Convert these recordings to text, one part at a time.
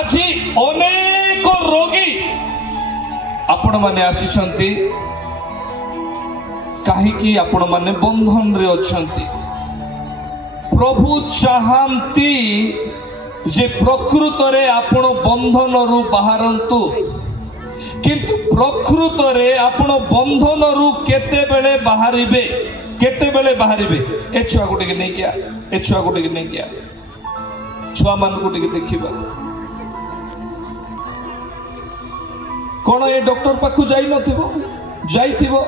आज अनेक रोगी आपण माने आसीछंती कहीं आपण माने बंधन रे अछंती। प्रभु चाहती जे प्रकृत रे आपण बंधन रु बाहरंतु, किंतु प्रकृत रे आपण बंधन रु केते बेले बाहरिबे, केते बेले बाहरिबे। ए छुआ गुटे के नहीं किया, ए छुआ गुटे के नहीं किया, छुआ मान को टिके देखिबा। कौन ये डॉक्टर पाखु जाई नथिबो, जाइथिबो,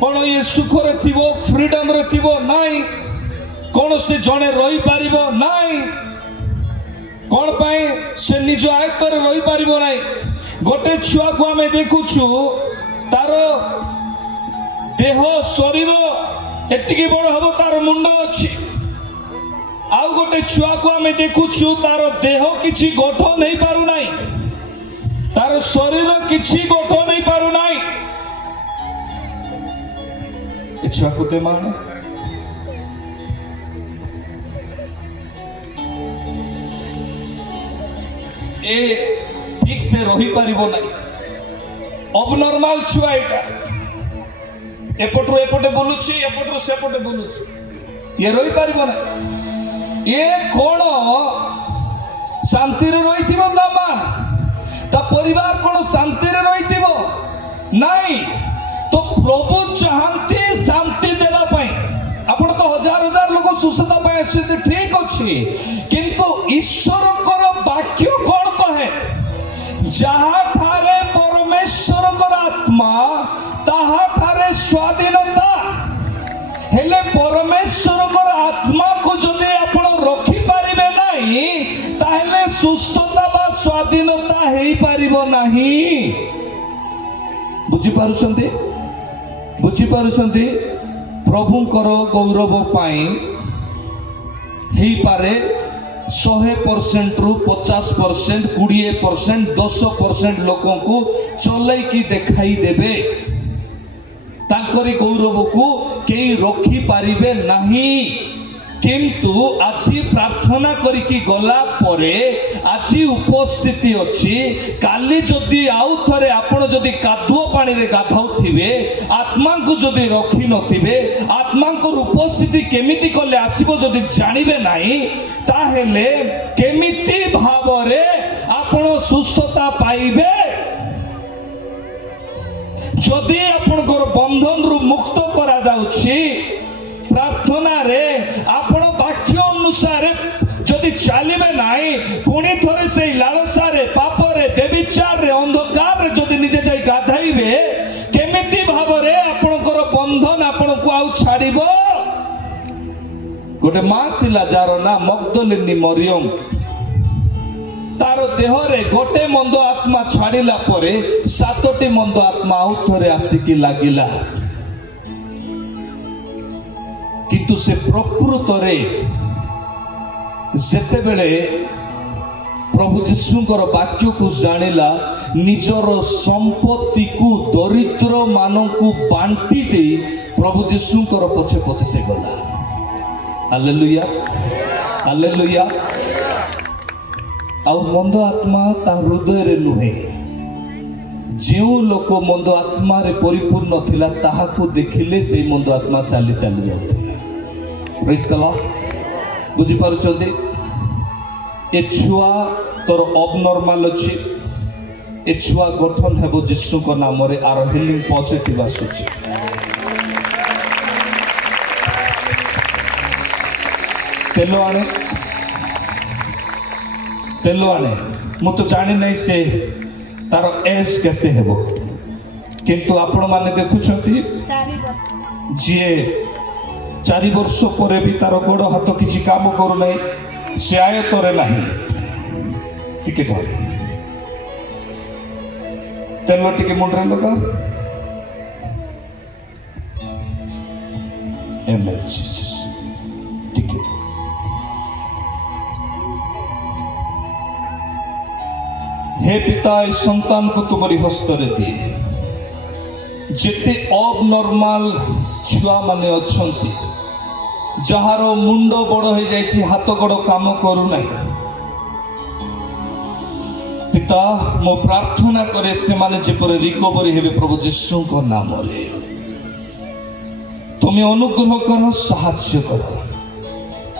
कौन ये सुख रे थिबो, फ्रीडम रे थिबो नाई, कौन से जने रही पारिबो नाई, कौन पाए से निज आयत्त रे रही पारिबो नाई। गोटे छुआ को आमे देखुछु तार देह शरीर एतिकी बड़ हबो, तार मुंड अछि। आउ गोटे छुआ को आमे देखुछु तार देह किछि गठन नहीं पारु नाई, तार शरीर किछि गठन नहीं पारु नाई। ए छुआ को दे माने ए ठीक से रही पारिबो नाई। अबनॉर्मल छुआ एटा, एपटू एपटे बोलुछि, एपटू सेपटे बोलुछि, ये रही पारिबो नाई। ये कौन शांति रे रही दामा, ता परिवार कौन शांति रे रही नाई। तो प्रभु चाहती शांति देवा पाई। आपण तो हजार हजार लोग सुस्थता पाई आछे, ठीक अछि, किंतु ईश्वर कर वाक्य कौन कहे, जहा थारे परमेश्वर कर आत्मा ताहा थारे स्वाधीनता। हेले परमेश्वर कर आत्मा को जदि आपण रखी पारिबे नाही, ताहेले सुस्थता बा स्वाधीनता हेई पारिबो नाही। बुझी पारुछंती, बुझी पारुछंती। प्रभुंकर गौरव पाई हेई पारे 100% रु 50%, 20%, 10% लोकों को चलै की देखाई देबे। तांकरी गौरव को केई रखी पारिबे नाही। किंतु आजी प्रार्थना करिकी गला परे आजी उपस्थिति अछि। काली जदि आउ थरे आपण जदि कादुओ पानी रे गाधाउथिबे, आत्मा को जदि रखी नथिबे, आत्मा को उपस्थिति केमिति कले आसीबो जदि जानिबे नाही, ताहेले केमिति भावरे आपण सुस्थता पाइबे। जदि आपनकर बंधन रु मुक्त करा जाउछि प्रार्थना रे, आपण वाक्य अनुसार जदि चलिबे नाही, पुणी थरे से लालसा रे, पाप रे, बेविचार रे, अंधकार रे जदि निजे जाई गाधाइबे, केमिति भावरे आपनकर बंधन आपण को आउ छाड़िबो। गोटे मां थिला जार ना मगदलिनी मरियम, तार देह रे गोटे मंद आत्मा छाड़िला परे 7टी मंद आत्मा आउ थरे आसिकी लागिला। किंतु से प्रकृत रे जेते बेले प्रभु जीशुंकर वाक्य को जानिला, निजर संपत्ति को दरिद्र मानों को बांटी दे प्रभु जीशुंकर पछे पछे से गला। Hallelujah, hallelujah. आ मंद आत्मा ता हृदय रे नुहे। जो लोक मंद आत्मा रे परिपूर्ण थिला, ताहा को देखिले से मंद आत्मा चाली चाली जाउथिला। Praise the Lord. बुझी पारुचंदी। ए छुआ तोर अबनॉर्मल अछि, ए छुआ गठन हेबो यीशु को नाम रे, आर हिलिंग पॉजिटिव आसुछि। तेलो आने, तेलो आने। मु तो जानि नै से तार एज केते हेबो, किंतु आपण माने देखुछंती 4 वर्ष पर भी तार गोड़ हाथ किसी काम करू नहीं, से आयतरे नहीं। टिके धर, तेल टिके मुंडरे लगा। टिके हे पिता, इस संतान को तुम्हारी हस्तरे दिए। जेते अबनॉर्मल छुआ माने अछंती, जार मुंड बड़ हो जाइछि, हाथ गोड़ काम करू नहीं, पिता मो प्रार्थना करे से माने जेपरे रिकवरी हेबे प्रभु यीशु को नाम रे तुम्हें अनुग्रह कर साहाय्य कर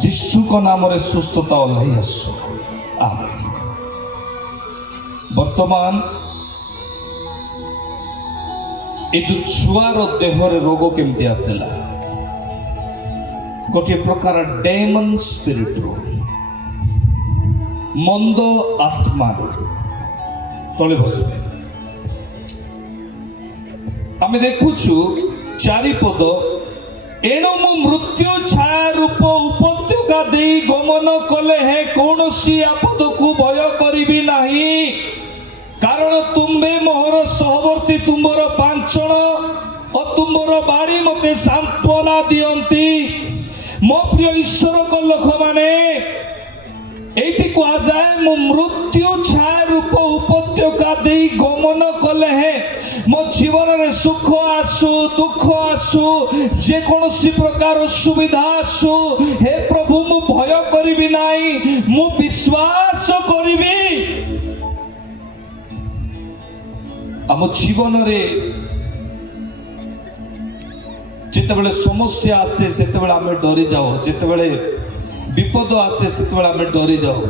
यीशु को नाम रे सुस्थता ओल्लाई आसो आमेन। वर्तमान ये जो छुआर देहर रोग केमती आसला गोटे प्रकार डेमन स्पिरिट रो मंद आत्मा तले बसबे आमे देखुछु चारिपद एणु मु मृत्यु छाया रूप उपत्यका दे गमन कले हे कौनसी आपद को भय करिबी नाही कारण तुम्बे मोहर सहवर्ती तुमर पांचण और तुमर बाड़ी मते सांत्वना दियंती मो प्रिय ईश्वर को लोक माने एठी कहा जाए मो मृत्यु छाया रूप उपत्यका दे गमन कले हे मो जीवन रे सुख आसु दुख आसु जे कोनोसी प्रकार सुविधा आसु हे प्रभु मु भय करिबी नाही मु विश्वास करिबी। आम जीवन रे जितेबले समस्या आसे सेतेबले आमे डरी जाओ जितेबले विपद आसे सेतेबले आमे डरी जाओ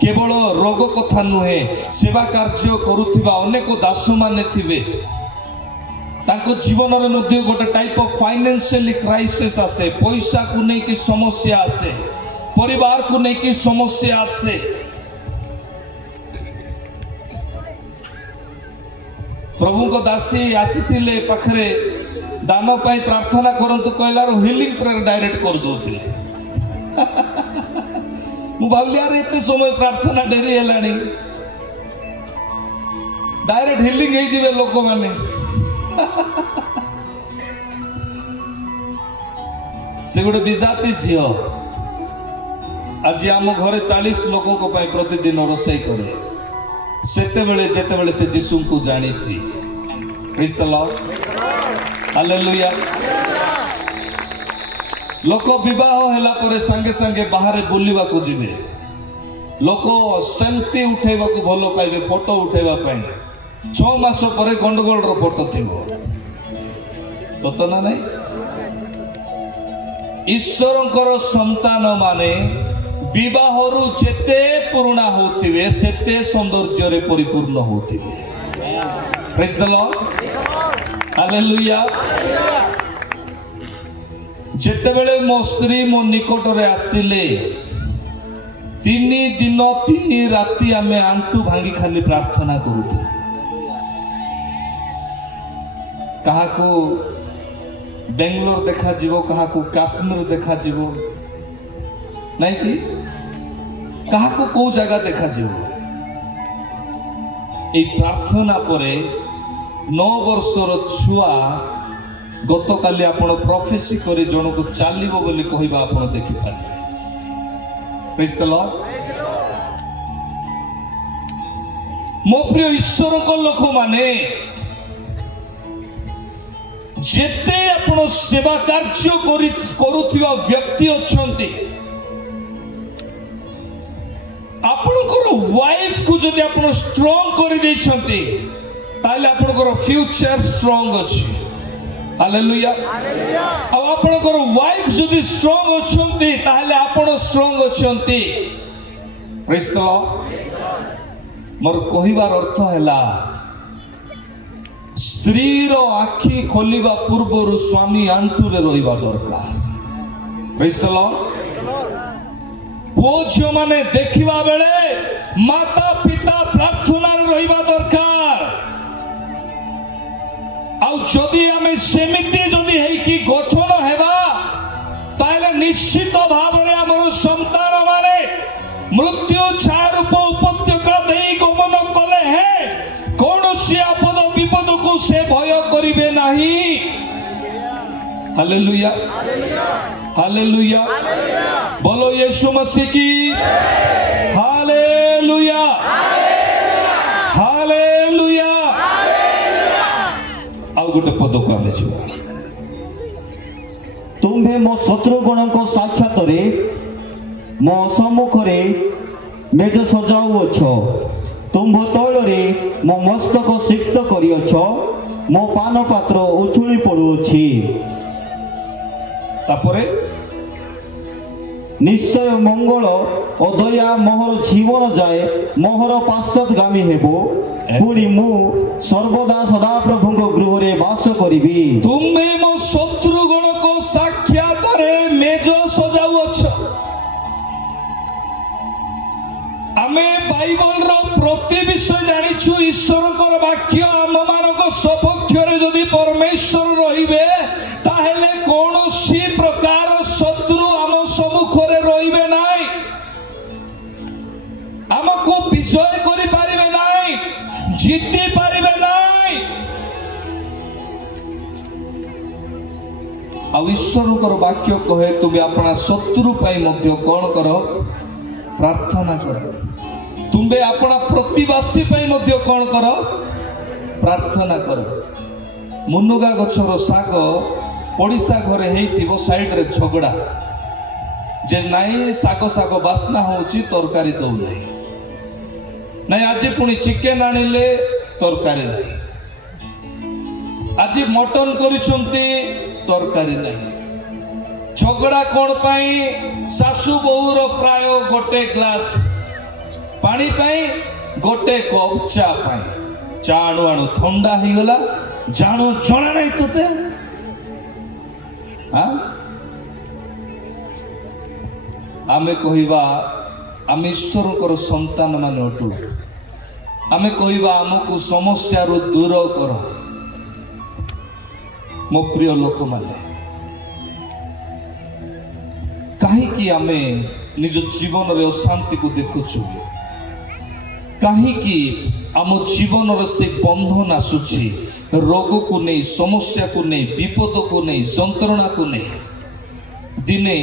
केवल रोग कथा नुहे सेवा कार्य करुथिबा अनेक दास माने थिबे तांको जीवन रे मध्ये गोटे टाइप ऑफ फाइनेंशियल क्राइसिस आसे पैसा को नै कि समस्या आसे परिवार को नै कि समस्या आसे प्रभु को दासी आसीथिले पाखरे दान पाई प्रार्थना करंतु कहलार हीलिंग प्रेयर डायरेक्ट कर दोथिले मु भाबली यार एते समय प्रार्थना डेरी हेलानी डायरेक्ट हीलिंग हे जिवे लोक माने से गोटे विजाति झियो आज आम घरे 40 लोक को पाई प्रतिदिन रोसई करे सेतेबेले जेतेबेले से यीशु को जानिसी प्रेज द लॉर्ड हालेलुया लोक विवाह हैला परे संगे संगे बाहर बुलिबा को जिवे लोक सेल्फी उठेबा को भलो पाइबे फोटो उठेबा पई 6 मास परे गंडगोल रो फोटो थिबो तो ना नहीं ईश्वरंकर संतान माने विवाहरु जेते पुराना होथिबे सेते सौंदर्य रे परिपूर्ण होथिबे प्रेज द लॉर्ड हालेलुया जेतेबेले मो स्त्री मो निकट रे आसिले 3 दिन 3 राति आमे आंटू भांगी खाली प्रार्थना करूथि कहा को बेंगलोर देखा जीवो कहा को काश्मीर देखा जीवो नहीं कि कहा को को जगह देखा जीवो ए प्रार्थना परे 9 वर्षर छुआ गत काली आपण प्रोफेसी करे जण को चालिबो बोली कहिबा आपण देखि पारे प्रेज द लॉर्ड मो प्रिय ईश्वर को लोक माने जेते आपण सेवा कार्य करुथिबा व्यक्ति अछंती आपनकर वाइफ को जदि आपण स्ट्रांग करि दैछंती ताले आपनकर फ्यूचर स्ट्रांग अछि हालेलुया हालेलुया अब आपनकर वाइफ जदि स्ट्रांग अछंती ताले आपण स्ट्रांग अछंती प्रेज द लॉर्ड मोर कहिबार अर्थ हैला स्त्री रो आखी खोलिबा पूर्वरु स्वामी आंटू रे रहिबा दरकार प्रेज द लॉर्ड पुओ झियो माने देखिबा बेले माता पिता प्रार्थना रे रहिबा दरकार आउ जदि आमे सेमिति जदि हेई कि गठन हेबा ताले निश्चित भाव रे हमर संतान माने मृत्यु छाया रूप उपत्यका देई गमन कले हे कोनोसी आपद विपद को से भय करिवे नाही हालेलुया हालेलुया बोलो यीशु मसीह की हालेलुया हालेलुया आउ गोटे पद को आमे तुम्हें मो शत्रुगण को साक्षात रे ମୋ ସମ୍ମୁଖରେ ମେଜ ସଜାଉଅଛ, ତୁମ୍ଭ ତୈଳରେ ମୋ ମସ୍ତକ ସିକ୍ତ କରିଅଛ, ମୋ ପାନ ପାତ୍ର ଉଛୁଳି ପଡ଼ୁଅଛି। ତାପରେ ନିଶ୍ଚୟ ମଙ୍ଗଳ ଓ ଦୟା ମୋହର ଜୀବନ ଯାଏ ମୋହର ପାଶ୍ଚାତଗାମୀ ହେବ, ପୁଣି ମୁଁ ସର୍ବଦା ସଦାପ୍ରଭୁଙ୍କ ଗୃହରେ ବାସ କରିବି। ତୁମେ ମୋ ଶତ୍ରୁଗଣଙ୍କ ସାକ୍ଷାତରେ ମେଜ ସଜାଉଅଛ। ଆମେ ବାଇବଲର ପ୍ରତି ବିଷୟ ଜାଣିଛୁ, ଈଶ୍ୱରଙ୍କର ବାକ୍ୟ ଆମମାନଙ୍କ ସପକ୍ଷରେ ଯଦି ପରମେଶ୍ୱର ରହିବେ ତାହେଲେ କୌଣସି ପ୍ରକାର ଶତ୍ରୁ ଆମ ସମ୍ମୁଖରେ ରହିବେ ନାହିଁ, ଆମକୁ ବିଜୟ କରିପାରିବେ ନାହିଁ, ଜିତି ପାରିବେ ନାହିଁ। ଆଉ ଈଶ୍ୱରଙ୍କର ବାକ୍ୟ କହେ ତୁମେ ଆପଣା ଶତ୍ରୁ ପାଇଁ ମଧ୍ୟ କ'ଣ କର? ପ୍ରାର୍ଥନା କର। ତୁମେ ଆପଣା ପ୍ରତିବାସୀ ପାଇଁ ମଧ୍ୟ କ'ଣ କର? ପ୍ରାର୍ଥନା କର। ମୁନୁଗା ଗଛର ଶାଗ ପଡ଼ିଶା ଘରେ ହେଇଥିବ, ସାଇଡରେ ଝଗଡ଼ା ଯେ ନାଇଁ ଶାଗ ଶାଗ ବାସ୍ନା ହେଉଛି, ତରକାରୀ ଦଉନାହିଁ, ନାଇଁ ଆଜି ପୁଣି ଚିକେନ ଆଣିଲେ ତରକାରୀ ନାହିଁ, ଆଜି ମଟନ କରିଛନ୍ତି ତରକାରୀ ନାହିଁ। ଝଗଡ଼ା କ'ଣ ପାଇଁ? ଶାଶୁ ବୋହୂର ପ୍ରାୟ ଗୋଟେ ଗ୍ଲାସ ପାଣି ପାଇଁ, ଗୋଟେ କପ୍ ଚା ପାଇଁ। ଚା ଆଣୁ ଆଣୁ ଥଣ୍ଡା ହେଇଗଲା, ଜଣା ନାହିଁ ତୋତେ? ଆମେ କହିବା ଆମେ ଈଶ୍ୱରଙ୍କର ସନ୍ତାନ ମାନେ ଅଟୁ, ଆମେ କହିବା ଆମକୁ ସମସ୍ୟାରୁ ଦୂର କର। ମୋ ପ୍ରିୟ ଲୋକମାନେ, କାହିଁକି ଆମେ ନିଜ ଜୀବନରେ ଅଶାନ୍ତିକୁ ଦେଖୁଛୁ? କାହିଁକି ଆମ ଜୀବନରେ ସେ ବନ୍ଧନ ଆସୁଛି? ରୋଗକୁ ନେଇ, ସମସ୍ୟାକୁ ନେଇ, ବିପଦକୁ ନେଇ, ଯନ୍ତ୍ରଣାକୁ ନେଇ। ଦିନେ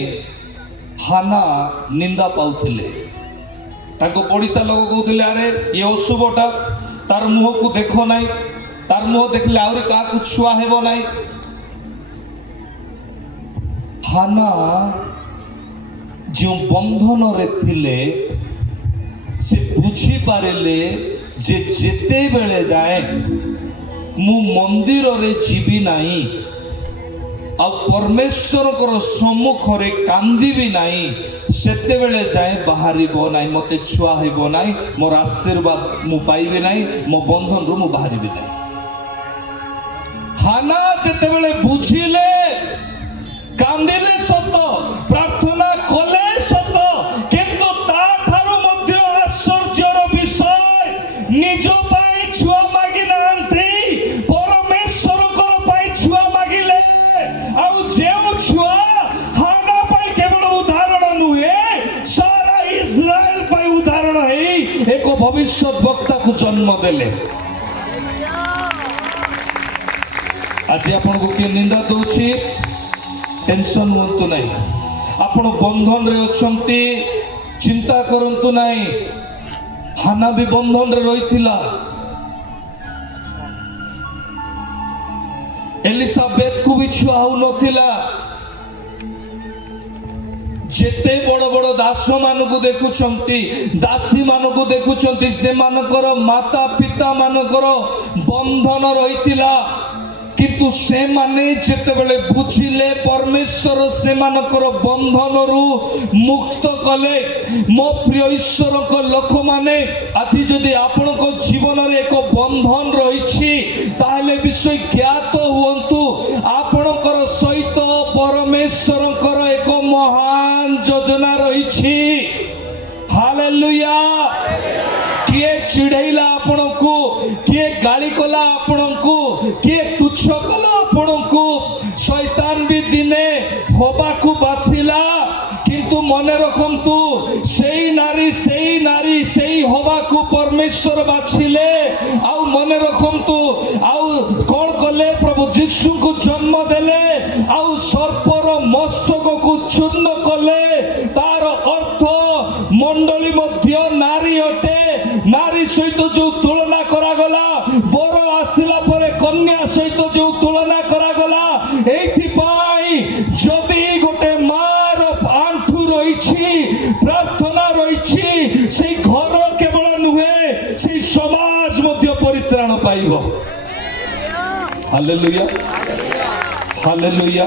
ହାନା ନିନ୍ଦା ପାଉଥିଲେ, ତାଙ୍କ ପଡ଼ିଶା ଲୋକ କହୁଥିଲେ ଆରେ ଇଏ ଅଶୁଭଟା, ତାର ମୁହଁକୁ ଦେଖ ନାହିଁ, ତାର ମୁହଁ ଦେଖିଲେ ଆହୁରି କାହାକୁ ଛୁଆ ହେବ ନାହିଁ। ହାନା ଯେଉଁ ବନ୍ଧନରେ ଥିଲେ ସେ ବୁଝିପାରିଲେ ଯେ ଯେତେବେଳେ ଯାଏ ମୁଁ ମନ୍ଦିରରେ ଯିବି ନାହିଁ ଆଉ ପରମେଶ୍ୱରଙ୍କର ସମ୍ମୁଖରେ କାନ୍ଦିବି ନାହିଁ, ସେତେବେଳେ ଯାଏ ବାହାରିବ ନାହିଁ, ମୋତେ ଛୁଆ ହେବ ନାହିଁ, ମୋର ଆଶୀର୍ବାଦ ମୁଁ ପାଇବି ନାହିଁ, ମୋ ବନ୍ଧନରୁ ମୁଁ ବାହାରିବି ନାହିଁ। ହାନା ଯେତେବେଳେ ବୁଝିଲେ, କାନ୍ଦିଲେ ସତ, ପ୍ରାର୍ଥନା କଲେ ସତ, କିନ୍ତୁ ତାଠାରୁ ମଧ୍ୟ ଆଶ୍ଚର୍ଯ୍ୟର ବିଷୟ, ନିଜ ପାଇଁ ଛୁଆ ମାଗି ନାହାନ୍ତି, ପରମେଶ୍ୱରଙ୍କର ପାଇଁ ଛୁଆ ମାଗିଲେ। ଆଉ ଯେଉଁ ଛୁଆ ହାନା ପାଇଁ କେବଳ ଉଦାହରଣ ନୁହେଁ, ସାରା ଇସ୍ରାଏଲ ପାଇଁ ଉଦାହରଣ ହେଇ ଏକ ଭବିଷ୍ୟତ ବକ୍ତାକୁ ଜନ୍ମ ଦେଲେ। ଆଜି ଆପଣଙ୍କୁ କିଏ ନିନ୍ଦା ଦଉଛି? ଟେନସନ୍ ହୁଅନ୍ତୁ ନାହିଁ, ଆପଣ ବନ୍ଧନରେ ଅଛନ୍ତି, ଚିନ୍ତା କରନ୍ତୁ ନାହିଁ। ହାନା ବି ବନ୍ଧନରେ ରହିଥିଲା। ଏଲିସାବେଥକୁ ବି ଛୁଆ ହଉନଥିଲା। ଯେତେ ବଡ଼ ବଡ଼ ଦାସ ମାନଙ୍କୁ ଦେଖୁଛନ୍ତି, ଦାସୀ ମାନଙ୍କୁ ଦେଖୁଛନ୍ତି, ସେମାନଙ୍କର ମାତା ପିତା ମାନଙ୍କର ବନ୍ଧନ ରହିଥିଲା, କିନ୍ତୁ ସେମାନେ ଯେତେବେଳେ ବୁଝିଲେ ପରମେଶ୍ୱର ସେମାନଙ୍କର ବନ୍ଧନରୁ ମୁକ୍ତ କଲେ। ମୋ ପ୍ରିୟ ଈଶ୍ୱରଙ୍କ ଲୋକମାନେ, ଆଜି ଯଦି ଆପଣଙ୍କ ଜୀବନରେ ଏକ ବନ୍ଧନ ରହିଛି ତାହେଲେ ବିଷୟ ଜ୍ଞାତ ହୁଅନ୍ତୁ, ଆପଣଙ୍କର ସହିତ ପରମେଶ୍ୱରଙ୍କର ଏକ ମହାନ ଯୋଜନା ରହିଛି। ହାଲେଲୁୟା। କିଏ ଚିଡ଼େଇଲା ଆପଣଙ୍କୁ, କିଏ ଗାଳି କଲା ଆପଣଙ୍କୁ, କିଏ ତୁଚ୍ଛ କଲା ଆପଣଙ୍କୁ, ଶୈତାନ ବି ଦିନେ ହବାକୁ ବାଛିଲା, କିନ୍ତୁ ମନେ ରଖନ୍ତୁ ସେଇ ନାରୀ ସେଇ ହବାକୁ ପରମେଶ୍ୱର ବାଛିଲେ। ଆଉ ମନେ ରଖନ୍ତୁ, ଆଉ କ'ଣ କଲେ? ପ୍ରଭୁ ଯୀଶୁଙ୍କୁ ଜନ୍ମ ଦେଲେ, ଆଉ ସର୍ପର ମସ୍ତକକୁ ଚୂର୍ଣ୍ଣ କଲେ। ତାର ଅର୍ଥ ମଣ୍ଡଳୀ ମଧ୍ୟ ନାରୀ ଅଟେ। ନାରୀ ସହିତ ଯେଉଁ ତୁଳନା କରାଗଲା, ବର ଆସିଲା ପରେ କନ୍ୟା ସହିତ ଯେଉଁ ତୁଳନା କରାଗଲା, ଏଇଥିପାଇଁ ଯଦି ଗୋଟେ ମାର ଆଣ୍ଠୁର রয়েছে, প্রার্থনা রয়েছে, সেই ঘর কেবল নুহে, সেই সমাজ মধ্যে পরিত্রাণ পাইব। Hallelujah, hallelujah,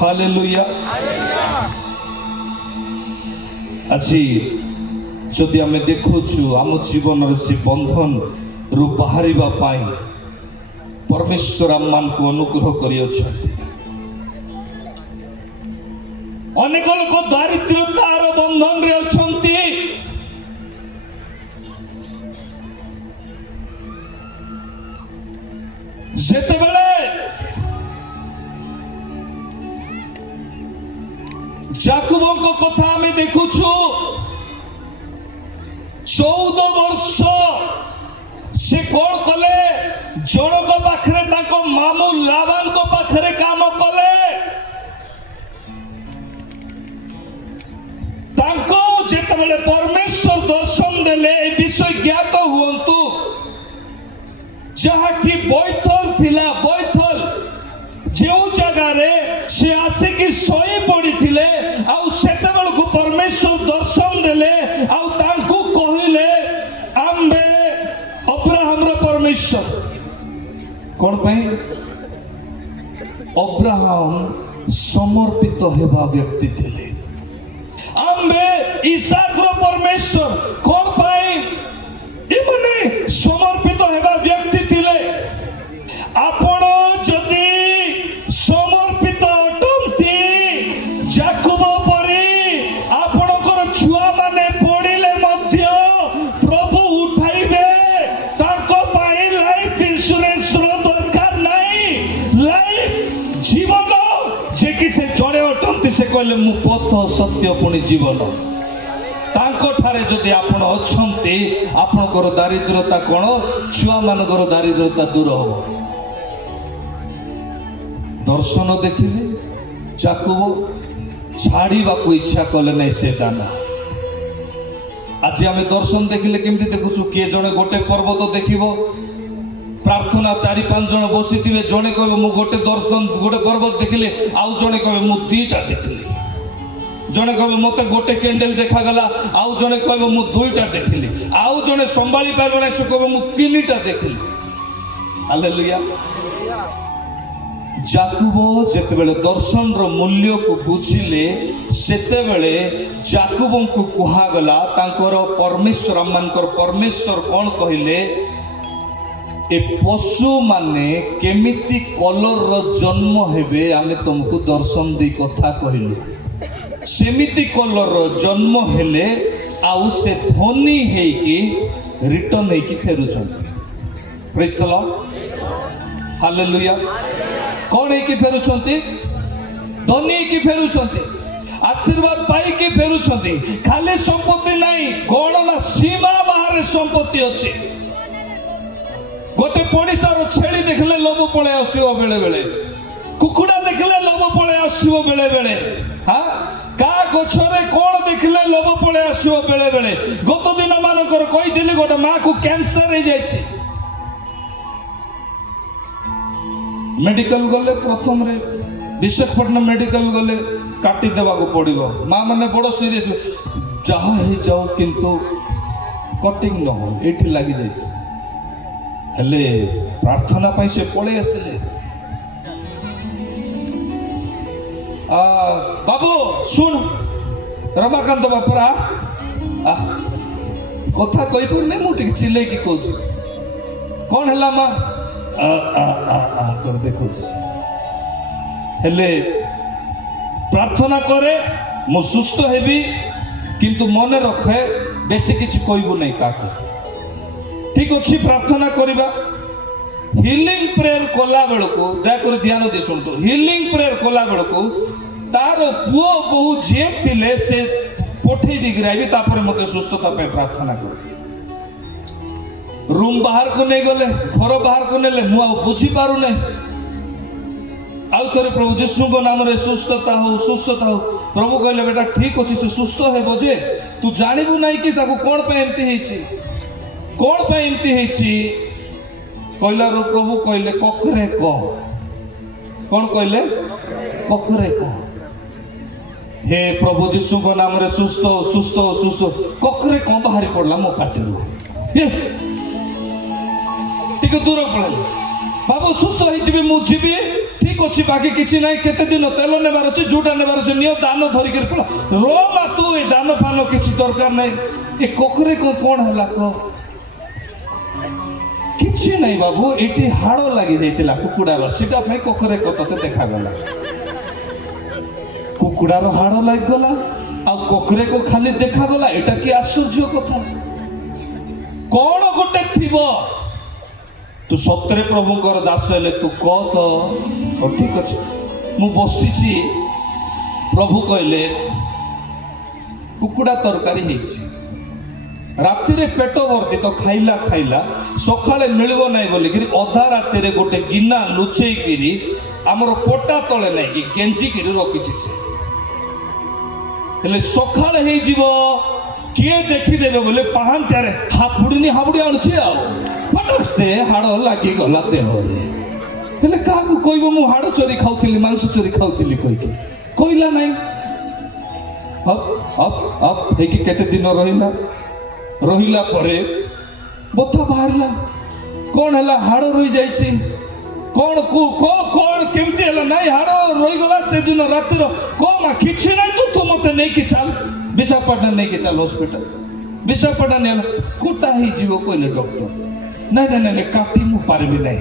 hallelujah. আজি যদি আমি দেখুছু ଆମ ଜୀବନରେ ସେ ବନ୍ଧନରୁ ବାହାରିବା ପାଇଁ ପରମେଶ୍ୱର ଆମମାନଙ୍କୁ ଅନୁଗ୍ରହ କରିଅଛନ୍ତି। ଅନେକ ଲୋକ ଦାରିଦ୍ର୍ୟତାର ବନ୍ଧନରେ ଅଛନ୍ତି। ଯେତେବେଳେ ଯାକୁବଙ୍କ କଥା ଆମେ ଦେଖୁଛୁ, 14 ବର୍ଷ ସେ କଣ କଲେ? ଜଣଙ୍କ ପାଖରେ, ତାଙ୍କ ମାମୁଁ ଲାବାନଙ୍କ ପାଖରେ କାମ କଲେ। ତାଙ୍କୁ ଯେତେବେଳେ ପରମେଶ୍ୱର ଦର୍ଶନ ଦେଲେ, ଏ ବିଷୟ ଜ୍ଞାତ ହୁଅନ୍ତୁ, ଯାହାକି ବୈଥଲ ଥିଲା, ବୈଥଲ ଯେଉଁ ଜାଗାରେ ସେ ଆସିକି ଶୋଇ ପଡ଼ିଥିଲେ, ଆଉ ସେତେବେଳକୁ ପରମେଶ୍ୱର ଦର୍ଶନ ଦେଲେ, ଆଉ ତାଙ୍କୁ କହିଲେ ଆମ୍ଭେ ଅବ୍ରାହମର ପରମେଶ୍ୱର। କଣ ପାଇଁ? ଅବ୍ରାହମ ସମର୍ପିତ ହେବା ବ୍ୟକ୍ତି ଥିଲେ। ଆମ୍ଭେ ଇସାକର ପରମେଶ୍ୱର। କଣ ପାଇଁ? ଏମାନେ ସମର୍ପିତ ହେବା ବ୍ୟକ୍ତି ଥିଲେ। ଆପଣ ଯଦି ସମର୍ପିତ ଅଟନ୍ତି, ଯାକୁବ ପରି ଆପଣଙ୍କର ଛୁଆମାନେ ପଡ଼ିଲେ ମଧ୍ୟ ପ୍ରଭୁ ଉଠାଇବେ। ତାଙ୍କ ପାଇଁ ଲାଇଫ ଇନ୍ସୁରାନ୍ସର ଦରକାର ନାହିଁ। ଲାଇଫ ଜୀବନ ଯେ କି ସେ ଜଣେ ଅଟନ୍ତି, ସେ କହିଲେ ମୁଁ ପଥ, ସତ୍ୟ, ପୁଣି ଜୀବନ। ତାଙ୍କ ଠାରେ ଯଦି ଆପଣ ଅଛନ୍ତି, ଆପଣଙ୍କର ଦାରିଦ୍ରତା କଣ? ଛୁଆମାନଙ୍କର ଦାରିଦ୍ରତା ଦୂର ହବ। ଦର୍ଶନ ଦେଖିଲେ ଯାକୁବ ଛାଡ଼ିବାକୁ ଇଚ୍ଛା କଲେ ନାହିଁ ସେ ଦାନା। ଆଜି ଆମେ ଦର୍ଶନ ଦେଖିଲେ କେମିତି ଦେଖୁଛୁ? କିଏ ଜଣେ ଗୋଟେ ପର୍ବତ ଦେଖିବ, ପ୍ରାର୍ଥନା 4-5 ଜଣ ବସିଥିବେ, ଜଣେ କହିବ ମୁଁ ଗୋଟେ ଦର୍ଶନ, ଗୋଟେ ପର୍ବତ ଦେଖିଲି, ଆଉ ଜଣେ କହିବ ମୁଁ 2ଟା ଦେଖିଲି। ଜଣେ କହିବ ମତେ ଗୋଟେ କ୍ୟାଣ୍ଡେଲ ଦେଖାଗଲା, ଆଉ ଜଣେ କହିବ ମୁଁ 2ଟା ଦେଖିଲି, ଆଉ ଜଣେ ସମ୍ଭାଳି ପାରିବ ନାହିଁ, ସେ କହିବ ମୁଁ 3ଟା ଦେଖିଲି। ହାଲେଲୁୟା। ଯାକୁବ ଯେତେବେଳେ ଦର୍ଶନର ମୂଲ୍ୟକୁ ବୁଝିଲେ, ସେତେବେଳେ ଯାକୁବଙ୍କୁ କୁହାଗଲା, ତାଙ୍କର ପରମେଶ୍ୱର, ଆମମାନଙ୍କର ପରମେଶ୍ୱର କଣ କହିଲେ? ଏ ପଶୁମାନେ କେମିତି କଲରର ଜନ୍ମ ହେବେ, ଆମେ ତମକୁ ଦର୍ଶନ ଦେଇ କଥା କହିଲୁ। ସେମିତି କଲରର ଜନ୍ମ ହେଲେ, ଆଉ ସେ ଧନୀ ହେଇକି ରିଟର୍ନ ହେଇକି ଫେରୁଛନ୍ତି। ପ୍ରେଜ୍ ଦ ଲର୍ଡ, ହାଲେଲୁୟା। କଣ ହେଇକି ଫେରୁଛନ୍ତି? ଧନୀ ହେଇକି ଫେରୁଛନ୍ତି, ଆଶୀର୍ବାଦ ପାଇକି ଫେରୁଛନ୍ତି। ଖାଲି ସମ୍ପତ୍ତି ନାହିଁ, କଣ ନା ସୀମା ବାହାରେ ସମ୍ପତ୍ତି ଅଛି। ଗୋଟେ ପଡ଼ିଶାର ଛେଳି ଦେଖିଲେ ଲୋଭ ପଳେଇ ଆସିବ ବେଳେ ବେଳେ, କୁକୁଡ଼ା ଦେଖିଲେ ଲୋଭ ପଳେଇ ଆସିବ ବେଳେ ବେଳେ, କାହା ଗଛରେ କଣ ଦେଖିଲେ ଲୋଭ ପଳେଇ ଆସିବ ବେଳେ ବେଳେ। ଗତ ଦିନ ମାନଙ୍କର କହିଥିଲି, ଗୋଟେ ମାକୁ କ୍ୟାନ୍ସର ହେଇଯାଇଛି, ମେଡିକାଲ ଗଲେ, ପ୍ରଥମରେ ବିଶାଖାପଟନମ ମେଡିକାଲ ଗଲେ, କାଟି ଦେବାକୁ ପଡ଼ିବ। ମା ମାନେ ବଡ଼ ସିରିୟସ୍, ଯାହା ହେଇଯାଉ କିନ୍ତୁ କଟିଂ ନ ହଉ, ଏଇଠି ଲାଗିଯାଇଛି। ହେଲେ ପ୍ରାର୍ଥନା ପାଇଁ ସେ ପଳେଇ ଆସିଲେ। ବାବୁ ଶୁଣ, ରମାକାନ୍ତ ବାପରା, କଥା କହିପାରୁନି, ମୁଁ ଟିକେ ଚିଲେଇକି କହୁଛି। କଣ ହେଲା ମା? ଦେଖୁଛି। ହେଲେ ପ୍ରାର୍ଥନା କରେ, ମୁଁ ସୁସ୍ଥ ହେବି, କିନ୍ତୁ ମନେ ରଖେ ବେଶୀ କିଛି କହିବୁ ନାହିଁ କାହାକୁ। ଠିକ ଅଛି, ପ୍ରାର୍ଥନା କରିବା। ହିଲିଂ ପ୍ରେୟର କଲା ବେଳକୁ, ଦୟାକରି ଧ୍ୟାନ ଦେଇ ଶୁଣନ୍ତୁ, ହିଲିଂ ପ୍ରେୟର କଲା ବେଳକୁ ତାର ପୁଅ ବୋହୁ ଯିଏ ଥିଲେ, ସେ ପଠେଇ ଦେଇକି ଆଇବି, ତାପରେ ମତେ ସୁସ୍ଥତା ପାଇଁ ପ୍ରାର୍ଥନା କର। ରୁମ୍ ବାହାରକୁ ନେଇଗଲେ, ଘର ବାହାରକୁ ନେଲେ, ମୁଁ ଆଉ ବୁଝିପାରୁନାହିଁ। ଆଉ ଥରେ ପ୍ରଭୁ ଯୀଶୁଙ୍କ ନାମରେ ସୁସ୍ଥତା ହଉ, ସୁସ୍ଥତା ହଉ। ପ୍ରଭୁ କହିଲେ, ବେଟା ଠିକ ଅଛି, ସେ ସୁସ୍ଥ ହେବ, ଯେ ତୁ ଜାଣିବୁ ନାହିଁ କି ତାକୁ କଣ ପାଇଁ ଏମିତି ହେଇଛି, କଣ ପାଇଁ ଏମିତି ହେଇଛି। କହିଲାରୁ ପ୍ରଭୁ କହିଲେ, କଖରେ କହ। କଣ କହିଲେ? କଖରେ କହ। हे प्रभु जीशु को नाम रे सुस्थ सुस्थ सुस्थ कखरे कौन बाहरी पड़ला मो पाटे टिके दूर पड़े बाबू सुस्थ हो मु जीवी ठीक अच्छी बाकी किसी ना केते दिन तेल नेबार अच्छे जोटा नेबार अच्छे नियो दान धरिक पड़ा रा तू ए दान फान किसी दरकार नहीं ए कखरे कौन है किसी नहीं बाबू ये हाड़ लगी जाइला कुकुड़ार सीटा कखरे तते देखागला कुकुड़ार हाड़ लगिगला आ कखरे को खाली देखागला एटा कि आश्चर्य कथा कौन गोटे थी तू सतरे प्रभुकर दास हेले तू कह तो ठीक अच्छे मु बसी प्रभु कहले कुकुड़ा तरकारी है राति रे पेट भर्ती तो खाइला खाइला सकाळे मिलबो नाही बोलिकी अधा राति रे गोटे गिना लुचेइकिरी हमर पोटा तळे नाही कि गेंजी किरी रखिछि से हेले सकाळे हे जीवो किए देखि देबे बोले पाहांत्या रे हाबुडी आनुछि आ फटक से हाड़ लागी गला देह रे हेले काहू कहबो मु हाड़ चोरी खाउथिली मांस चोरी खाउथिली कहला नाही अब हे कि केते दिन रहिला परे बथा बाहरला कौन है हाड़ रही जाइए कौन कौन केमती है ना हाड़ रही गला से दिन रातिर कौन किसी ना तू मत नहीं कि चल विशाखापट्टनम नहीं कि चल हॉस्पिटल विशाखापट्टनम नहीं कुटा ही जीव कहले डॉक्टर नहीं नहीं नहीं काटी मु पारबी नहीं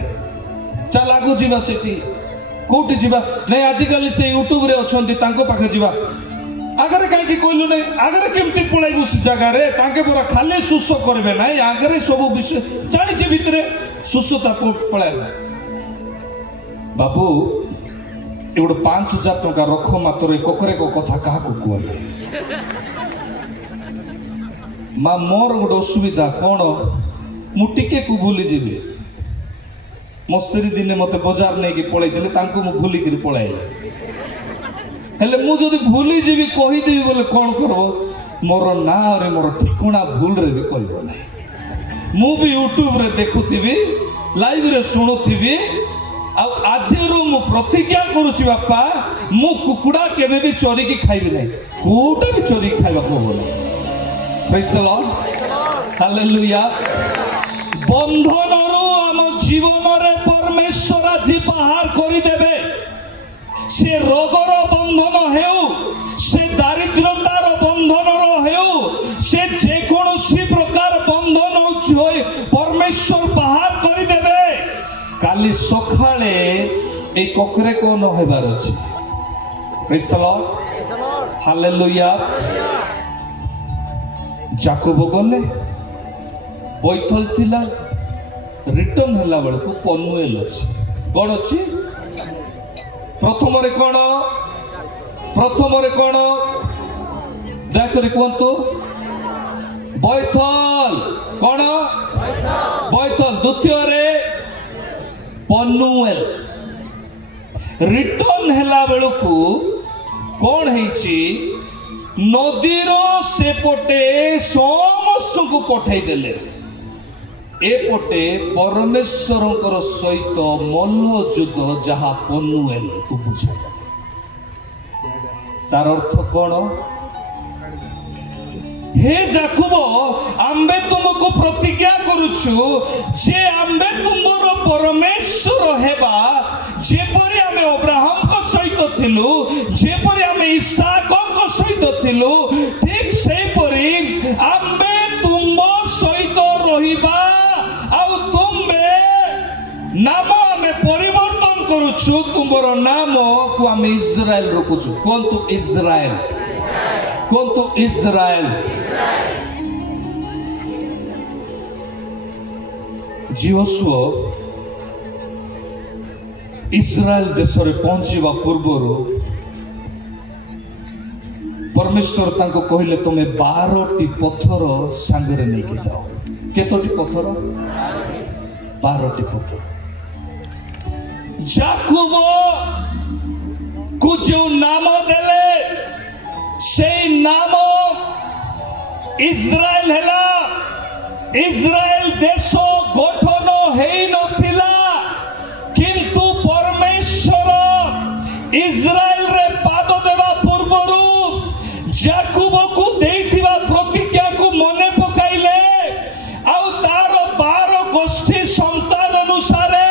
चल आगु जीवा सेठी कोठी जीवा नहीं आजिकल से यूट्यूब रे अछंती तांको पाखे जीवा आगरे कहीं कहलु नहीं आगरे केमती पळाइबु से जगह रे तांके पूरा खाली सुस्थ करबे नहीं आगरे सब विषय जानिछि भितरे सुस्थता पळाइबा बाबू एगोटे 5000 टका रख मात्र ककरे को कथा कहा को कहले माँ मोर गोटे असुविधा कौन मु टिके को भूली जीवी मो स्त्री दिने मते बाजार नहीं कि पळाइले मु भूलिक पळाइले हेले मु जदि भूली जीवी कहीदेवी बोले कौन करब मोर ना रे मोर ठिकना भूल रे भी कहब ना मु भी यूट्यूब रे देखुथी लाइव रे शुणुथी आज मु प्रतिज्ञा करुची बापा मु कुकुड़ा केबे भी चोरी की खाइबी नहीं कोटा भी चोरी खाइबा को बोले प्रेज द लॉर्ड हालेलुया बंधनरु हम जीवन रे परमेश्वर आज बाहर करि देबे से रोगर बंधन हेउ से दारिद्रतार बंधन हेउ से जेकोसी प्रकार बंधन होय परमेश्वर बाहर कर देबे काली सखाळे ए ककरे को न हेबार अछि praise the lord hallelujah Jacob गले बैथल थिला रिटर्न हला बेलको पनुएल अछि कोन अछि प्रथम कौन दयाकोरी कहतु बैथल कौन बैथल द्वितीय रे पनुएल रिटर्न हेला बेलू कौन है नदीर सेपटे समस्त को पठाई देले एपटे परमेश्वर सहित मल्लयुद्ध जहाँ पनुएल को बुझा तार अर्थ कौन हे जाकुब आम्बे तुमको प्रतिज्ञा करुछु जे आम्बे तुमर परमेश्वर हेबा जेपरि आमे अब्राहम को सहित थिलु जेपरि आमे इसहाक को सहित थिलु ठीक सेपरि आम्बे तुम सहित रहिबा नाम आमे परिवर्तन करुछु तुमर नाम को आमे इस्राएल रखुछु कोंतु इस्राएल कोंतु इस्राएल जीवस्व इस्राएल देश रे पहुंचीबा पूर्वरु परमेश्वर तांको कहले तुमे 12टी पत्थर सांगरे नेकी जाओ केतोटी पत्थर 12टी पत्थर जाकुब को जो नाम देले से नाम इस्राएल हेला इस्राएल देश गठन हेई नथिला किंतु परमेश्वर इस्राएल रे पाद देवा पूर्वरु ଯାକୁବକୁ ଦେଇଥିବା ପ୍ରତିଜ୍ଞାକୁ ମନେ ପକାଇଲେ ଆଉ ତାର 12 ଗୋଷ୍ଠୀ ସନ୍ତାନ ଅନୁସାରେ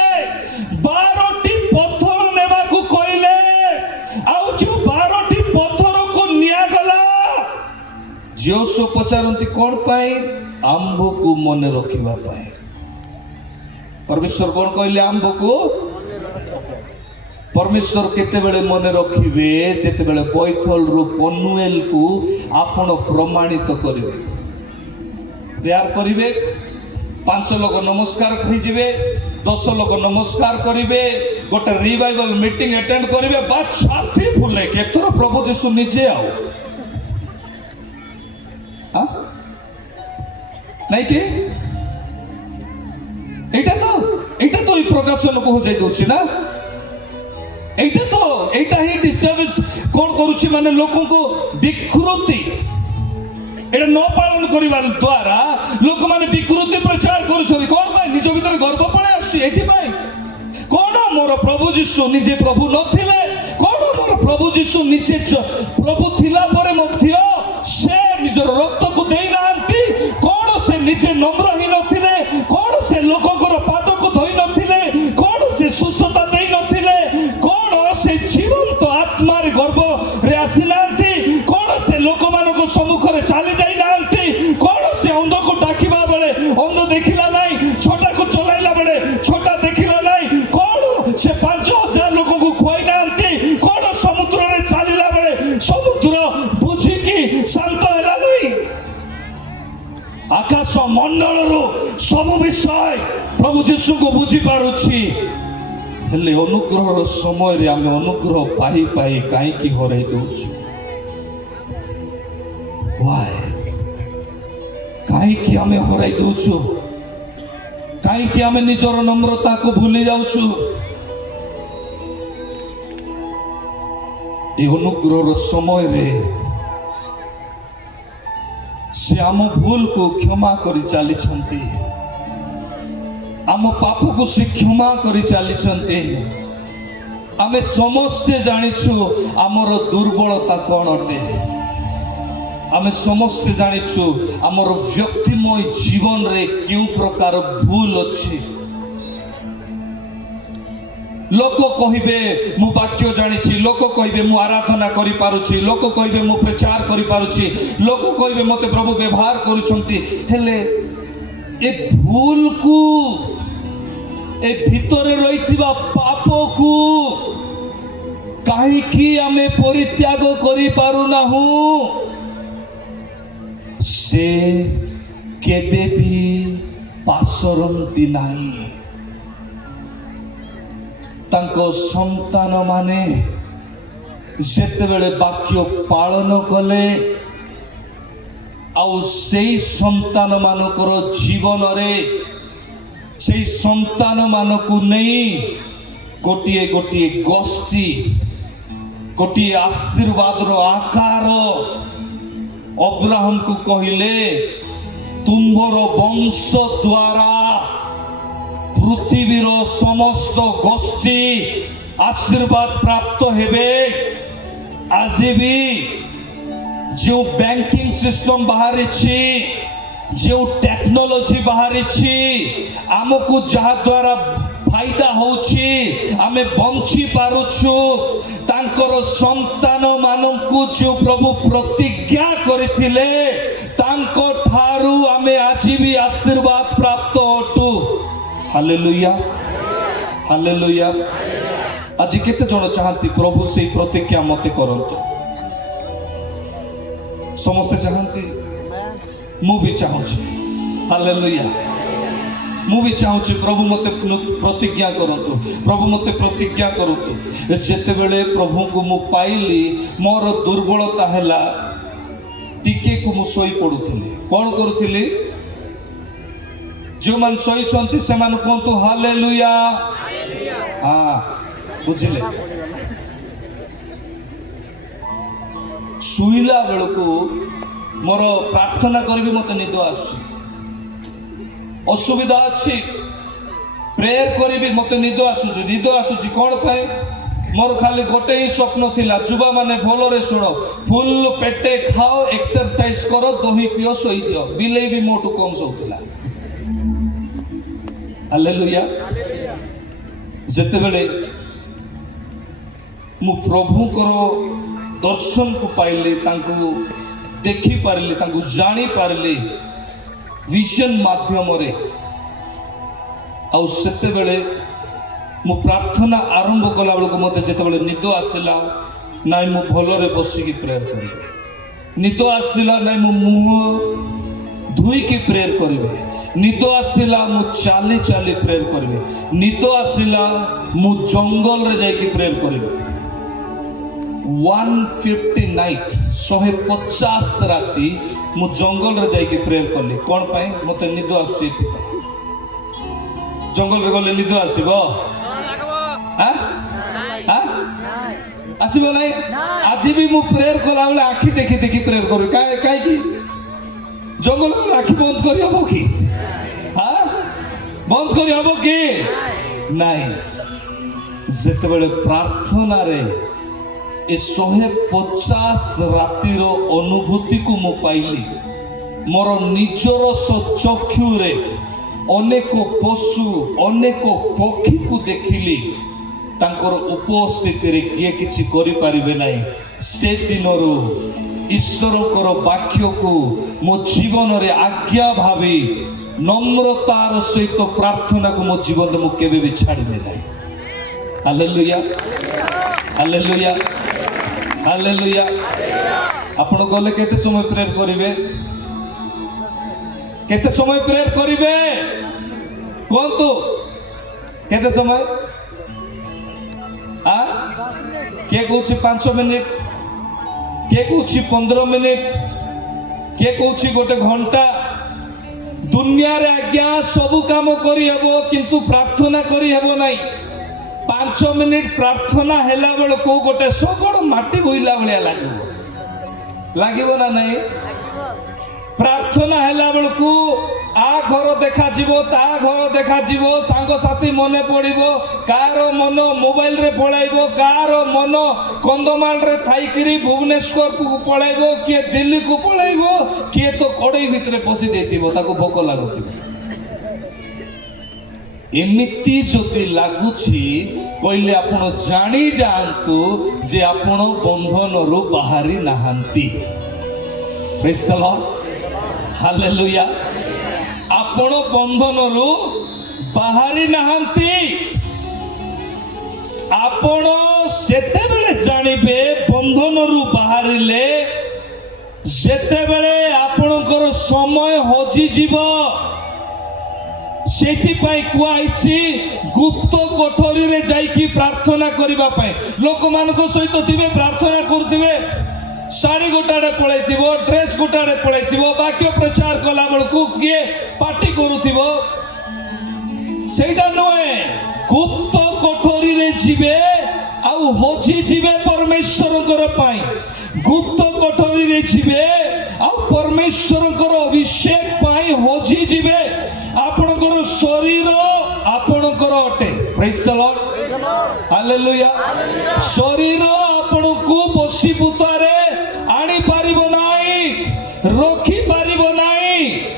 12ଟି ପଥର ନେବାକୁ କହିଲେ ଆଉ ଯୋଉ 12ଟି ପଥରକୁ ନିଆଗଲା। ଯୋଶୁଆ ପଚାରନ୍ତି କଣ ପାଇଁ? ଆମ୍ଭକୁ ମନେ ରଖିବା ପାଇଁ। परमेश्वर कौन कहले आंबको? परमेश्वर केतेबेले मने रखिबे जेतेबेले बैथल रु पनुएल को आपण प्रमाणित करिवे। प्रेयर करिवे, 5 लोग नमस्कार कहि जिवे, 10 लोग नमस्कार करिवे, गोटे रिवाइवल मीटिंग अटेंड करिवे, बा छाती फुले के तोर प्रभु यीशु निजे आओ। हां नहीं कि এইটা তো এই প্রকাশন কো যাই দউছি না। এইটা হি ডিস্টার্বেন্স কোন করুছি মানে লোকଙ୍କୁ বিকৃতি এটা ন পালন করিবার দ্বারা লোক মানে বিকৃতি প্রচার করুছন্তি। কোন পাই? নিজ ভিতরে গর্ব পড়ে আসছে এটি পাই। কোন মোর প্রভু যিশু নিজে প্রভু নথিলে, কোন মোর প্রভু যিশু নিজে প্রভু থিলা পরে মধ্য সে নিজর রক্তକୁ দেই নাহান্তি, কোন সে নিজে নম্রহীন নথিলে, কোন সে লোকଙ୍କର ପାଦକୁ ଧୋଇ ନଥିଲେ, কোন ସେ ସୁସ୍ଥତା ଦେଇ ନଥିଲେ, কোন ସେ ଜୀବନ୍ତ ଆତ୍ମାରେ ଗର୍ବରେ ଆସିନାହାନ୍ତି, কোন ସେ ଲୋକମାନଙ୍କ ସମ୍ମୁଖରେ ଚାଲି ଯାଇ ନାହାନ୍ତି, কোন ସେ ଅନ୍ଧକୁ ଡାକିବା ବେଳେ ଅନ୍ଧ ଦେଖିଲା ନାହିଁ, ଛୋଟାକୁ ଚଲାଇଲା ବେଳେ ଛୋଟା ଦେଖିଲା ନାହିଁ, কোন ସେ 5000 ଲୋକଙ୍କୁ ଖୁଆଇ ନାହାନ୍ତି, কোন ସମୁଦ୍ରରେ ଚାଲିଲା ବେଳେ ସମୁଦ୍ର ବୁଝିକି ଶାନ୍ତ ହେଲା ନାହିଁ। आकाश मंडल सब विषय प्रभु जीशु को बुझी पारुछि, हेले अनुग्रह समय रे आमे अनुग्रह पाई पाई काई हराई दउछु। व्हाई काई आमे हराई दउछु? काई आमे निजर नम्रता को भूली जाउछु? ए अनुग्रह समय रे से आम भूल को क्षमा करी चली, आम पाप को से क्षमा करी चली। आमे समस्ते जानिछु आमर दुर्बलता कौन अटे, आमे समस्ते जानिछु आमर व्यक्तिमय जीवन रे क्यों प्रकार भूल अछि। लोक कहिबे मु वाक्य जानिछि, लोक कहिबे मु आराधना करि पारुछि, लोक कहिबे मु प्रचार करि पारुछि, लोक कहिबे मते प्रभु व्यवहार करूछंती, हेले ए भूल को ए भितरे रहिथिबा पाप को काहे कि आमे परित्याग करि पारु नाहु? से केबे भी पासरंती नाही। तांको संतान माने जेतेबेले वाक्य पालन कले आउ सेई संतान मानकर जीवन रे सेई संतान मानकु नहीं गोटिए गोटिए गोष्ठी गोटिए आशीर्वाद रो आकार अब्राहम को कहिले तुम्बर वंश द्वारा पृथ्वीर समस्त गोष्ठी आशीर्वाद प्राप्त हेबे। आज भी जो बैंकिंग सिस्टम बाहरी छी, जो टेक्नोलॉजी बाहरी छी, आमको जहा द्वारा फायदा होछि आमे बंची पारुछु, तांकर संतान मानकु जो प्रभु प्रतिज्ञा करिथिले तांको ठारू आमे आज भी आशीर्वाद प्राप्त होटु। Hallelujah hallelujah. आज केते जण चाहती प्रभु से प्रतिज्ञा मते करंतु? समस्त चाहती, मु भी चाहूची। हालेलुया। मु भी चाहूची प्रभु मते प्रतिज्ञा करंतु, प्रभु मते प्रतिज्ञा करंतु। जेते बेले प्रभु को मु पाइली मोर दुर्बलता हैला टिके को मु सोई पडुथिली। कोन करूथिली? जो मन सोई चंती से मन कहतु हालेलुया। हाँ बुझिले? शुइला बेलको मोर प्रार्थना करी मत निद आसुची, असुविधा अच्छी प्रेयर करी मत निद आसुची। निद आसुची कौन पाए? मोर खाली गोटे ही स्वप्न थिला जुबा माने भलरे शुण फुल पेटे खाओ एक्सरसाइज करो दही पियो सोई दियो बिले भी मोटू कम सोउथिला हालेलुया जेते बेले मु प्रभु करो दर्शन को पाइले तांको देखि पारली तांको जानी पारली विजन माध्यम रे आ सेते बेले मु प्रार्थना आरंभ कला बेलू मत जिते निद आसला ना मु भलरे बसिकी प्रेयर करी निद आसला ना मु मुह धुईकी प्रेयर करी निद आसला मु चाली चाली प्रेयर करी निद आसला मु जंगल रे जाइकी प्रेयर करी 150 नाइट 150 राति मु जंगल रे जाइकी प्रेयर कली कौन पाए मत निद आस जंगल रे गले निद आसीबो आसब ना आज भी मु प्रेयर कला बेले आखि देखी देखी प्रेयर कर कहीं जंगल आखि बंद कर हम कि बंद कर हम कि नाई जिते बड़े प्रार्थना रे 150 रातिर अनुभूति को मु पाइली मोर निजर चक्षु रे अनेक पशु अनेक पक्षी को देखिली तांकर उपस्थिति रे किए किछि करि पारिबे नाही से दिनरो ईश्वरकर वाक्य को मो जीवन रे आज्ञा भावी नम्रतार सहित प्रार्थना को मो जीवन रे मु केबे भी छाड़िबे नाही हालेलुया हालेलुया हालेलुया आपण गले केते समय प्रेयर करिवे केते समय प्रेयर करिवे कोंतु केते समय किए कौच 5 मिनिट किए कौच 15 मिनिट किए कौच गोटे घंटा दुनिया रे आज्ञा सबु काम करी हेबो किंतु प्रार्थना करी हेबो नाही 5 मिनिट प्रार्थना हेला बेल को गोटे सगड़ माटी बोइला भलिया लागिबो ना नाही प्रार्थना हेला बेल को आ घर देखा जीवो ता घर देखा जीवो सांग साथी मने पड़िबो कार मन मोबाइल रे पळाइबो कार मन कंदमाल रे थाइकिरी भुवनेश्वर को पळाइबो किए दिल्ली को पळाइबो किए तो कड़ई भितरे पसी देतिबो ताको भोक लागुतिबो एमिति जति लागुछि कहले आपण जानी जानतु जे आपण बंधन रो बाहरी नाहंती प्रेज द लॉर्ड हालेलुया आपण बंधन रु बाहरी नाहंती आपण सेते बेले जानिबे बंधन रु बाहरिले सेते बेले आपणकर समय हजि जीव सेति पाई कुआइछि गुप्त कोठरी रे जाइकी प्रार्थना करिबा पाई लोक मानको सहित थिबे प्रार्थना करथिबे साड़ी गोटाड़े पलैथिबो ड्रेस गोटाड़े पलैथिबो वाक्य प्रचार कला बेलू किए पार्टी करुथिबो सेटा नहे गुप्त कोठरी रे जिबे आउ हजि जिबे परमेश्वरकर पाई गुप्त कोठरी रे जिबे आउ परमेश्वरकर अभिषेक पाई हजि जिबे आपणकर शरीर आपणकर अटे प्रेज द लॉर्ड हालेलुया शरीर आपणको बसी पुतारे आनी पारिबो नाही रखी पारिबो नाही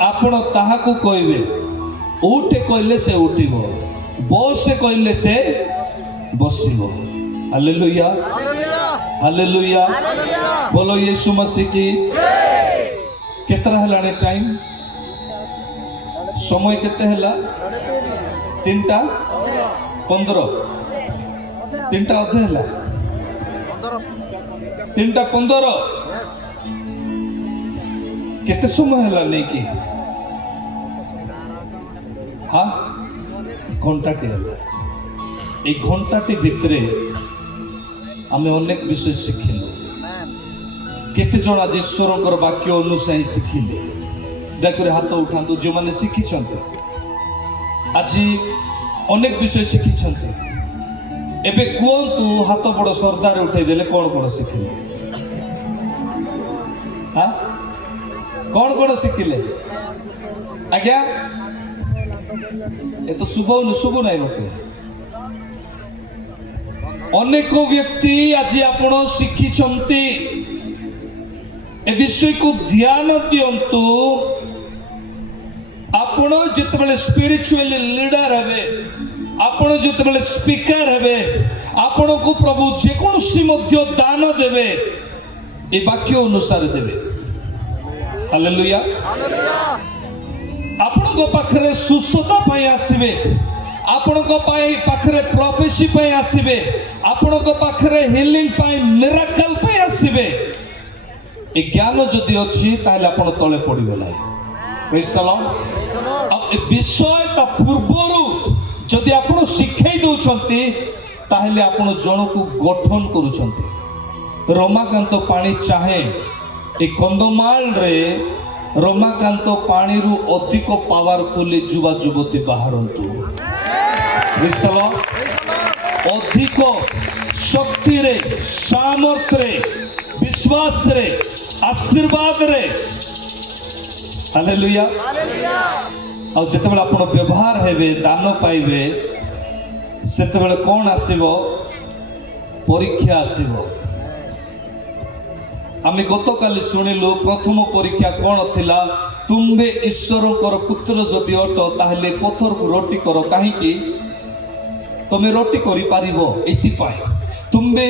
आपण ताहाकू कहबे उठे कहले से उठिबो बस से कहले से बसिबो हालेलुया हालेलुया बोलो यीशु मसीह की जय केतरा हलाने टाइम समय केते हला 3टा 15 3टा अधे हला 3टा 15 केते समय हला नहीं कि हाँ घंटा टे हला ए घंटा टे भितरे आमे अनेक विषय शिखिलु केते जण आज ईश्वरकर वाक्य अनुसार शिखिले दयाकरी हाथ उठातु जो मैंने शिखी आज अनेक विषय शिखी एबे कहतु हाथ बड़ सरदार उठे देले कौन कौन शिखिले हाँ कौन कौन शिखिले आज्ञा ए तो शुभ ना मत अनेक व्यक्ति आज आपण शिखिछंती ए विषय को ध्यान दियंतु आपण जितबेले स्पिरिचुअली लीडर हेबे आपण जितबेले स्पीकर हेबे आपण को प्रभु जे कोनसी मध्य दान देबे ए वाक्य अनुसार देबे हालेलुया आपण को पाखरे सुस्थता पई आसीबे आपण को पाखरे प्रोफेसी पई आसीबे आपण को पाखरे हीलिंग पई मिराकल पई आसीबे ए ज्ञान जदि अछि ताले आपण तळे पडिबे नै प्रेज द लॉर्ड अब ए विषय ता पूर्वरु जदि आपण शिखै दउछंती ताले आपण जण को गठन करूछंती रमाकांत पानी चाहे ए कंदमाल रे रमाकांत पानी रु अधिक पावरफुल जुवा जुवती बाहरंतु प्रेज द लॉर्ड अधिक शक्ति रे सामर्थ रे विश्वास रे आशीर्वाद रे हालेलुया आ जेतेबेले आपण व्यवहार हेबे दान पाइबे सेतेबेले कोन आसीबो परीक्षा आसीबो आमे गतकाली सुनिलु प्रथम परीक्षा कोन थिला तुम्बे ईश्वरकर पुत्र जदि अट ताहले पत्थर को रोटी करो काहे कि तमे रोटी करि पारिबो एति पाए तुम्बे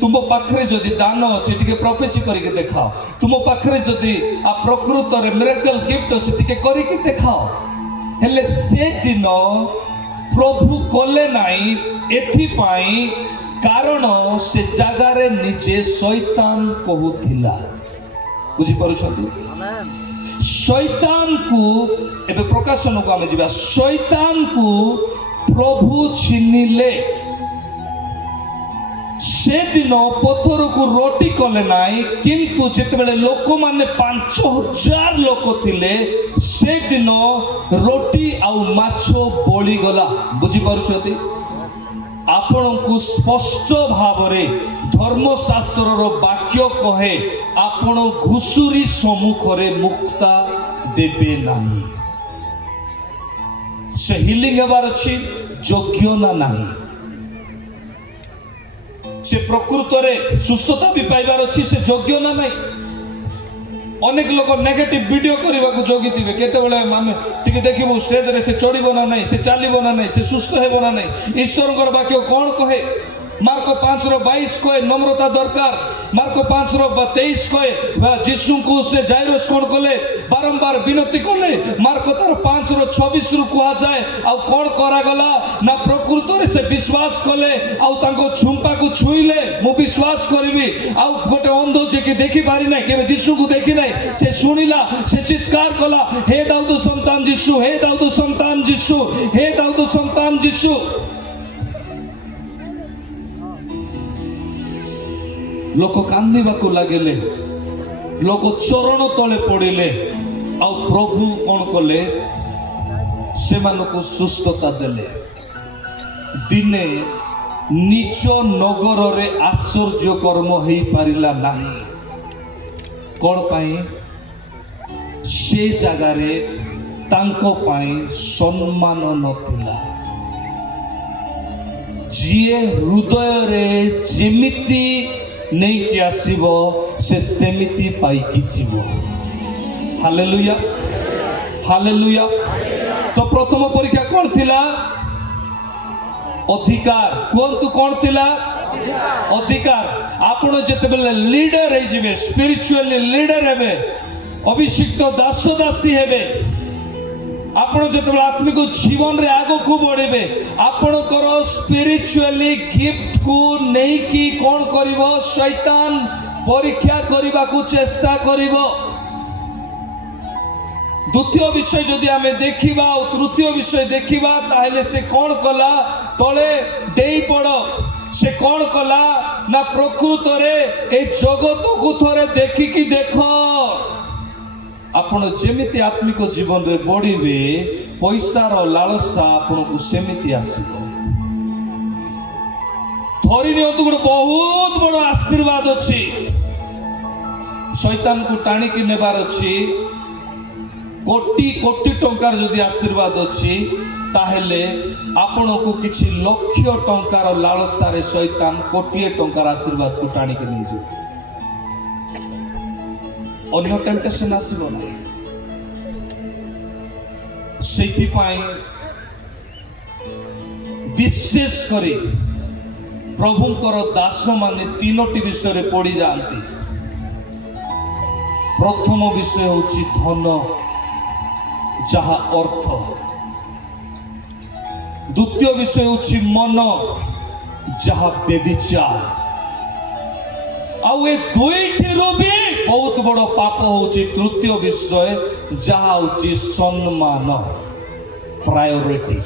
तुम पाखरे जदि दान अछि टिके प्रोफेसी करिके देखाओ तुम पाखरे जदि आ प्रकृत रे मिरेकल गिफ्ट अछि टिके करिके देखाओ हेले से दिन प्रभु कोले नाही एथि पाई कारण से जगह रे निजे शैतान कहूथिला बुझी पारुछथि शैतान को एबे प्रकाशन को आमे जिबा शैतान को प्रभु चिन्हिले से दिन पत्थर को रोटी कले नाई किंतु जितेबेले लोक माने 5000 लोक थिले से दिन रोटी आउ माछो बोली गला बुझी पारुछथि आपण को स्पष्ट भाव रे धर्मशास्त्र रो वाक्य कहे आपण घुसुरी सम्मुख रे मुक्ता देबे नाही से हिलिंग हेबार अछि योग्य ना नाही से प्रकृत रे सुस्थता भी पाइबार अछि से योग्य ना नाही अनेक लोक नेगेटिव वीडियो करबा को जोगी थिबे केते बेले मामे टिके देखिबो स्टेज रे से चढ़िबो ना नाही से चालिबो ना नाही से सुस्थ हेबो ना नाही ईश्वरकर वाक्य कोन कहे मार्को 5:22 कहे नम्रता दरकार मार्को 5:23 कहे यीशु को से जाइरस कोन कले बारंबार विनती कले मार्को तार 5:26 रु कुआ जाए आ कोन करा गला ना प्रकृत रे से विश्वास कले आ तांको झुंपा को छुईले मु विश्वास करबी आ गोटे अंध जे के देखि पारि नै केबे यीशु को देखि नै से सुनिला से चित्कार कला हे दाऊद संतान यीशु हे दाऊद संतान यीशु हे दाऊद संतान यीशु लोक कांदिबा को लागेले लोक चरण तले पड़िले आ प्रभु कोन कले से मानको सुस्थता देले दिने निज नगर रे आश्चर्य कर्म हेई पारिला नाही कोन पाई से जगह रे तांको पाई सम्मान नथिला जिए हृदय रे जेमिति नहीं कि आसीबो से सेमिति पाई कि जीवो हालेलुया हालेलुया तो प्रथम परीक्षा कोन थिला अधिकार कोंतु कोन थिला अधिकार आपण जेतेबेले लीडर हे जिवे स्पिरिचुअली लीडर हेबे अभिषिक्त दास दासी हेबे आपण जेतेबेले आत्मिक जीवन रे आगो को बढ़ेबे आपण करो स्पिरिचुअली गिफ्ट को नहीं कि कोन करिवो शैतान परीक्षा करिबा को चेष्टा करिवो द्वितीय विषय जदि आमे देखिबा और तृतीय विषय देखिबा ताहेले से कोन कला तळे देई पड़ो से कोन कला ना प्रकृत रे ए जगत को थरे देखि कि देखो आपण जेमिति आत्मिक जीवन रे बढ़िबे पैसा रो लालसा आपण को सेमिति आसीबो धरि नियंतु गुड बहुत बड़ आशीर्वाद अछि शैतान को टाणी कि नेबार अछि कोटी कोटी टंकार जदि आशीर्वाद अछि ताहेले आपनको किछि लक्ष टंकार लालसारे शैतान कोटिए टंकार आशीर्वाद को टाणी के नहीं जे अन्य टेम्पटेशन आसीबो ना सेठी पाई विशेष करे प्रभुंकर दास माने तीनोटी विषय पड़ी जाती। प्रथम विषय होची धन जहा अर्थ, द्वितीय विषय होची मन जहा व्यभिचार, आउ ए दुईटी भी बहुत बड़ पाप होची तृतीय विषय जहा होची सम्मान प्रायोरिटी।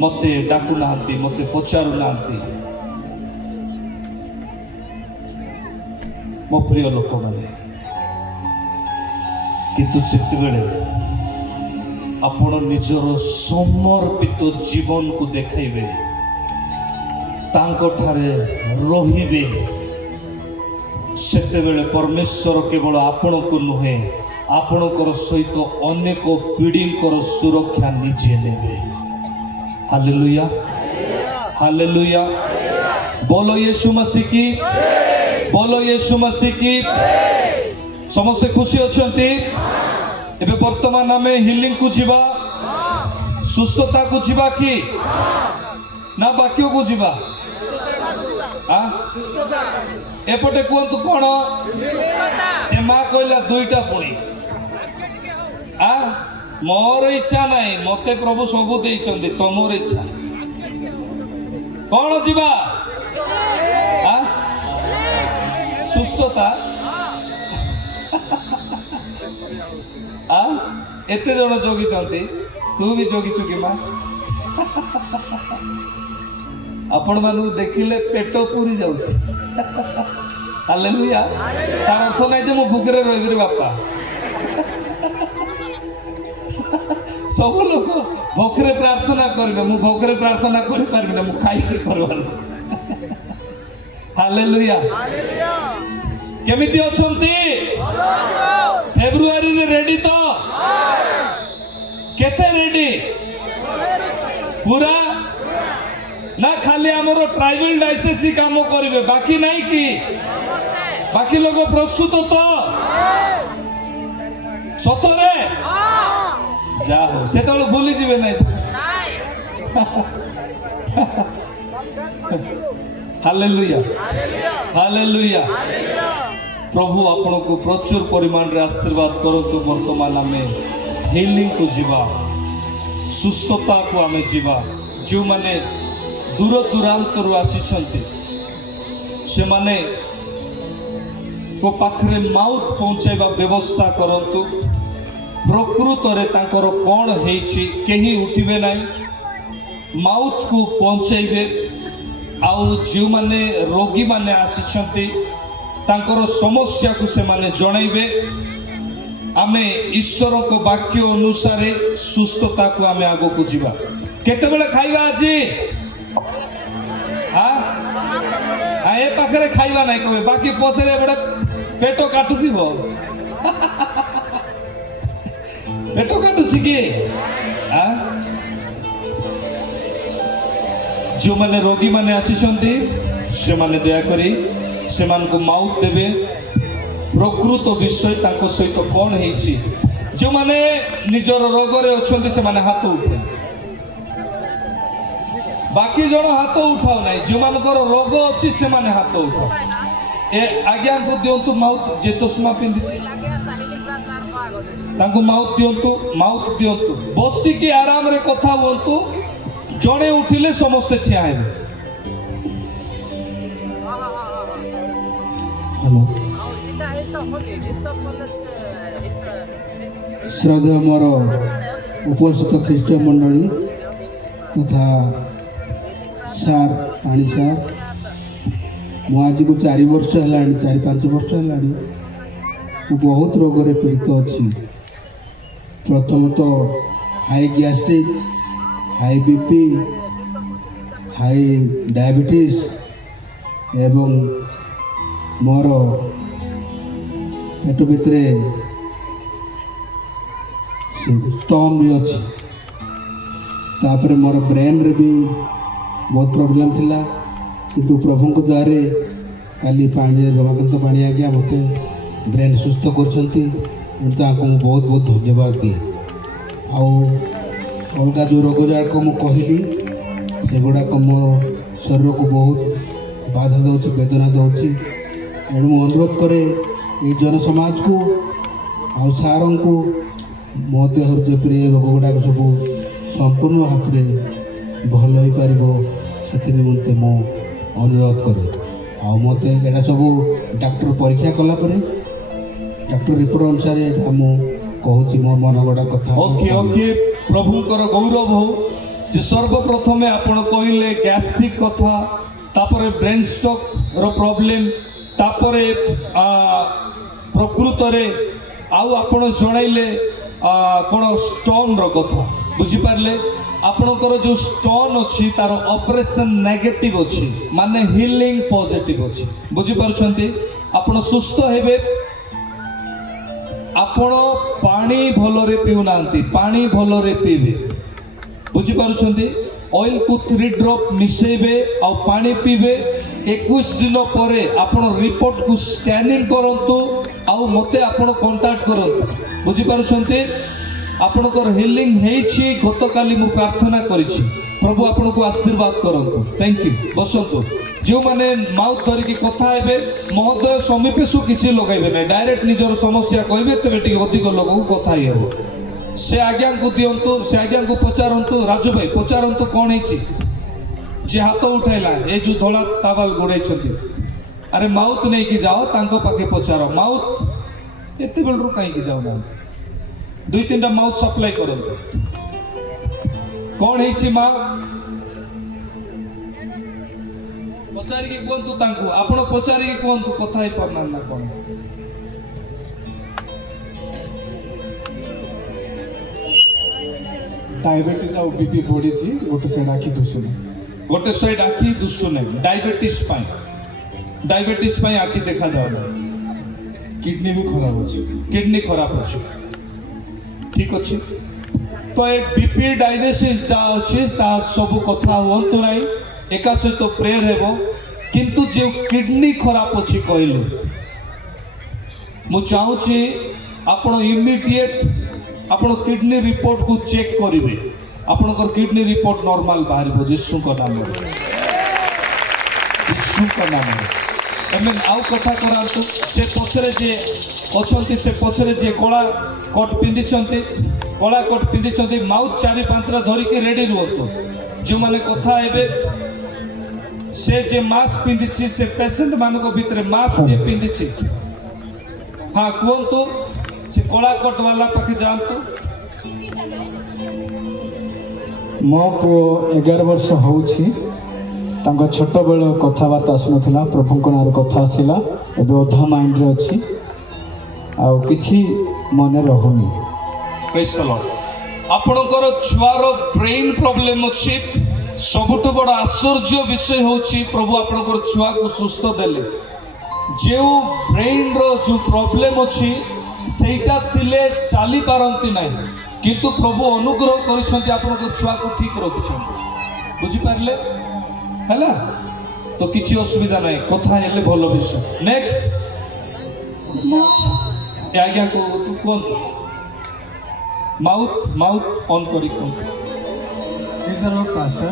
मते डाकू नांती मते पचारू नांती मो प्रिय लोक माने किंतु सेतेबेले आपण निजर समर्पित जीवन को देखाइबे तांको ठारे रहिबे सेतेबेले परमेश्वर केवल आपण को नुहे आपणकर सहित अनेक पीढ़ीकर सुरक्षा निजे नेबे। Hallelujah hallelujah. बोलो यीशु मसीह की, बोलो यीशु मसीह की। समस्त खुशी अछंती एबे वर्तमान आमे हिलिंग को जीवा, सुस्थता को जीवा कि ना बाकी को जीवा? एपटे कहतु कौन से माँ कहला दुईटा पुणी मोर इच्छा नहीं मते प्रभु सबू देइचंदी तमोर इच्छा कौन जीवा सुस्थता एते जन जोगी तू भी जोगिचु कि माँ आपण मानू देखिले पेट पूरी जाउछि। हालेलुया। तार अर्थ नहीं जे मु भूखरे रहिबि रे बापा। सब लोग भोखरे प्रार्थना करेंगे, मु भोखरे प्रार्थना करि पारबि ना, मु खाई के करबार। हालेलुया। केमिति अछंती? फेब्रुआरी रे रेडी तो केते रेडी पूरा ना खाली आमर ट्राइबल डायसेसी काम करेंगे बाकी नहीं कि बाकी लोग प्रस्तुत तो सतरे जा हो से तो भूली जीवे नहीं। Hallelujah hallelujah. प्रभु आपण को प्रचुर परिमाण रे आशीर्वाद करतु। वर्तमान आमे हिलिंग को जीवा, सुस्थता को आमे जीवा। जो माने दूर दूरांतर आसी से माने को पाखरे माउथ पहुंचाइबा व्यवस्था करंतु। प्रकृत रे तांकर कोन हेछि केही उठिबे नाही, माउथ को पहुंचाइबे। आउ जो माने रोगी माने आसी तांकर समस्या को से माने जणाइबे। आमे ईश्वर को वाक्य अनुसार सुस्थता को आमे आगो को जीवा। केते बेले खाइबा आजी ए पाखरे खाइबा नहीं कहे बाकी पसरे बड़े पेट काटुथिबो। पेट काटुछि कि जो माने रोगी माने आसीछंती से माने दया करी से मान को माउथ देबे। प्रकृत विषय ताको सहित कोन हेछि जो माने निजर रोग रे अछंती से माने हाथ उठे। बाकी जन हाथ उठाओ नहीं, जो मानकर रोग अच्छी से माने हाथ उठाओ। ए आज्ञा को दियंतु माउथ जे चश्मा पिंधि तांको माउथ दियंतु बसी की आराम रे कथा हुंतु। जड़े उठिले समस्त ठिया हेबे। हेलो श्रद्धा मोर उपस्थित ख्रीष्टीय मंडली तथा सार पानी सार मुझे को 4 वर्ष है 4-5 वर्ष है बहुत रोग पीड़ित अच्छी। प्रथम तो high gastric, high BP, high diabetes एवं मोर पेट भितर स्टोन भी अच्छी तापर मोर ब्रेन रे भी बहुत प्रॉब्लम थिला किंतु प्रभु को द्वारे काली पानी रमाकांत पाणी आज्ञा मते ब्रेन सुस्थ करछंती ताको बहुत बहुत धन्यवाद दिए आउ अलगा जो रोग जाक मु कहली सेगुड़ाक मो शरीर को बहुत बाधा दौर वेदना दौर एणु मु अनुरोध करे ये जन समाज को आउ सार को मो देह जो प्रिय रोग गुड़ाक सब संपूर्ण भाव में भल हो पार से निमंते मो अनुरोध करे आ मत यहाँ सब डॉक्टर परीक्षा कलापर डॉक्टर रिपोर्ट अनुसार मु कहूँ मो मन गड़ा कथा ओके ओके प्रभुंकर गौरव हो जे सर्वप्रथम आपण कहले गैस्ट्रिक कथा तापर ब्रेन स्ट्रोक रो प्रॉब्लम तापर प्रकृत रे आउ आपण जणाइले कोन स्टोन रो कथा बुझी पारले आपणकर जो स्टोन अच्छी तार ऑपरेशन नेगेटिव अच्छी माने हीलिंग पॉजिटिव अच्छी बुझी पारुछंती आपण सुस्थ हेबे आपण पानी भलरे पिउ नांती पानी भलरे पीबे बुझी पारुछंती ऑयल को 3 ड्रॉप मिसेबे आ पानी पीबे 21 दिन परे आपण रिपोर्ट को स्कैनिंग करंतु आ मते आपण कांटेक्ट करंतु बुझी पारुछंती आपणकर हिलिंग हेछि गतकाली मु प्रार्थना करिछि प्रभु आपण को आशीर्वाद करंतु थैंक यू बसंतु जो माने माउथ धरिकी कथा हेबे महोदय समीपेसु किसी लगाइबे नै डायरेक्ट निजर समस्या कहबे तबे टिके अधिक लोक को कथा हेबो से आज्ञा को दियंतु से आज्ञा को पचारंतु राजू भाई पचारंतु कोन हेछि जे हाथ उठाइला ए जो धोला तावाल गुड़ाई छथि अरे माउथ नै कि जाओ तांको पाके पचारो माउथ एते बेलरु काई कि जाओ ना 2-3टा माउथ सप्लाई करंतु कोन हेछि मा पचारी के कोंतु तांको आपण पचारी के कोंतु कथा हे परना ना कोन डायबिटीज और बीपी बढ़ी गोटे साइड आखि दुसुनी गोटे साइड आखि दुसुने डायबिटीज पाई आखि देखा जाओ किडनी भी खराब अच्छी किडनी खराब अच्छी ठीक अच्छी तो ये बीपी डायलिसिस टा अच्छी सब कथा हुंतु नहीं एका सहित प्रेयर हेबो किंतु जो किडनी खराब अच्छी कहले मु चाहूची आपण इमीडिएट आपण किडनी रिपोर्ट को चेक करिवे आपणकर किडनी रिपोर्ट नॉर्मल बाहर जीशु का नाम जीशु का नाम एमन आउ कथा करांतु से पछरे जे अछंती से पछरे जे कोला कोट पिंदिछंती कोला कोट पिंदिछंती माउथ 4-5टा धरि के रेडी रहतो जो माने कथा हेबे से जे मास्क पिंदिछि से पेशेंट मानको भितरे मास्क जे पिंदिछि हां कोंतो से कोला कोट वाला पाखे जानतो मो पुओ 11 वर्ष होउछि तांको छोट बेल कथबार्ता आसुनथिला प्रभुଙ୍କ नार कथा आसिला एबे अधा माइंड रे अछि आ किछि मने रहुनी प्रेज द लॉर्ड आपणकर छुआर ब्रेन प्रॉब्लम अछि सबुठ बड़ आश्चर्य विषय होछि प्रभु आपणकर छुआ को सुस्थ देले जे ब्रेन रो जो प्रॉब्लम अछि सेटा थिले चाली पारंती नै किंतु प्रभु अनुग्रह करिसंती आपणकर छुआ को ठीक रखिसंती बुझी पारले हैला तो किछि असुविधा नै कथा हेले भलो विषय नेक्स्ट आज्ञा को तू कोन माउथ ऑन करी कोन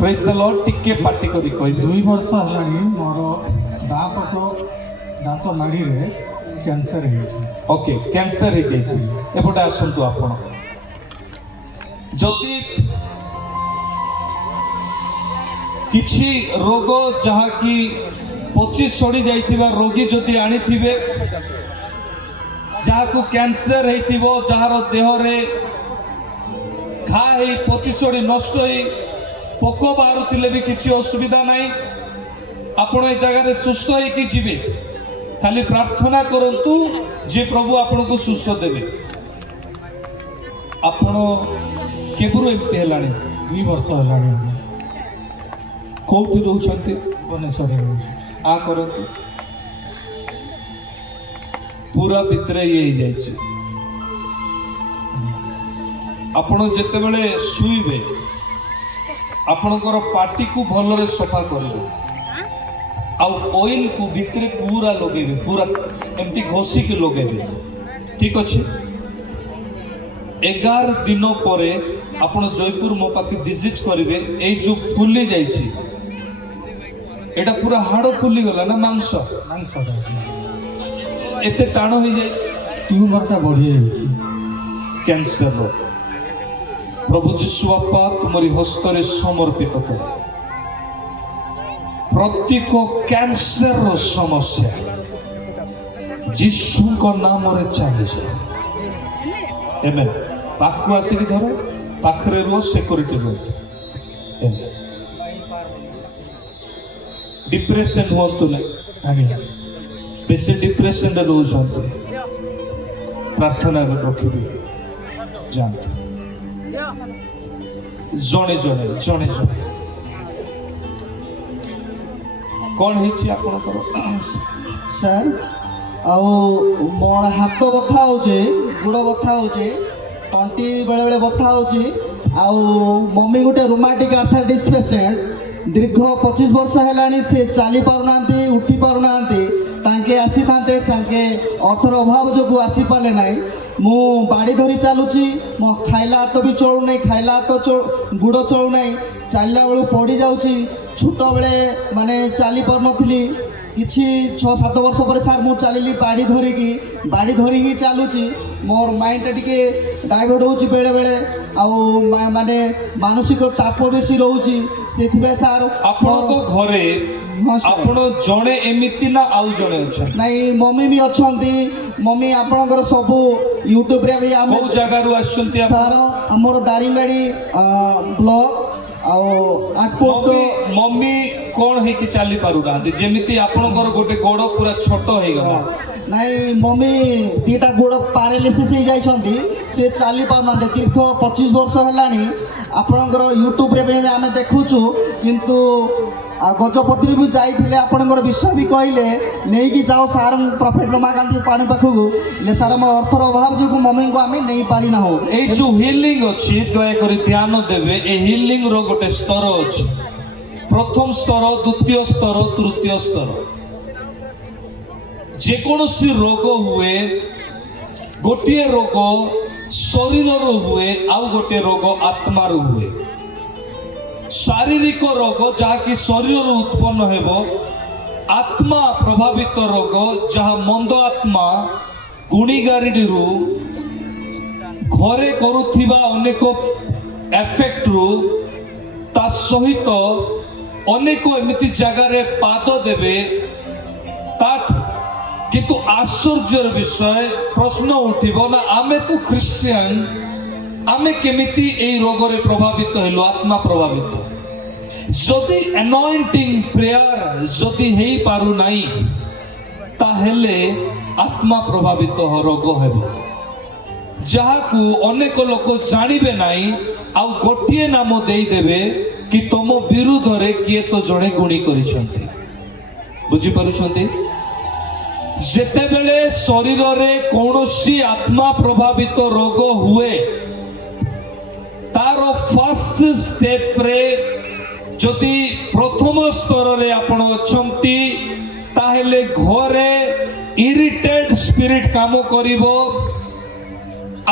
प्रेज द लॉर्ड टिके पार्टी करी कोइ 2 वर्ष हलानी मोर दांत नाड़ी रे कैंसर है ओके कैंसर हे छै एपटे आसंतु आपण जदि किछि रोग जहा कि 25 सड़ी जाइथिबा रोगी जदि आनी थिबे जहा को कैंसर हेतिबो जहार देह रे घा हे 25 सड़ी नष्ट हे पोको बारुथिले भी किछि असुविधा नाही आपण ए जगह रे सुस्थ हे कि जिवे खाली प्रार्थना करंतु जे प्रभु आपन को सुस्थ देबे आपण केबुरो एमपी हेलानी 2 वर्ष हलानी कोठी रहउछंती भुवनेश्वर आ करंतु पूरा भितरे ये जाय छै आपण जेते बेले सुइबे ଆପଣଙ୍କର ପାଟିକୁ ଭଲରେ ସଫା କରିବେ ଆଉ ଅଏଲକୁ ଭିତରେ ପୁରା ଲଗେଇବେ, ପୁରା ଏମିତି ଘଷିକି ଲଗେଇବେ। ଠିକ ଅଛି? 11 ଦିନ ପରେ ଆପଣ ଜୟପୁର ମୋ ପାଖେ ଭିଜିଟ୍ କରିବେ। ଏଇ ଯୋଉ ଫୁଲି ଯାଇଛି এটা পুরা হাড় ফুলি গলা না মাংস ମାଂସଟା এতে টাণ হয়ে যায় ଟ୍ୟୁମରଟା ବଢ଼ିଯାଇଛି। ক্যান্সার রোগ। প্রভু যিশু বাপা তোমারি হস্তরে সমর্পিত কর প্রত্যেক ক্যান্সার সমস্যা যিশুଙ୍କ ନାମରେ ଚାଲିଯାଉ। ଆମେନ୍। ପାଖକୁ ଆସିକି ଧର, ପାଖରେ ରୁହ, ସିକ୍ୟୁରିଟି ରୁହ। ଡିପ୍ରେସନ୍ ହୁଅନ୍ତୁ ନାହିଁ। ଆଜ୍ଞା ବେଶୀ ଡିପ୍ରେସନରେ ରହୁଛନ୍ତି, ପ୍ରାର୍ଥନାରେ ରଖିବେ, ଯାଆନ୍ତୁ। ଜଣେ ଜଣେ ଜଣେ ଜଣେ କ'ଣ ହେଇଛି ଆପଣଙ୍କର? ସାର୍ ଆଉ ମୋର ହାତ ବଥା ହେଉଛି, ଗୋଡ଼ ବଥା ହେଉଛି, ତଣ୍ଟି ବେଳେବେଳେ ବଥା ହେଉଛି। ଆଉ ମମି ଗୋଟେ ରୁମାଟିକ୍ ଆର୍ଥ୍ରାଇଟିସ୍ ପେସେଣ୍ଟ, ଦୀର୍ଘ 25 ବର୍ଷ ହେଲାଣି ସେ ଚାଲି ପାରୁନାହାନ୍ତି, ଉଠି ପାରୁନାହାନ୍ତି। ତାଙ୍କେ ଆସିଥାନ୍ତେ, ସାଙ୍ଗେ ଅର୍ଥର ଅଭାବ ଯୋଗୁଁ ଆସିପାରିଲେ ନାହିଁ। ମୁଁ ବାଡ଼ି ଧରି ଚାଲୁଛି, ମୋ ଖାଇଲା ହାତ ବି ଚଳୁନାହିଁ, ଖାଇଲା ହାତ ଗୋଡ଼ ଚଳୁନାହିଁ, ଚାଲିଲା ବେଳକୁ ପଡ଼ିଯାଉଛି। ଛୋଟବେଳେ ମାନେ ଚାଲି ପାରୁନଥିଲି, କିଛି 6-7 ବର୍ଷ ପରେ ସାର୍ ମୁଁ ଚାଲିଲି ବାଡ଼ି ଧରିକି ଚାଲୁଛି। ମୋର ମାଇଣ୍ଡଟା ଟିକେ ଡାଇଭର୍ଟ ହେଉଛି ବେଳେବେଳେ, ଆଉ ମାନେ ମାନସିକ ଚାପ ବେଶୀ ରହୁଛି। ସେଥିପାଇଁ ସାର୍ ଆପଣଙ୍କ ଘରେ ହଁ ସାର୍। ଆପଣ ଜଣେ ଏମିତି ନା ଆଉ ଜଣେ ଅଛନ୍ତି? ନାଇଁ ମମି ବି ଅଛନ୍ତି। ମମି ଆପଣଙ୍କର ସବୁ ୟୁଟ୍ୟୁବରେ ବି ଆମେ କୋଉ ଜାଗାରୁ ଆସିଛନ୍ତି ଆପଣ? ସାର୍ ଆମର ଦାରିଙ୍ଗବାଡ଼ି ବ୍ଲକ ଆଉ ଆଟପୋଷ୍ଟ। ମମି କ'ଣ ହେଇକି ଚାଲି ପାରୁନାହାନ୍ତି? ଯେମିତି ଆପଣଙ୍କର ଗୋଟେ ଗୋଡ଼ ପୁରା ଛୋଟ ହେଇଗଲା। ନାଇଁ ମମି ଦୁଇଟା ଗୋଡ଼ ପାରାଲିସିସ୍ ହେଇଯାଇଛନ୍ତି, ସେ ଚାଲି ପାରୁନାହାନ୍ତି। ଦୀର୍ଘ 25 ବର୍ଷ ହେଲାଣି ଆପଣଙ୍କର ୟୁଟ୍ୟୁବରେ ବି ଆମେ ଦେଖୁଛୁ। କିନ୍ତୁ ଗଜପତିରେ ବି ଯାଇଥିଲେ, ଆପଣଙ୍କର ବିଷୟ ବି କହିଲେ ନେଇକି ଯାଅ ସାର୍ ପ୍ରଫେଟ ରମାକାନ୍ତ ପାଣି ପାଖକୁ। ହେଲେ ସାର୍ ଆମ ଅର୍ଥର ଅଭାବ ଯୋଗୁଁ ମମିଙ୍କୁ ଆମେ ନେଇପାରିନାହୁଁ। এই যে হিলিং ଅଛି, ଦୟାକରି ଧ୍ୟାନ ଦେବେ। এই হিলিং ର ଗୋଟେ ସ୍ତର ଅଛି। ପ୍ରଥମ ସ୍ତର, ଦ୍ୱିତୀୟ ସ୍ତର, ତୃତୀୟ ସ୍ତର। ଯେକୌଣସି ରୋଗ ହୁଏ, ଗୋଟିଏ ରୋଗ ଶରୀରର ହୁଏ, ଆଉ ଗୋଟିଏ ରୋଗ ଆତ୍ମାର ହୁଏ। ଶାରୀରିକ ରୋଗ ଯାହାକି ଶରୀରରୁ ଉତ୍ପନ୍ନ ହେବ, ଆତ୍ମା ପ୍ରଭାବିତ ରୋଗ ଯାହା ମନ୍ଦ ଆତ୍ମା ଗୁଣିଗାରିଡ଼ିରୁ ଘରେ କରୁଥିବା ଅନେକ ଏଫେକ୍ଟରୁ, ତା ସହିତ ଅନେକ ଏମିତି ଜାଗାରେ ପାଦ ଦେବେ। ତାଠୁ କିନ୍ତୁ ଆଶ୍ଚର୍ଯ୍ୟର ବିଷୟ ପ୍ରଶ୍ନ ଉଠିବ ନା, ଆମେ ତ ଖ୍ରୀଷ୍ଟିଆନ, ଆମେ କେମିତି এই ରୋଗରେ ପ୍ରଭାବିତ ହେଲୁ? ଆତ୍ମା ପ୍ରଭାବିତ। ଯଦି anointing prayer ଯଦି ହେଇପାରୁନାହିଁ, ତାହେଲେ ଆତ୍ମା ପ୍ରଭାବିତ ରୋଗ ହେବ, ଯାହାକୁ ଅନେକ ଲୋକ ଜାଣିବେ ନାହିଁ, ଆଉ ଗୋଟିଏ ନାମ ଦେଇଦେବେ କି ତମ ବିରୁଦ୍ଧରେ କିଏ ତ ଜଣେ ଗୁଣି କରିଛନ୍ତି। ବୁଝିପାରୁଛନ୍ତି? ଯେତେବେଳେ ଶରୀରରେ କୌଣସି ଆତ୍ମା ପ୍ରଭାବିତ ରୋଗ ହୁଏ, ତାର ଫାର୍ଷ୍ଟ ଷ୍ଟେପ୍ରେ ଯଦି ପ୍ରଥମ ସ୍ତରରେ ଆପଣ ଅଛନ୍ତି, ତାହେଲେ ଘରେ ଇରିଟେଡ୍ ସ୍ପିରିଟ୍ କାମ କରିବ।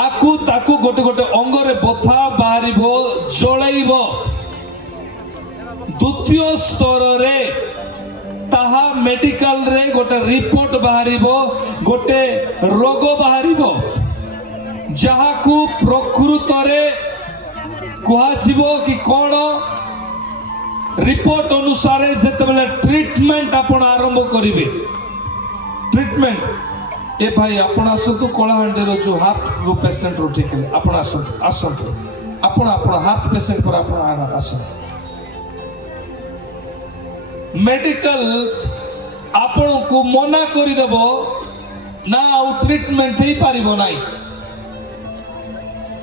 ଆକୁ ତାକୁ ଗୋଟେ ଗୋଟେ ଅଙ୍ଗରେ ବଥା ବାହାରିବ, ଜଳେଇବ। ଦ୍ୱିତୀୟ ସ୍ତରରେ ତାହା ମେଡିକାଲରେ ଗୋଟେ ରିପୋର୍ଟ ବାହାରିବ, ଗୋଟେ ରୋଗ ବାହାରିବ, ଯାହାକୁ ପ୍ରକୃତରେ କୁହାଯିବ କି କ'ଣ? ରିପୋର୍ଟ ଅନୁସାରେ ଯେତେବେଳେ ଟ୍ରିଟମେଣ୍ଟ ଆପଣ ଆରମ୍ଭ କରିବେ, ଟ୍ରିଟମେଣ୍ଟ ଏ ଭାଇ ଆପଣ ଆସନ୍ତୁ, କଳାହାଣ୍ଡିର ଯୋଉ ହାର୍ଟ ପେସେଣ୍ଟ ଠିକ ହେଲେ ଆପଣ ଆସନ୍ତୁ, ଆସନ୍ତୁ ଆପଣ ହାର୍ଟ ପେସେଣ୍ଟ ପରେ ଆପଣ ଆସନ୍ତୁ। ମେଡିକାଲ ଆପଣଙ୍କୁ ମନା କରିଦେବ ନା, ଆଉ ଟ୍ରିଟମେଣ୍ଟ ହେଇପାରିବ ନାହିଁ।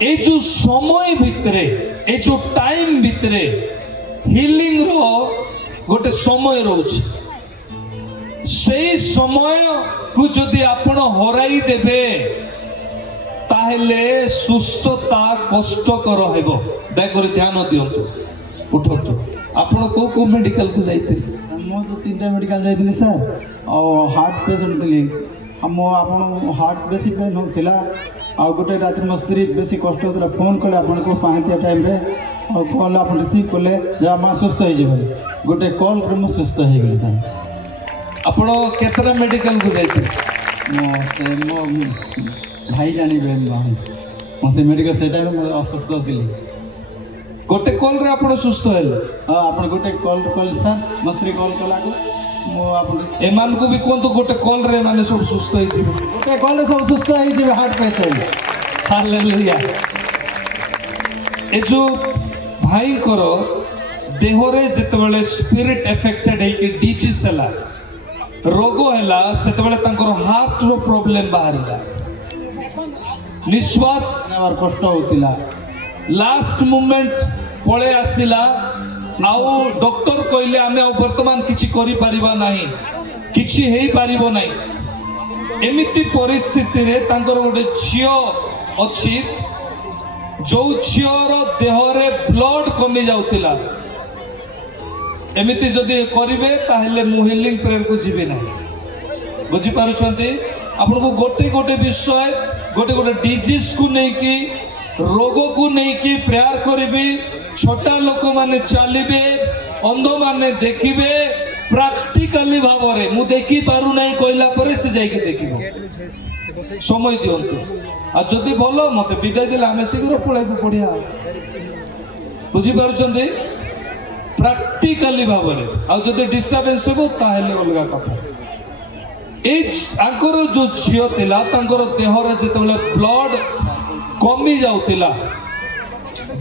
এই যে সময় ভিতরে, এই যে টাইম ভিতরে হিলিং র গোটে সময় রয়েছে। সেই সময় কু যদি আপন হরাই দেবে, তাহলে সুস্থতা কষ্টকর হব। দয়াকরি ধ্যান দিয়ন্তু। ଉଠନ୍ତୁ। ଆପଣ କୋଉ କୋଉ ମେଡିକାଲକୁ ଯାଇଥିଲେ? ମୁଁ ତ 3ଟା ମେଡ଼ିକାଲ ଯାଇଥିଲି ସାର୍, ଆଉ ହାର୍ଟ ପେସେଣ୍ଟ ଥିଲି। ଆଉ ମୁଁ ଆପଣ ହାର୍ଟ ବେଶୀ ପେନ୍ ହେଉଥିଲା, ଆଉ ଗୋଟେ ରାତିରେ ମୋ ସ୍ତ୍ରୀ ବେଶୀ କଷ୍ଟ ହେଉଥିଲା। ଫୋନ୍ କଲେ ଆପଣଙ୍କୁ ପାହାନ୍ତିଆ ଟାଇମ୍ରେ, ଆଉ କଲ୍ ଆପଣ ରିସିଭ୍ କଲେ ଯାହା ମା ସୁସ୍ଥ ହେଇଯିବ। ଗୋଟେ କଲ୍ରେ ମୁଁ ସୁସ୍ଥ ହେଇଗଲି ସାର୍। ଆପଣ କେତେଟା ମେଡିକାଲକୁ ଯାଇଥିଲେ? ମୋ ଭାଇ ଜାଣିବେ, ମୁଁ ସେ ମେଡ଼ିକାଲ ସେ ଟାଇମ୍ରେ ମୁଁ ଅସୁସ୍ଥ ଥିଲି। ଗୋଟେ କଲରେ ଆପଣ ସୁସ୍ଥ ହେଲେ? ହଁ, ଆପଣ ଗୋଟେ କଲ୍ କଲେ ସାର୍, ମୋ ସ୍ତ୍ରୀ କଲ୍ କଲାକୁ ମୁଁ ଆପଣ ଏମାନଙ୍କୁ ବି କୁହନ୍ତୁ ଗୋଟେ କଲରେ ଏମାନେ ସବୁ ସୁସ୍ଥ ହେଇଯିବେ। ଗୋଟେ କଲ୍ରେ ସବୁ ସୁସ୍ଥ ହେଇଯିବେ ହାର୍ଟ ପେସେଣ୍ଟ। ହାଲେଲୁୟା। ଏ ଯୋଉ ଭାଇଙ୍କର ଦେହରେ ଯେତେବେଳେ ସ୍ପିରିଟ ଏଫେକ୍ଟେଡ ହେଇକି ଡିଜିଜ୍ ହେଲା, ରୋଗ ହେଲା, ସେତେବେଳେ ତାଙ୍କର ହାର୍ଟର ପ୍ରୋବ୍ଲେମ ବାହାରିଲା, ନିଶ୍ୱାସ ନେବାର କଷ୍ଟ ହେଉଥିଲା। ଲାଷ୍ଟ ମୁମେଣ୍ଟ ପଳେଇ ଆସିଲା। ଆଉ ଡକ୍ଟର କହିଲେ ଆମେ ଆଉ ବର୍ତ୍ତମାନ କିଛି କରିପାରିବା ନାହିଁ, କିଛି ହେଇପାରିବ ନାହିଁ। ଏମିତି ପରିସ୍ଥିତିରେ ତାଙ୍କର ଗୋଟେ ଝିଅ ଅଛି, ଯୋଉ ଝିଅର ଦେହରେ ବ୍ଲଡ କମି ଯାଉଥିଲା। ଏମିତି ଯଦି କରିବେ ତାହେଲେ ମୁଁ ହିଲିଂ ପ୍ରେୟରକୁ ଯିବି ନାହିଁ। ବୁଝିପାରୁଛନ୍ତି? ଆପଣଙ୍କୁ ଗୋଟେ ଗୋଟେ ବିଷୟ, ଗୋଟେ ଗୋଟେ ଡିଜିଜକୁ ନେଇକି, ରୋଗକୁ ନେଇକି ପ୍ରେୟାର କରିବି। ଛୋଟା ଲୋକମାନେ ଚାଲିବେ, ଅନ୍ଧମାନେ ଦେଖିବେ। ପ୍ରାକ୍ଟିକାଲି ଭାବରେ ମୁଁ ଦେଖିପାରୁନାହିଁ କହିଲା ପରେ ସେ ଯାଇକି ଦେଖିବ। ସମୟ ଦିଅନ୍ତୁ। ଆଉ ଯଦି ଭଲ ମତେ ବିଦାୟ ଦେଲେ ଆମେ ଶୀଘ୍ର ପଳେଇବୁ, ବଢିଆ। ବୁଝିପାରୁଛନ୍ତି? ପ୍ରାକ୍ଟିକାଲି ଭାବରେ। ଆଉ ଯଦି ଡିଷ୍ଟର୍ବାନ୍ସ ହେବ ତାହେଲେ ଅଲଗା କଥା। ଏଇ ଆଙ୍କର ଯୋଉ ଝିଅ ଥିଲା, ତାଙ୍କର ଦେହରେ ଯେତେବେଳେ ବ୍ଲଡ କମି ଯାଉଥିଲା,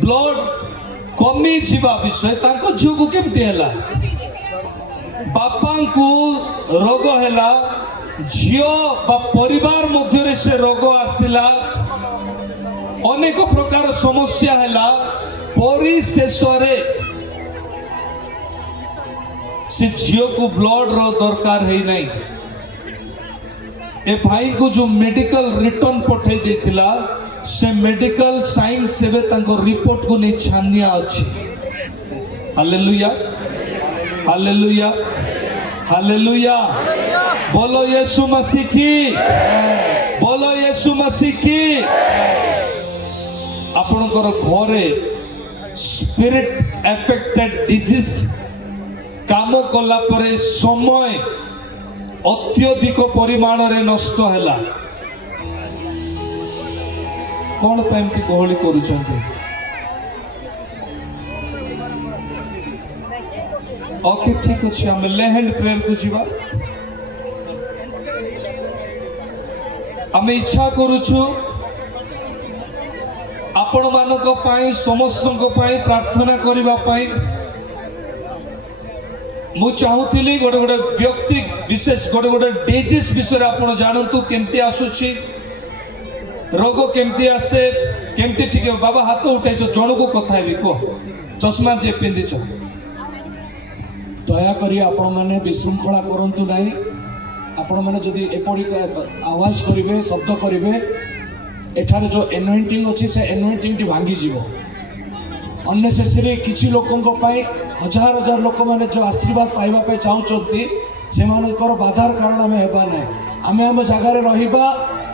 ବ୍ଲଡ କମି ଯିବା ବିଷୟ ତାଙ୍କ ଝିଅକୁ କେମିତି ହେଲା? ବାପାଙ୍କୁ ରୋଗ ହେଲା, ଝିଅ ବା ପରିବାର ମଧ୍ୟରେ ସେ ରୋଗ ଆସିଲା, ଅନେକ ପ୍ରକାର ସମସ୍ୟା ହେଲା। ପରିଶେଷରେ ସେ ଝିଅକୁ ବ୍ଲଡର ଦରକାର ହେଇନାହିଁ। ଏ ଭାଇଙ୍କୁ ଯୋଉ ମେଡିକାଲ ରିଟର୍ନ ପଠେଇ ଦେଇଥିଲା, ସେ ମେଡିକାଲ ସାଇନ୍ସ ଏବେ ତାଙ୍କ ରିପୋର୍ଟକୁ ନେଇ ଛାନିଆ ଅଛି। Hallelujah, hallelujah, hallelujah. बोलो यीशु मसीह की, बोलो यीशु मसीह की। आपणकर घरे स्पिरिट एफेक्टेड डिजीज काम कला परे समय अत्यधिक परिमाण रे नष्ट हैला। कौन पाइमती गहली करूछंती? ओके, ठीक अच्छे, आम लेहेंड प्रेयर को जीवा। आम इच्छा करुछु आपण मानक पाई, समस्त पाई प्रार्थना करबा पाई। मु चाहूली गोटे गोटे व्यक्ति विशेष गोटे गोटे डिजीज विषय आपण जानतु, केमती आसुची, रोग केमती आसे, केमती ठीक है। बाबा हाथ उठाइछ, जन को कथा हेबी, कह चश्मा जे पिंधिछ। दयाकोरी आपण मैंने विशृंखला करंतु नहीं। आपण मैंने जदि एपरी आवाज करेंगे, शब्द करेंगे, एठार जो एनोइंटिंग अच्छी से एनोइंटिंग टी भांगी जीवो। अननेसेसरी किसी लोकों पाई हजार हजार लोक मैंने जो आशीर्वाद पाइबा पे चाहूचंती, सेमानकर बाधार कारण आम हेबा ना। आम आम जगार रहिबा।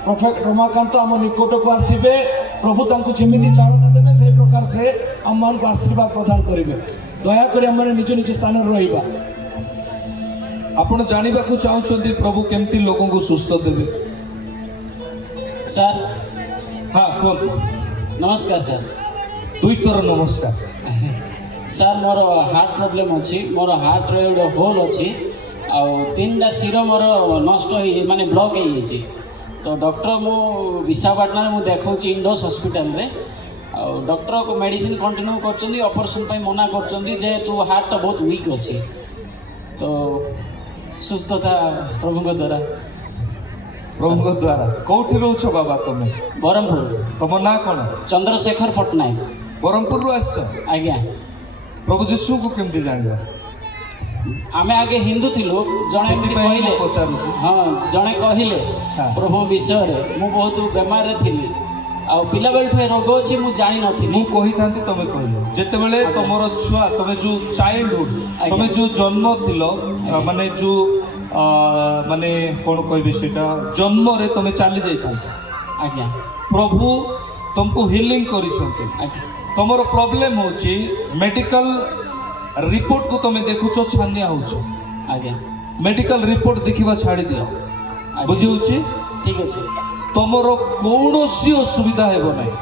प्रॉफेट रमाकांत आम निकट को आसबे, प्रभु तांको जेमिति चालना देबे से प्रकार से आम मान को आशीर्वाद प्रदान करेंगे। दयाकोरी आम निज निज स्थान रहिबा। आपण जानिबा को चाहूचंती प्रभु केमती लोगों को सुस्थ देबे? सर, हाँ कहतु। नमस्कार सर। दुई थर नमस्कार। सर, मोर हार्ट प्रॉब्लम अच्छी, मोर हार्ट रे गोटे होल अच्छी, आउ 3टा शिर मोर नष्ट हो माने ब्लॉक हो जाइए। तो डॉक्टर मु विशाखापाटना मु देखौची इंडोस हॉस्पिटल रे। डॉक्टर को मेडिसिन कंटिन्यू करछंदी, ऑपरेशन पे मना करछंदी जे तू हार्ट तो बहुत वीक अच्छी। तो सुस्थता प्रभु द्वारा। प्रभु द्वारा। कौटी रोच बाबा तुम्हें? बरहमपुर। तुम ना कौन? चंद्रशेखर पट्टनायक। बरहमपुर आस? आज्ञा। प्रभु जीशु को केमती जानिबा? आमे आगे हिंदू थिलु, जणे कहले, पचारुछु। हाँ जणे कहले हाँ। प्रभु विषय रे मु बहुत बेमार रे थिली। ଆଉ ପିଲାବେଳଠୁ ଏ ରୋଗ ଅଛି ମୁଁ ଜାଣିନଥିଲି। ମୁଁ କହିଥାନ୍ତି ତମେ କହିଲ ଯେତେବେଳେ ତମର ଛୁଆ ତମେ ଯୋଉ ଚାଇଲ୍ଡହୁଡ ତମେ ଯୋଉ ଜନ୍ମ ଥିଲ ମାନେ ଯୋଉ ମାନେ କଣ କହିବେ ସେଟା ଜନ୍ମରେ ତମେ ଚାଲି ଯାଇଥାନ୍ତ ଆଜ୍ଞା ପ୍ରଭୁ ତମକୁ ହିଲିଂ କରିଛନ୍ତି। ଆଜ୍ଞା ତମର ପ୍ରୋବ୍ଲେମ ହଉଛି ମେଡିକାଲ ରିପୋର୍ଟକୁ ତମେ ଦେଖୁଛ ଛାନିଆ ହଉଛ। ଆଜ୍ଞା ମେଡିକାଲ ରିପୋର୍ଟ ଦେଖିବା ଛାଡ଼ି ଦିଅ। ବୁଝି ହଉଛି ଠିକ୍ ଅଛି ତମର କୌଣସି ଅସୁବିଧା ହେବ ନାହିଁ।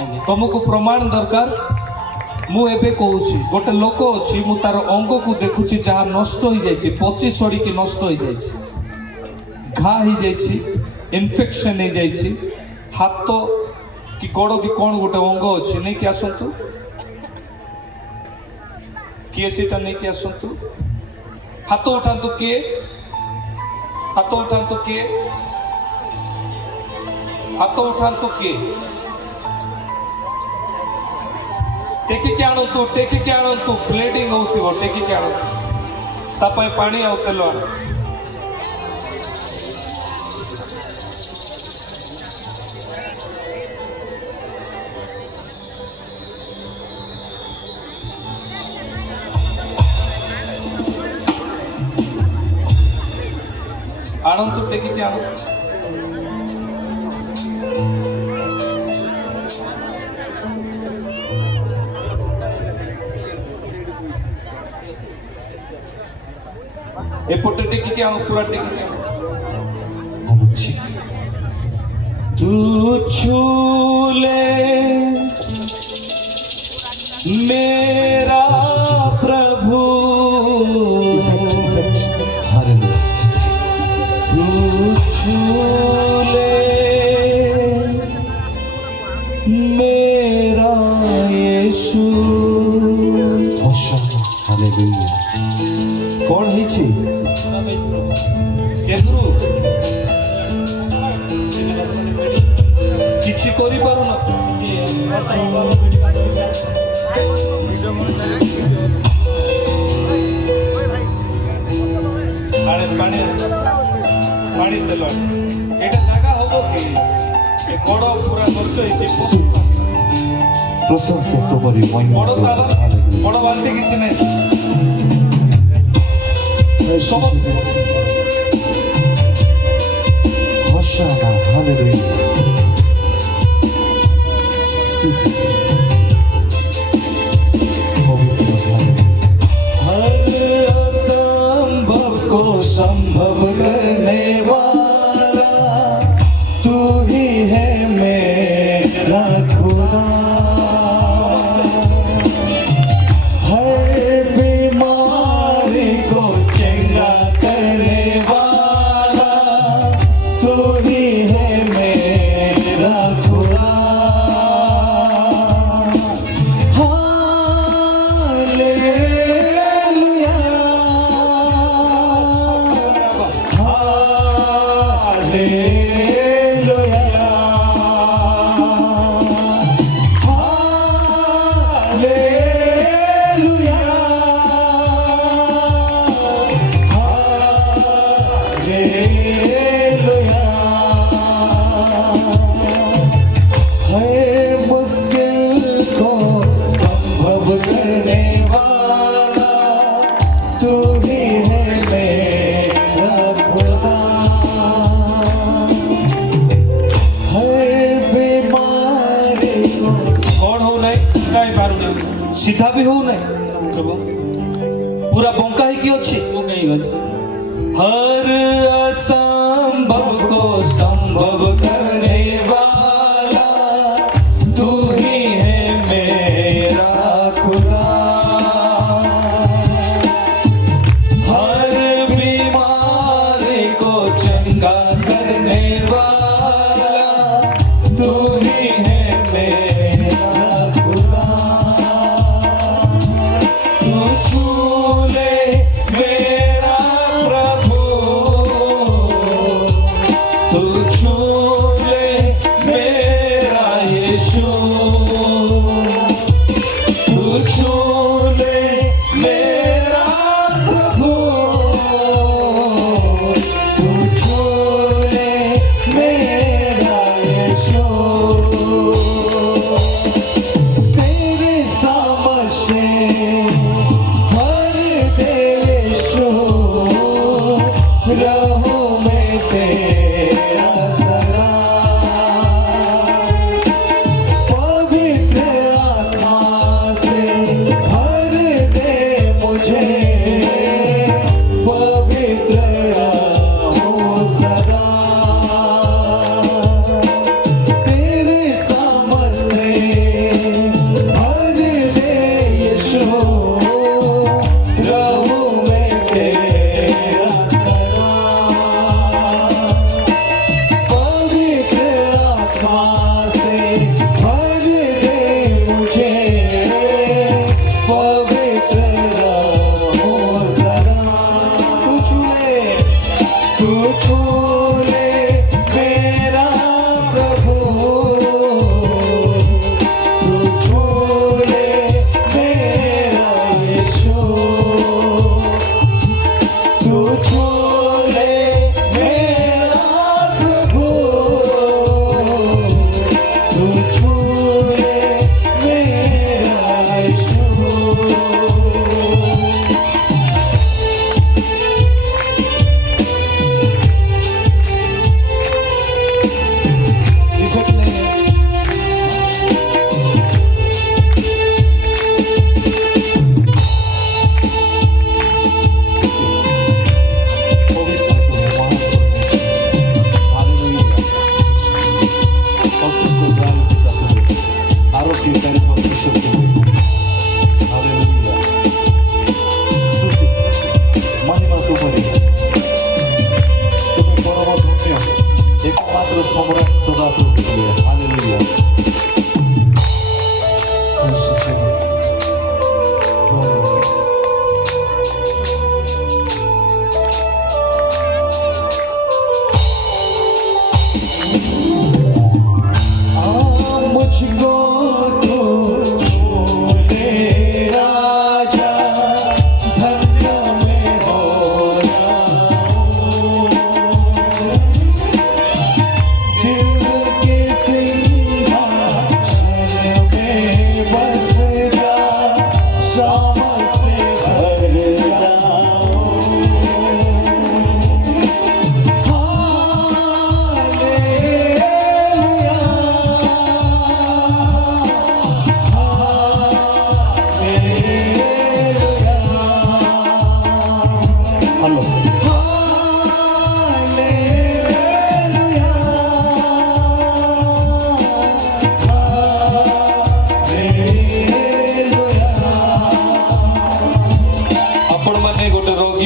ଆଜ୍ଞା ତମକୁ ପ୍ରମାଣ ଦରକାର। ମୁଁ ଏବେ କହୁଛି ଗୋଟେ ଲୋକ ଅଛି ମୁଁ ତାର ଅଙ୍ଗକୁ ଦେଖୁଛି ଯାହା ନଷ୍ଟ ହେଇଯାଇଛି ପଚି ସଡ଼ିକି ନଷ୍ଟ ହେଇଯାଇଛି ଘା ହେଇଯାଇଛି ଇନଫେକ୍ସନ ହେଇଯାଇଛି ହାତ କି ଗୋଡ଼ କି କ'ଣ ଗୋଟେ ଅଙ୍ଗ ଅଛି ନେଇକି ଆସନ୍ତୁ। କିଏ ସେଇଟା ନେଇକି ଆସନ୍ତୁ। ହାତ ଉଠାନ୍ତୁ କିଏ ହାତ ଉଠାନ୍ତୁ କିଏ ହାତ ଉଠାନ୍ତୁ କିଏ ଟେକିକି ଆଣନ୍ତୁ ବ୍ଲିଡିଂ ହଉଥିବ ଟେକିକି ଆଣନ୍ତୁ ତା ପାଇଁ ପାଣି ଆଉ ତେଲ ଆଣ। ଆଣନ୍ତୁ ଟେକିକି ଆଣନ୍ତୁ। एपटे टेकिके आनो पूरा टेकिके आनो। तू छूले मेरा प्रभु तू छूले मेरा यीशु। कौन ହେଇଛି କେନ୍ଦ୍ରୁ କିଛି କରିପାରୁନ ପାଣି ପାଣି ପାଣି ତେଲ ଏଇଟା ଜାଗା ହବ କି ଗୋଡ଼ ପୁରା ନଷ୍ଟ ହେଇଛି ବଡ଼ ବାନ୍ତି କିଛି ନାହିଁ संभव करने वाला तू ही है मेरा खुदा। हर बीमारी को चंगा करने वाला तू ही है मेरा खुदा। हालेलुया सीधा भी हो नहीं पूरा बंका ही की अच्छी हर असंभव को संभव करने वाला तू ही है मेरा खुदा। हर बीमारी को चंगा करने वाला तू ही है मेरा खुदा। तू छूले मेरा प्रभु तू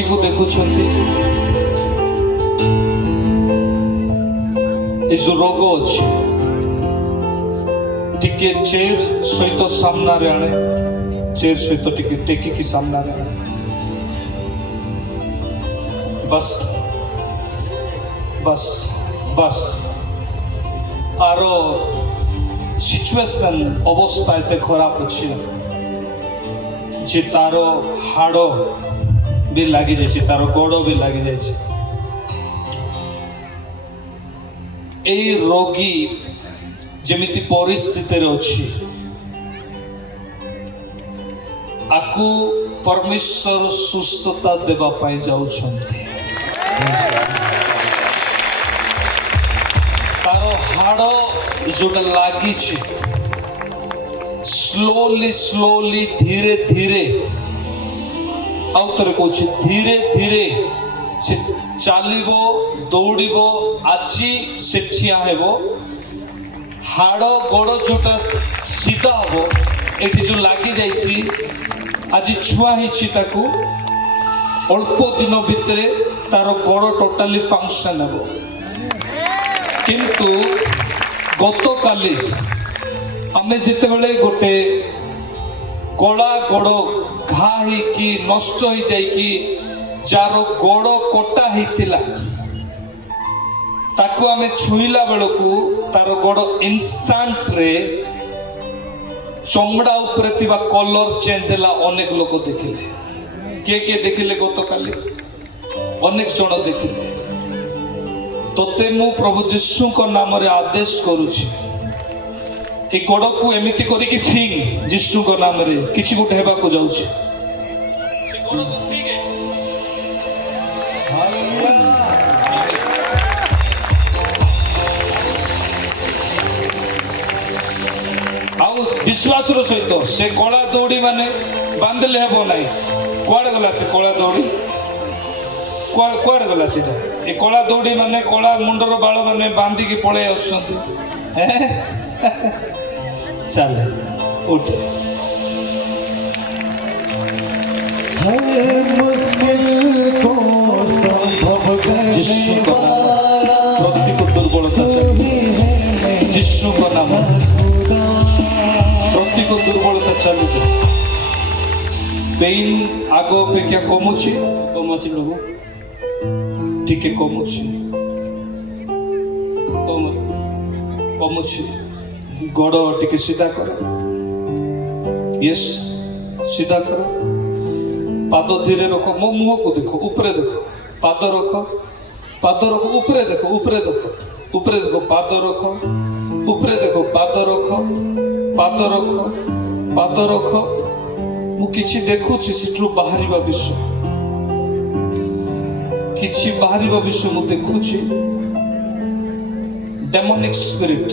को देखुछंती ए जो रोग अछि टिके चेयर सहित सामना रे आने चेयर सहित टिके टेकी की सामना रे आने बस बस बस आरो सिचुएशन अवस्था एते खराब अछि जे तारो हाड़ भी लगी जाए तारो गोड़ भी लगी जाए ए रोगी जेमिति परिस्थिति रे अछि आकु परमेश्वर सुस्थता देवा पाई जाउछंती तारो हाड़ जोटा लागी छे स्लोली स्लोली धीरे धीरे आउतरे कहूँ धीरे धीरे से चलो दौड़ आजी से ठिया हेबो हाड़ गोड़ जोटा सीधा हम ये जो लगी जाइए आज छुआ ही ताकू अल्प दिन भितर तार गोड़ टोटाली फंक्शन हेबो किंतु गत काली आमे जिते बेले गोटे कला गोड़ घा कि नष्ट हो जाइकी जार गोड़ कटा होता ताकू आमे छुईला बेलू तार गोड़ इंस्टांट रे चमड़ा उपरे थिबा कलर चेंज हैला अनेक लोक देखिले के देखिले गत काली अनेक जण देखिले तोते मु प्रभु यीशु को नाम रे आदेश करूची ए गोड़ को एमिति करी कि फिंग यीशु को नाम रे किछि गुटे हेबा को जाउची से गोड़ को फिंगे आउ विश्वास रो सहित से कला दौड़ी माने बांधले हेबो नाही कुआडे गला से कला दौड़ी कुआडे गला से ए कला दौड़ी माने कला मुंडर बाळ माने बांधी की पळे आसुंती चल उठ यीशु का नाम प्रत्येक दुर्बलता यीशु का नाम प्रत्येक दुर्बलता चलू पेन आग अपेक्षा कमुची कमुची प्रभु टिके कमुची कमुची गोड़ टिके सीधा कर यस सीधा कर पाद धीरे रख मो मुह को देखो ऊपरे देखो पाद रख ऊपरे देखो ऊपरे देखो पाद रख ऊपरे देखो पाद रख मु किछि देखुछि सिट्रु बाहरिबा विषय किछि बाहरिबा विषय मु देखुछि डेमोनिक स्पिरिट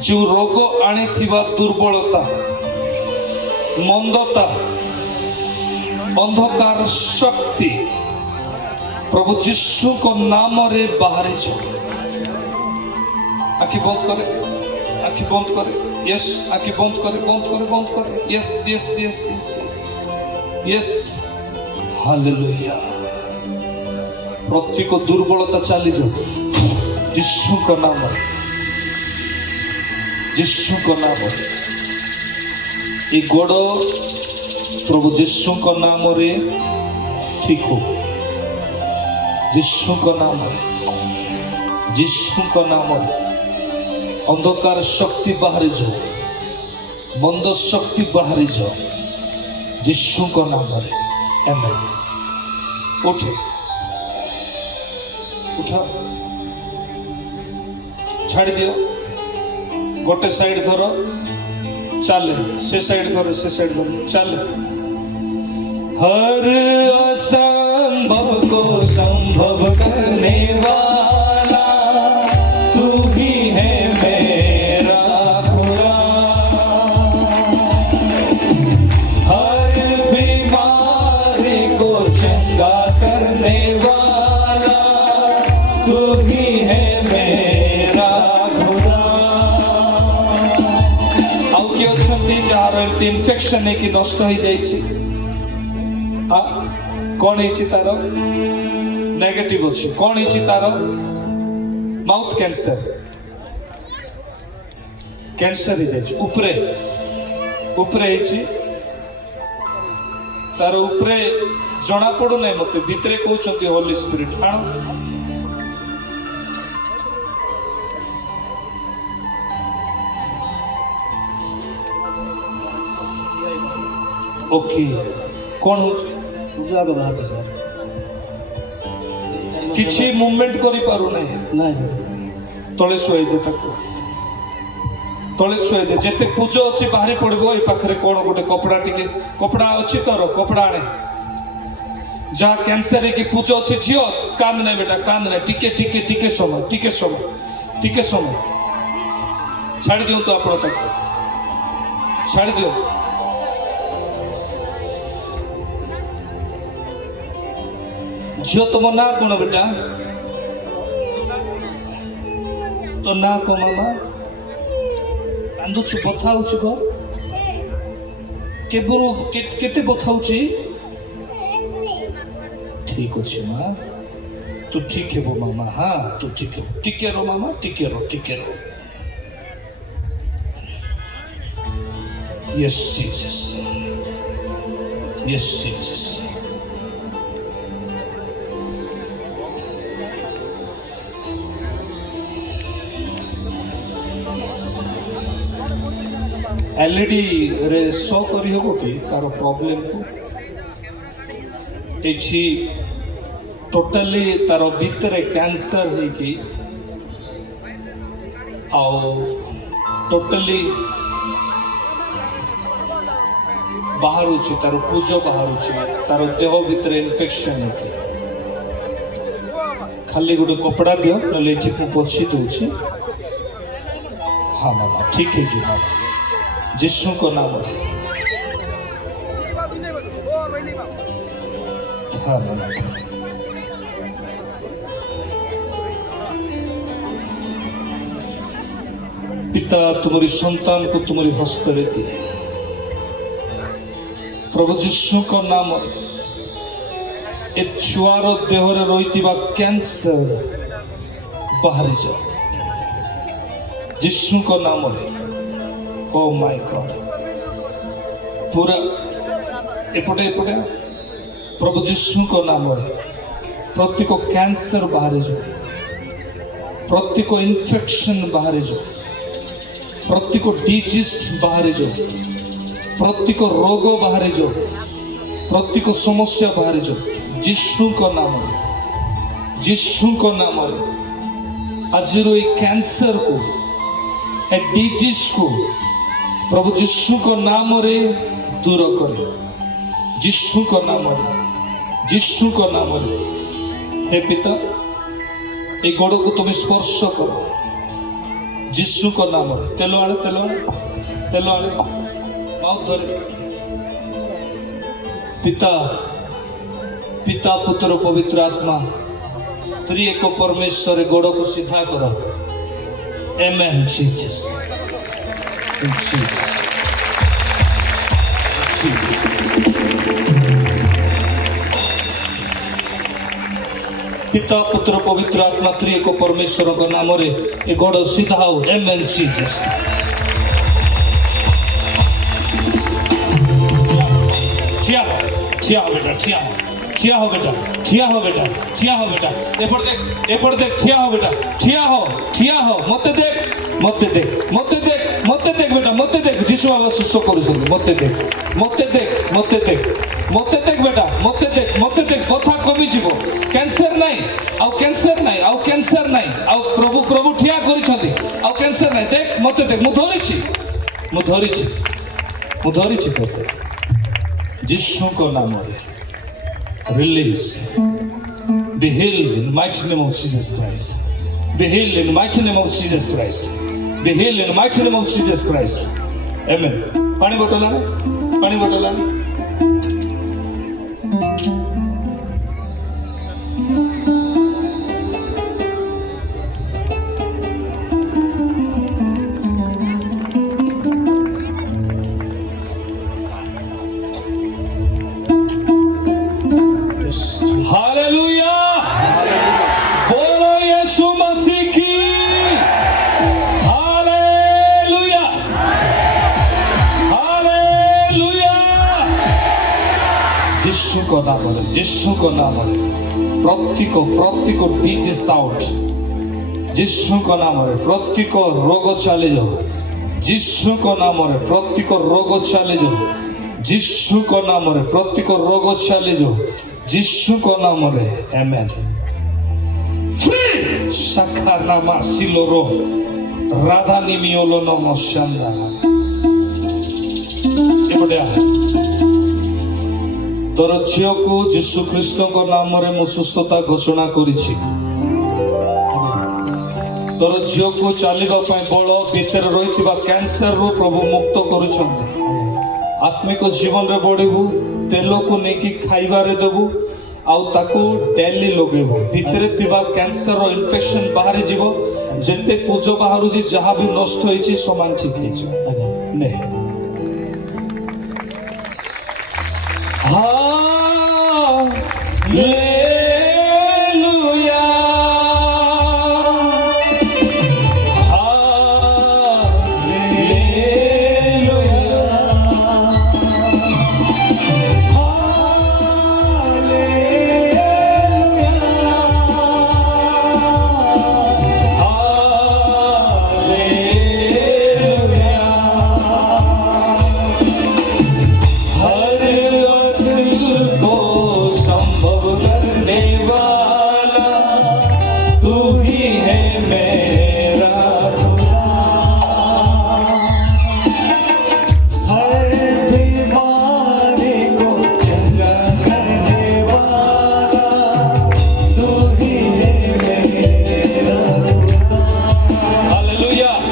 जो रोग आनी थिबा दुर्बलता मंदता अंधकार शक्ति प्रभु यीशु को नाम रे बाहरी जाओ आखि बंद करे यस आखि बंद करे yes yes yes yes yes yes hallelujah प्रत्येक दुर्बलता चली जाओ यीशु को नाम रे यीशु को नाम ये गोड़ प्रभु यीशु को नाम रे ठीक हो यीशु को नाम यीशु को नाम अंधकार शक्ति बाहर जाओ बंद शक्ति बाहर जाओ यीशु को नाम रे आमेन उठो उठा छाड़ दियो गोटे साइड धर चल से साइड धर चल हर असंभव को संभव करने वाला तू ही है मेरा खुदा हर बीमारी को चंगा करने वाला तू ही है मेरा खुदा आउ किए अछंती जार इन्फेक्शन है कि नष्ट हो जाइए कौन है तार नेगेटिव अच्छी कौन है तार माउथ कैंसर कैंसर उपरे उपरे तार उपरे जना पड़ू ना मत भितर कहते होली स्पिरिट आण ओके कौन हो उजागर बाहर सर किसी मूवमेंट करी पारू नहीं नहीं सर तले शुआई दे ताको तले शुआई दे जेते पूजो अछि बाहरी पड़बो ए पाखरे कोन गोटे कपड़ा अछि तोर कपड़ा आने जा कैंसर है कि पूजो अछि जियो कांद नहीं बेटा कांद नहीं टिके समय छाड़ दियो तो आपण तक छाड़ दियो झियो तुम ना कौन बेटा तो ना को मामा कांदुछु बथा होछि को केबरो केते बथा होछि ठीक अछि मां तू ठीक है वो मामा हाँ तू ठीक है टिके रो मामा टिके रो यस जीसस एलईडी रे शो करी हो कि तार प्रॉब्लम को एठी टोटली तार भीतर कैंसर है कि आउ टोटली बाहर होची तार पूजो बाहर होची तार देह भीतर इन्फेक्शन है कि खाली गोटे कपड़ा दियो नले एठी को पोछि दोछि हाँ मामा ठीक है जी मामा जिसु को नाम हाँ पिता तुम्हारी संतान को तुम्हारी हस्त रे दिए प्रभु जिसु को नाम ए छुआर देहरे रही कैंसर बाहरी जाओ जिसु को नाम ओ माय गॉड पूरा एपटे प्रभु जिसु को नाम प्रत्येक कैंसर बाहर जाओ प्रत्येक इन्फेक्शन बाहर जाओ प्रत्येक डिजीज बाहर जाओ प्रत्येक रोग बाहर जाओ प्रत्येक समस्या बाहर जाओ जिसु को नाम आज कैंसर को ए डिजीज को प्रभु जिसु को नाम रे दूर करे जिसु को नाम रे हे पिता ए गोड़ को तुम स्पर्श करो जिसु को नाम रे तेलो आने माउथ धरे पिता पुत्र पवित्र आत्मा त्रिएक परमेश्वर गोड़ को सीधा करो Amen, Jesus. पिता पुत्र पवित्र आत्मा त्रिएक परमेश्वर का नाम रे ए गोड़ सीधा हो Amen, Jesus. ठिया हो बेटा ठिया हो बेटा एपड़ देख ठिया हो बेटा ठिया हो मते देख बेटा मते देख जिसु बाबा सुस्थ कर मते देख बेटा मते देख कथा कमी जीवो कैंसर नहीं आउ प्रभु ठिया करिसथि आउ कैंसर नहीं देख मते देख मु धरिछि तो जिसु को नाम रे release be healed in the mighty name of Jesus Christ be healed in the mighty name of Jesus Christ be healed in the mighty name of Jesus Christ amen pani bottle ଯୀଶୁଙ୍କ ନାମରେ ଯୀଶୁଙ୍କ ନାମରେ ପ୍ରତ୍ୟେକ disease out ଯୀଶୁଙ୍କ ନାମରେ ପ୍ରତ୍ୟେକ ରୋଗ ଚାଲିଯାଉ ଯୀଶୁଙ୍କ ନାମରେ ପ୍ରତ୍ୟେକ ରୋଗ ଚାଲିଯାଉ ଯୀଶୁଙ୍କ ନାମରେ ପ୍ରତ୍ୟେକ ରୋଗ ଚାଲିଯାଉ ଯୀଶୁଙ୍କ ନାମରେ ଆମେନ୍ ଫ୍ରି ଶାଖା ନାମା ସିଲୋରୋ ରାଧା ନିମିଓଲୋ ନମ ଶ୍ୟାମା ଏପଟେ ତୋର ଝିଅକୁ ଯୀଶୁ ଖ୍ରୀଷ୍ଟଙ୍କ ନାମରେ ମୁଁ ସୁସ୍ଥତା ଘୋଷଣା କରିଛି ତୋର ଝିଅକୁ ଚାଲିବା ପାଇଁ ବଳ ଭିତରେ ରହିଥିବା କ୍ୟାନ୍ସରରୁ ପ୍ରଭୁ ମୁକ୍ତ କରୁଛନ୍ତି ଆତ୍ମିକ ଜୀବନରେ ବଢ଼ିବୁ ତେଲକୁ ନେଇକି ଖାଇବାରେ ଦେବୁ ଆଉ ତାକୁ ଡେଲି ଲଗେଇବୁ ଭିତରେ ଥିବା କ୍ୟାନ୍ସରର ଇନଫେକ୍ସନ ବାହାରି ଯିବ ଯେତେ ପୂଜ ବାହାରୁଛି ଯାହା ବି ନଷ୍ଟ ହେଇଛି ସମାନ ଠିକ ହେଇଯିବ ନେ ହାଲେଲୁୟା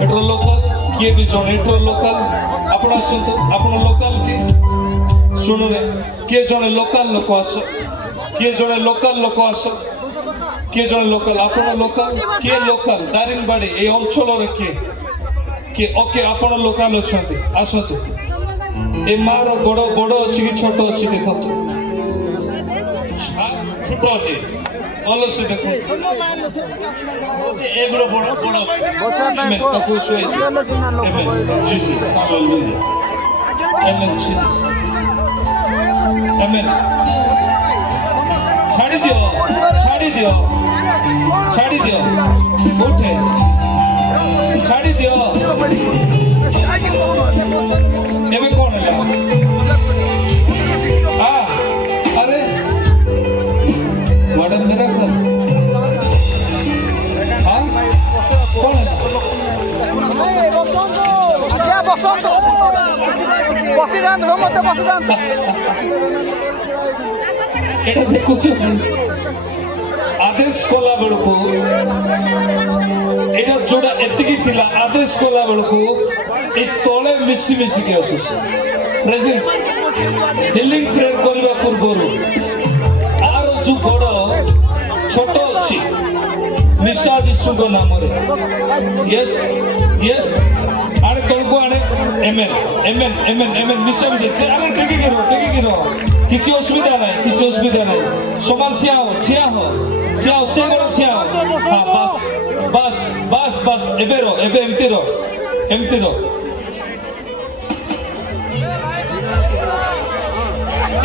ଏଠର ଲୋକାଲ କିଏ ବି ଜଣେ ଏଠର ଲୋକାଲ ଆପଣ ଆସନ୍ତୁ ଆପଣ ଲୋକାଲ କି ଶୁଣୁନେ କିଏ ଜଣେ ଲୋକାଲ ଲୋକ ଆସ କିଏ ଜଣେ ଲୋକାଲ ଲୋକ ଆସ କିଏ ଜଣେ ଲୋକାଲ ଆପଣ ଲୋକାଲ କିଏ ଲୋକାଲ ଦାରିଙ୍ଗବାଡ଼ି ଏଇ ଅଞ୍ଚଳରେ କିଏ ଓକେ ଆପଣ ଲୋକାଲ ଅଛନ୍ତି ଆସନ୍ତୁ ଏ ମାର ଗୋଡ଼ ବଡ଼ ଅଛି କି ଛୋଟ ଅଛି ଦେଖନ୍ତୁ ଛୋଟ ଅଛି ଭଲସେ ଦେଖନ୍ତୁ ଏଗୁলো ବଡ଼ ବଡ଼ ଅଛି ତାକୁ ଶୁଆଇ ଜିସସ୍ ହାଲେଲୁୟା ଆମେନ୍ ଜିସସ୍ ଆମେନ୍ ଛାଡ଼ି ଦିଅ ଉଠେ ଛାଡ଼ି ଦିଅ ଏବେ କ'ଣ ହେଲା ଆରେ what a miracle କ'ଣ এটা ଦେଖୁଛ ଆଦେଶ କଲା ବେଳକୁ ଏଇଟା ଯୋଉଟା ଏତିକି ଥିଲା ଆଦେଶ କଲା ବେଳକୁ ଏଇ ତଳେ ମିଶିକି ଆସୁଛି ପ୍ରେଜେନ୍ସ ହିଲିଂ ପ୍ରେୟର କରିବା ପୂର୍ବରୁ ଆର ଯୋଉ ବଡ଼ ଛୋଟ ଅଛି ମିଶା ଯୀଶୁଙ୍କ ନାମରେ ୟେସ୍ ଆରେ ତଳକୁ ଆଣେ ଏମେନ୍ ମିଶା ଆରେ ଟେକିକି ରହ କିଛି ଅସୁବିଧା ନାହିଁ ସମାନ ଠିଆ ହୋ ସେ ବଡ଼ ଠିଆ ହୋ ବାସ୍ ଏବେ ଏମିତି ରହ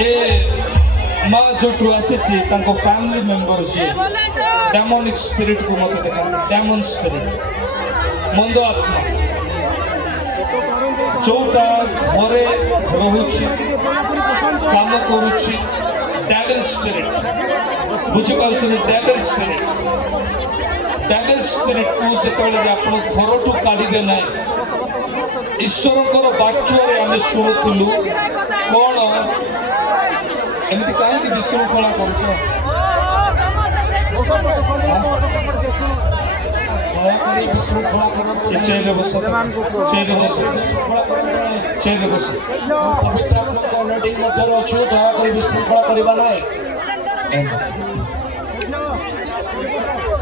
ଏ ମା ଯୋଉଠୁ ଆସିଛି ତାଙ୍କ ଫ୍ୟାମିଲି ମେମ୍ବର ଯିଏ ଡ୍ୟାମୋନିକ୍ ସ୍ପିରିଟକୁ ମୋତେ ଦେଖା ଡ୍ୟାମୋନ୍ ସ୍ପିରିଟ ମନ୍ଦ ଆତ୍ମା ଯୋଉଟା ଘରେ ରହୁଛି କାମ କରୁଛି ଡ୍ୟାଭେଲ ସ୍ପିରିଟ ବୁଝିପାରୁଛନ୍ତି ଡ୍ୟାଭେଲ ସ୍ପିରିଟକୁ ଯେତେବେଳେ ଆପଣ ଘରଠୁ କାଢ଼ିବେ ନାହିଁ ଈଶ୍ୱରଙ୍କର ବାକ୍ୟରେ ଆମେ ଶୁଣୁଥିଲୁ କ'ଣ ଏମିତି କାହିଁକି ବିଶୃଙ୍ଖଳା କରୁଛ ଦୟାକରି ବିଶୃଙ୍ଖଳା କରନ୍ତୁ ଚେୟାରରେ ବସ ପବିତ୍ର ଆତ୍ମାଙ୍କ ଅନଡିଂ ମଧ୍ୟରେ ଅଛୁ ଦୟାକରି ବିଶୃଙ୍ଖଳା କରିବା ନାହିଁ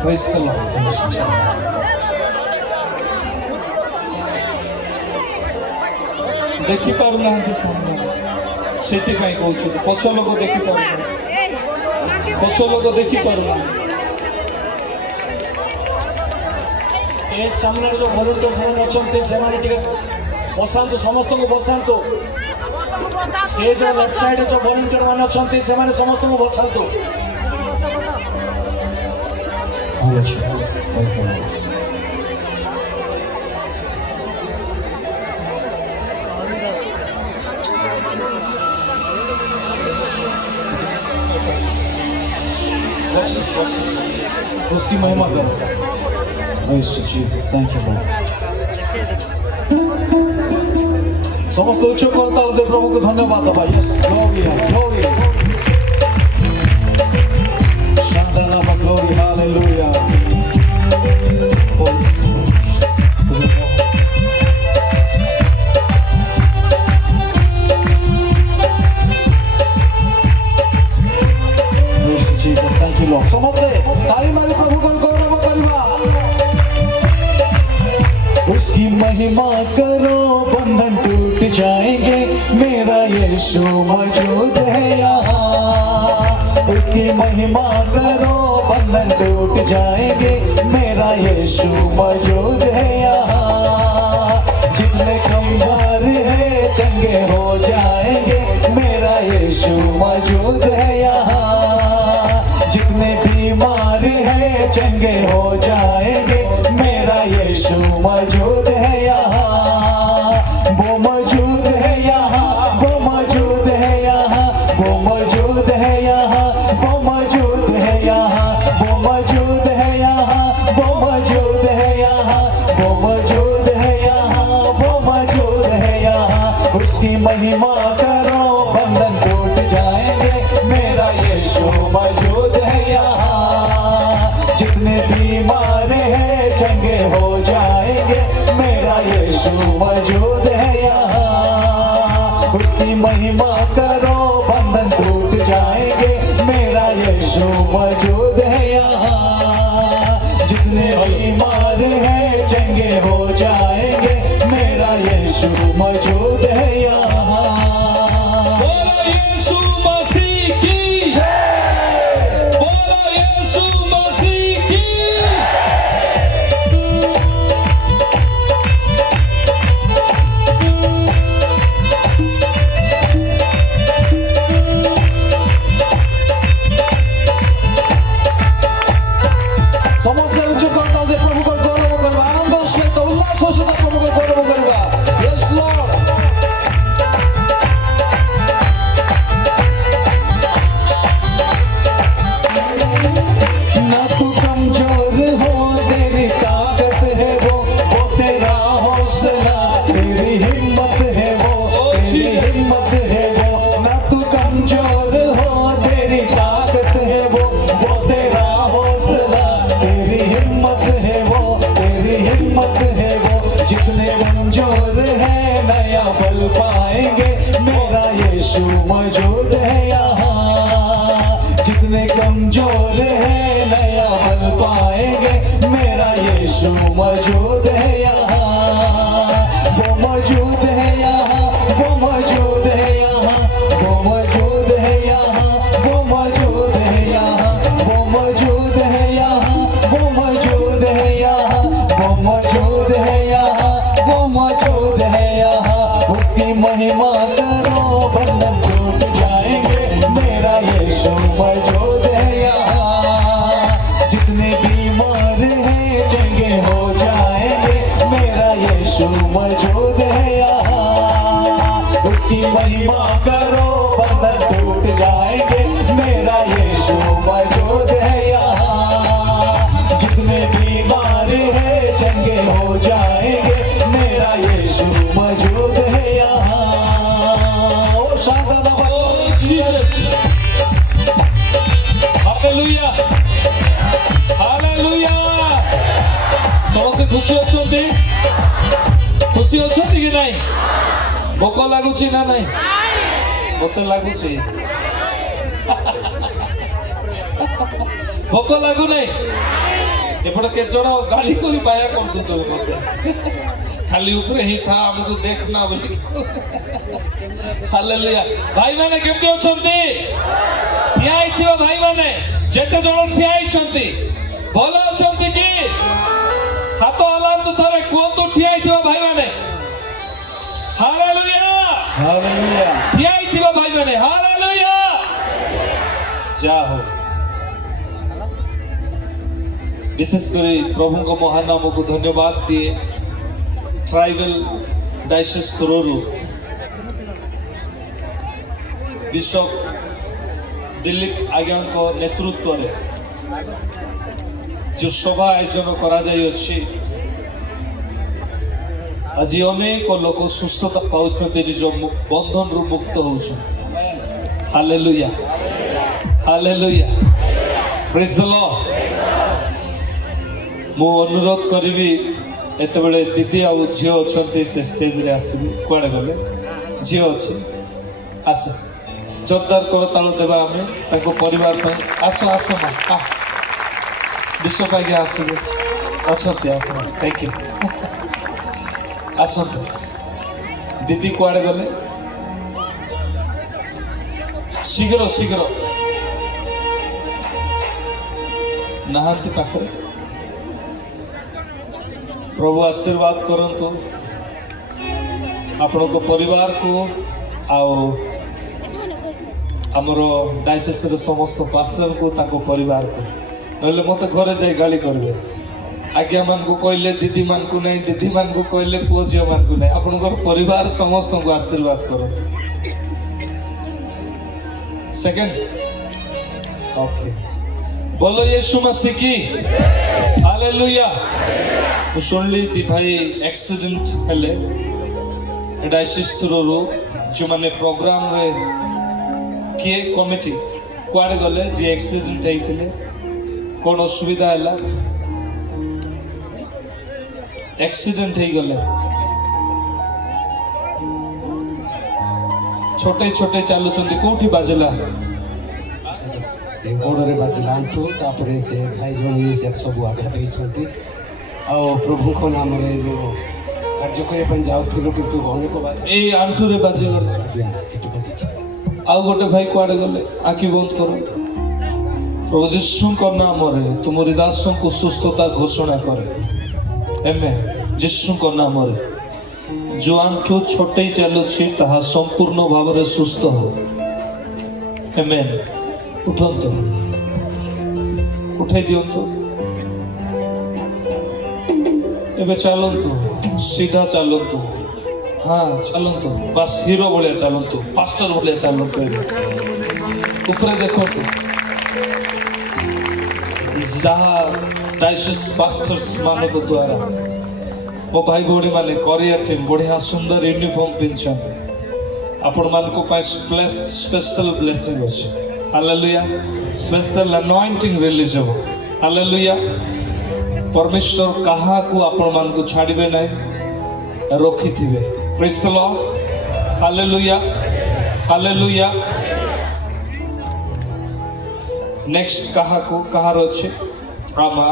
Praise the Lord. ଦେଖିପାରୁନାହାନ୍ତି ସାମ୍ନା ସେଥିପାଇଁ କହୁଛନ୍ତି ପଛ ଲୋକ ଦେଖିପାରୁନାହାନ୍ତି ଏ ସାମ୍ନାରେ ଯୋଉ ଭଲଣ୍ଟିୟର୍ସ ମାନେ ଅଛନ୍ତି ସେମାନେ ଟିକେ ବସାନ୍ତୁ ସମସ୍ତଙ୍କୁ ବସାନ୍ତୁ ଷ୍ଟେଜର ଲେଫ୍ଟ ସାଇଡରେ ଯୋଉ ଭଲଣ୍ଟିୟର ମାନେ ଅଛନ୍ତି ସେମାନେ ସମସ୍ତଙ୍କୁ ବସାନ୍ତୁ उसकी महिमा करो जीसस थैंक यू लॉर्ड समस्त उच्च करता दे प्रभु को धन्यवाद दबा यस ग्लोरी शांताना बा glory hallelujah Jesus thank you Lord समझते ताली मारी प्रभु को गौरव करवा उसकी महिमा करो बंधन टूट जाएंगे मेरा यीशु मौजूद है यहाँ उसकी महिमा करो बंधन टूट जाएंगे मेरा यीशु मौजूद है यहाँ जितने कमजोर है चंगे हो जाएंगे मेरा यीशु मौजूद है यहाँ जितने बीमार है चंगे हो जाएंगे मेरा यीशु मौजूद है यहाँ वो मौजूद है यहाँ वो मौजूद है यहाँ वो मौजूद है यहाँ वो मौजूद है यहाँ वो मौजूद है यहाँ वो मौजूद है यहाँ वो मौजूद है यहाँ वो मौजूद है यहाँ उसकी महिमा करो बंधन टूट जाएंगे मेरा यीशु मौजूद है यहाँ जितने बीमार है चंगे महिमा करो बंधन टूट जाएंगे मेरा यीशु मौजूद है यहाँ जितने बीमार हैं चंगे हो जाएंगे मेरा यीशु मौजूद है यहाँ बोलो यीशु मसीह की जय, बोलो यीशु मसीह की। ସମସ୍ତେ ଉଚ୍ଚ କର୍ତ୍ତାରେ ପ୍ରଭୁଙ୍କ ଗୌରବ କରିବା ଆନନ୍ଦର ସହିତ ଉଲ୍ଲାସ ସହିତ ପ୍ରଭୁଙ୍କ ଗୌରବ କରିବା Yes Lord ना तू कमजोर हो तेरी ताकत है वो तेरा हौसला तेरी हिम्मत है वो तेरी हिम्मत है वो ना तू कमजोर हो तेरी ताकत है वो तेरा हौसला तेरी हिम्मत है वो तेरी हिम्मत है वो जितने कमजोर है नया बल पाएंगे मेरा यीशु मौजूद है यहाँ जितने कमजोर है नया बल पाएंगे मेरा यीशु मौजूद है यहाँ वो मौजूद है यहाँ वो मौजूद है यहाँ वो मौजूद है यहाँ वो मौजूद है यहाँ वो मौजूद है यहाँ वो मौजूद है यहाँ वो मौजूद है यहाँ वो मौजूद है यहाँ उसकी महिमा करो बंधन टूट जाएंगे मेरा यीशु मौजूद है यहाँ जितने बीमार हैं चंगे हो जाएंगे मेरा यीशु मौजूद है यहाँ उसकी महिमा करो बंधन टूट जाएंगे मेरा यीशु मौजूद है यहाँ जितने बीमार हैं चंगे हो जाएंगे मेरा यीशु मौजूद है यहाँ ओ शांत हालेलुया हालेलुया। ସମସ୍ତେ ଖୁସି ଅଛନ୍ତି? ଖୁସି ଅଛନ୍ତି କି ନାଇଁ? ଭୋକ ଲାଗୁଛି ନା ନାଇଁ? ମତେ ଲାଗୁଛି। ଭୋକ ଲାଗୁନାହିଁ? ଏପଟେ କେତେ ଜଣ ଗାଳି କରି ବାୟା କରିଦଉଛନ୍ତି ମତେ ଖାଲି ଉପରେ ହିଁ ଥା ଆମକୁ ଦେଖନା ବୋଲି। ହାଲେଲୁୟା। ଭାଇମାନେ କେମିତି ଅଛନ୍ତି? ଠିଆ ହେଇଥିବା ଭାଇମାନେ ଯେତେ ଜଣ ଠିଆ ହେଇଛନ୍ତି ଭଲ ଅଛନ୍ତି କି? ହାତ ହଲାନ୍ତୁ ଥରେ କୁହନ୍ତୁ ଠିଆ ହେଇଥିବା ଭାଇମାନେ ହାଲେଲୁୟା। हालेलुया ଠିଆ ହେଇଥିବା ଭାଇମାନେ ହାଲେଲୁୟା। ଯା ହଉ ବିଶେଷ କରି ପ୍ରଭୁଙ୍କ ମହାନ ନାମକୁ ଧନ୍ୟବାଦ ଦିଏ। ଟ୍ରାଇବାଲ ଡାଇସିସ୍ ତରଫରୁ ବିଶପ ଦିଲ୍ଲୀପ ଆଜ୍ଞାଙ୍କ ନେତୃତ୍ୱରେ जो सभा आयोजन କରାଯାଇଅଛି ଆଜି ଅନେକ ଲୋକ ସୁସ୍ଥତା ପାଉଛନ୍ତି ନିଜ ବନ୍ଧନରୁ ମୁକ୍ତ ହେଉଛନ୍ତି। ହାଲେଲୁୟା ହାଲେଲୁୟା ପ୍ରେଜ୍ ଦ ଲର୍ଡ। ମୁଁ ଅନୁରୋଧ କରିବି ଏତେବେଳେ ଦିଦି ଆଉ ଝିଅ ଅଛନ୍ତି ସେ ଷ୍ଟେଜରେ ଆସିବି। କୁଆଡ଼େ ଗଲେ? ଝିଅ ଅଛି ଆସ ଜୋରଦାର କରତାଳ ଦେବା ଆମେ ତାଙ୍କ ପରିବାର ପାଇଁ। ଆସ ଆସ ମା ବିଶ୍ୱ ପାଇକି ଆସିବେ ଅଛନ୍ତି ଆପଣ। ଥ୍ୟାଙ୍କ ୟୁ ଆସନ୍ତୁ। ଦିଦି କୁଆଡ଼େ ଗଲେ? ଶୀଘ୍ର ଶୀଘ୍ର ନାହାନ୍ତି ପାଖରେ। ପ୍ରଭୁ ଆଶୀର୍ବାଦ କରନ୍ତୁ ଆପଣଙ୍କ ପରିବାରକୁ ଆଉ ଆମର ଡାଇସିସର ସମସ୍ତ ପାଷ୍ଟରଙ୍କୁ ତାଙ୍କ ପରିବାରକୁ। ନହେଲେ ମୋତେ ଘରେ ଯାଇ ଗାଳି କରିବେ। ଆଜ୍ଞାମାନଙ୍କୁ କହିଲେ ଦିଦିମାନଙ୍କୁ ନାହିଁ, ଦିଦିମାନଙ୍କୁ କହିଲେ ପୁଅ ଝିଅମାନଙ୍କୁ ନାହିଁ। ଆପଣଙ୍କର ପରିବାର ସମସ୍ତଙ୍କୁ ଆଶୀର୍ବାଦ କରନ୍ତୁ। ସେକେଣ୍ଡ ଓକେ बोलो यीशु मसीह की हालेलुया। ମୁଁ ଶୁଣିଲି ଦି ଭାଇ ଆକ୍ସିଡେଣ୍ଟ ହେଲେ ଡାଇସିସ୍ ଥ୍ରୋରୁ ଯେଉଁମାନେ ପ୍ରୋଗ୍ରାମରେ କିଏ କମିଟି କୁଆଡ଼େ ଗଲେ ଯିଏ ଆକ୍ସିଡେଣ୍ଟ ହେଇଥିଲେ କ'ଣ ଅସୁବିଧା ହେଲା ଆକ୍ସିଡେଣ୍ଟ ହେଇଗଲେ छोटे छोटे चलुचंती कोठी बाजिला गोड़े बाजिला आंठू तापर से भाई जन ये सब आघात होती प्रभु को नाम जो कार्य करने जाऊँ किंतु अनेक बार ए आंठू रे बाजी गले आउ गोटे भाई कुआडे गले आखि बंद करंतु प्रभु यीशु को नाम रे तुमरी दासों को सुस्थता घोषणा करे आमेन यीशु को नाम रे जो आंठू छोटे चलुछि ताहा संपूर्ण भाव रे सुस्थ हो आमेन उठंतु उठाई दियंतु एबे चलंतु सीधा चलंतु हाँ चलंतु बस हीरो भलिया चलंतु पास्टर भलिया चलंतु ऊपर देखंतु जहाँ डायसिस पास्टर्स मानक द्वारा मो भाई भौणी माने करियर टीम बढ़िया सुंदर यूनिफॉर्म पिंछन आपण मानको पास स्पेशल ब्लेसिंग अछि हालेलुया स्पेशल अनॉइंटिंग रिलीज हो हालेलुया परमेश्वर कहा को आपण मानको छाड़िबे नै रखी थिबे praise the lord hallelujah hallelujah next कहा को कहार अछि रामा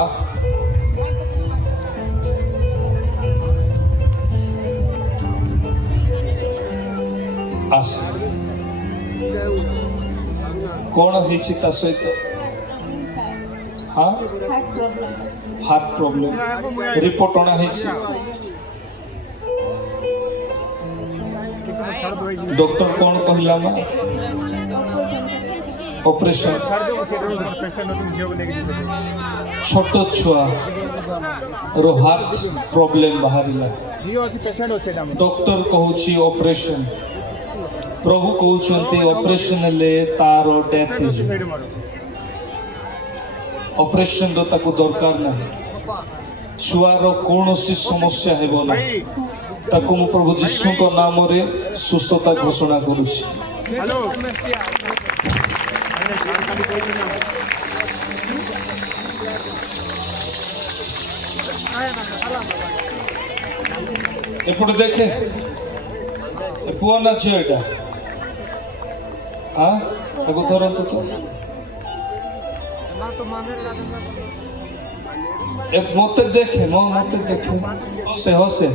आस कौन होइछि ता सहित हाँ हार्ट प्रॉब्लम रिपोर्ट आना होइछि डॉक्टर कौन कहला मा ऑपरेशन छोट छुआ रो हार्ट प्रॉब्लम बाहरिला डॉक्टर कहूछि ऑपरेशन प्रभु कहते ऑपरेशन ले तार डेथ ऑपरेशन तो ताको दरकार नहीं छुआर कौन सी समस्या हेबो ना ताको मु प्रभु यीशु को नाम रे सुस्थता घोषणा करूछि एपटे देखे पुआ ना झियो एटा हाँ ताको धरंतु तो मते देखे मते देखे हसे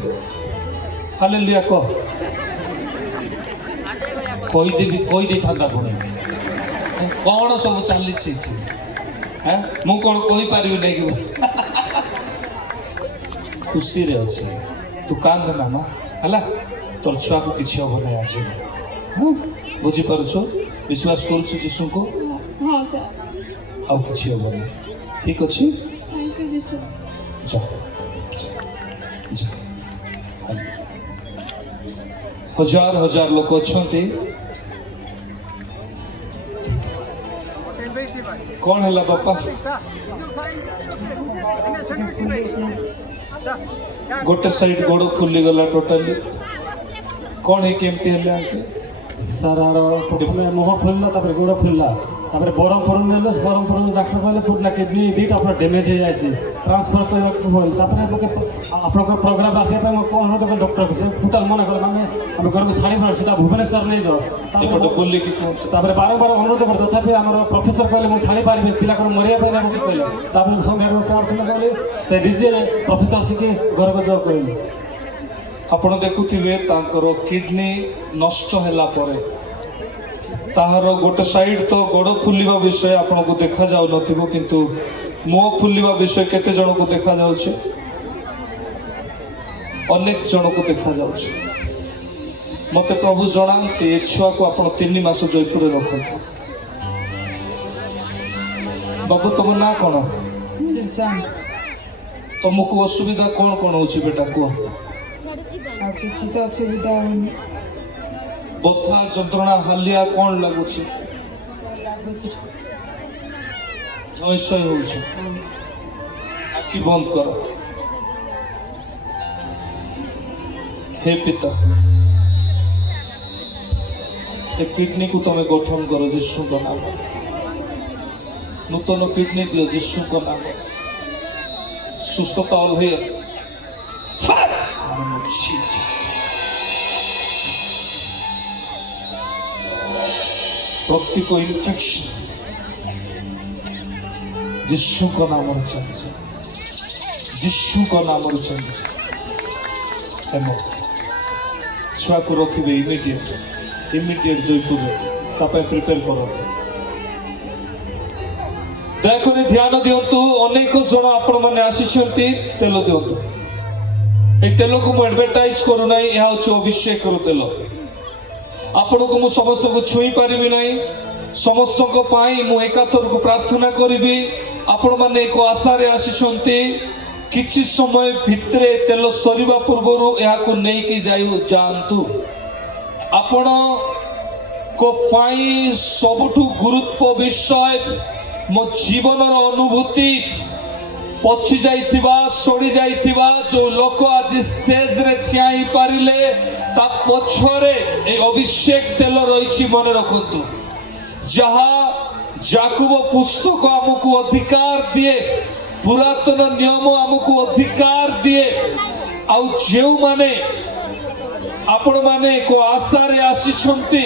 हालेलुया कह कोई दी थांदा पुणी कौन सब चली हैं मु कौन कही पारि नहीं खुशी रे अच्छे तू कांद ना ना है तोर छुआ को किसी हम ना आज बुझीपार विश्वास करुछु जीशु को हाँ सर आउ किसी हम ना ठीक अच्छे थैंक यू जीशु जा हजार हजार लोक अच्छा कौन है बापा गोटे साइड गोड़ फुली गला टोटाली कौन है केमती है सर प्रथम मुह फुलला गोड़ फुलला बरहमपुर ने बरहमपुर डाक्टर कहले पूरा किडनी दुटा पूरा डैमेज हो जाए ट्रांसफर करने आप प्रोग्राम आसा अनुरोध कर डॉक्टर को टोटाल मना कर मैंने घर को छाड़ी सीधा भुवनेश्वर नहीं जाओ बारंबार अनुरोध कर तथापि आम प्रोफेसर कहले मुझे छाड़ी पारि पिला मरिया कहले संध्या प्रार्थना कली से डीजे प्रोफेसर आसिक घर को जाओ कहले आपण देखुथिबे तांकर किडनी नष्ट होला परे ताहार गोटे साइड तो गोड़ फुलिबा विषय आपन को देखा जाउ नथिबो किंतु मुह फुलिबा विषय केते जन को देखा जाउछे अनेक जन को देखा जाउछे मते प्रभु जणांते ए छुआ को आपण 3 मास जयपुर रे रखंतु बाबू तुम ना कोन तुमको असुविधा कौन कौन होची बेटा को किसी तो असुविधा बथा जंत्रणा हालिया कौन लगुची नयसय होउची आखि बंद कर हे पिता ए किडनी को तुम्हें गठन करो यीशु का नाम नूतन किडनी दियो यीशु का नाम सुस्थता और है ପ୍ରତ୍ୟେକ ଇନଫେକ୍ସନ ଯୀଶୁଙ୍କ ନାମରେ ଚାଲିଛି, ଯୀଶୁଙ୍କ ନାମରେ ଚାଲିଛି। ଛୁଆକୁ ରଖିବେ ଇମିଡ଼ିଏଟ୍ ଜୟପୁରରେ, ତା ପାଇଁ ପ୍ରିପେୟାର କରନ୍ତୁ। ଦୟାକରି ଧ୍ୟାନ ଦିଅନ୍ତୁ। ଅନେକ ଜଣ ଆପଣମାନେ ଆସିଛନ୍ତି, ତେଲ ଦିଅନ୍ତୁ। এই তেলକୁ ମୁଁ ଆଡଭର୍ଟାଇଜ କରୁନାହିଁ, ଏହା ହେଉଛି ଅଭିଷେକର ତେଲ। ଆପଣଙ୍କୁ ମୁଁ ସମସ୍ତଙ୍କୁ ଛୁଇଁ ପାରିବି ନାହିଁ, ସମସ୍ତଙ୍କ ପାଇଁ ମୁଁ ଏକାଥରକୁ ପ୍ରାର୍ଥନା କରିବି। ଆପଣମାନେ ଏକ ଆଶାରେ ଆସିଛନ୍ତି, କିଛି ସମୟ ଭିତରେ ତେଲ ସରିବା ପୂର୍ବରୁ ଏହାକୁ ନେଇକି ଯାଆନ୍ତୁ। ଆପଣଙ୍କ ପାଇଁ ସବୁଠୁ ଗୁରୁତ୍ୱ ବିଷୟ ମୋ ଜୀବନର ଅନୁଭୂତି। ପଚି ଯାଇଥିବା, ସଡ଼ି ଯାଇଥିବା ଯେଉଁ ଲୋକ ଆଜି ଷ୍ଟେଜରେ ଠିଆ ହେଇପାରିଲେ, ତା ପଛରେ এই ଅଭିଷେକ ତେଲ ରହିଛି, ମନେ ରଖନ୍ତୁ। ଯାହା ଯାକୁବ ପୁସ୍ତକ ଆମକୁ ଅଧିକାର ଦିଏ, ପୁରାତନ ନିୟମ ଆମକୁ ଅଧିକାର ଦିଏ। ଆଉ ଯେଉଁମାନେ ଆପଣମାନେ ଏକ ଆଶାରେ ଆସିଛନ୍ତି,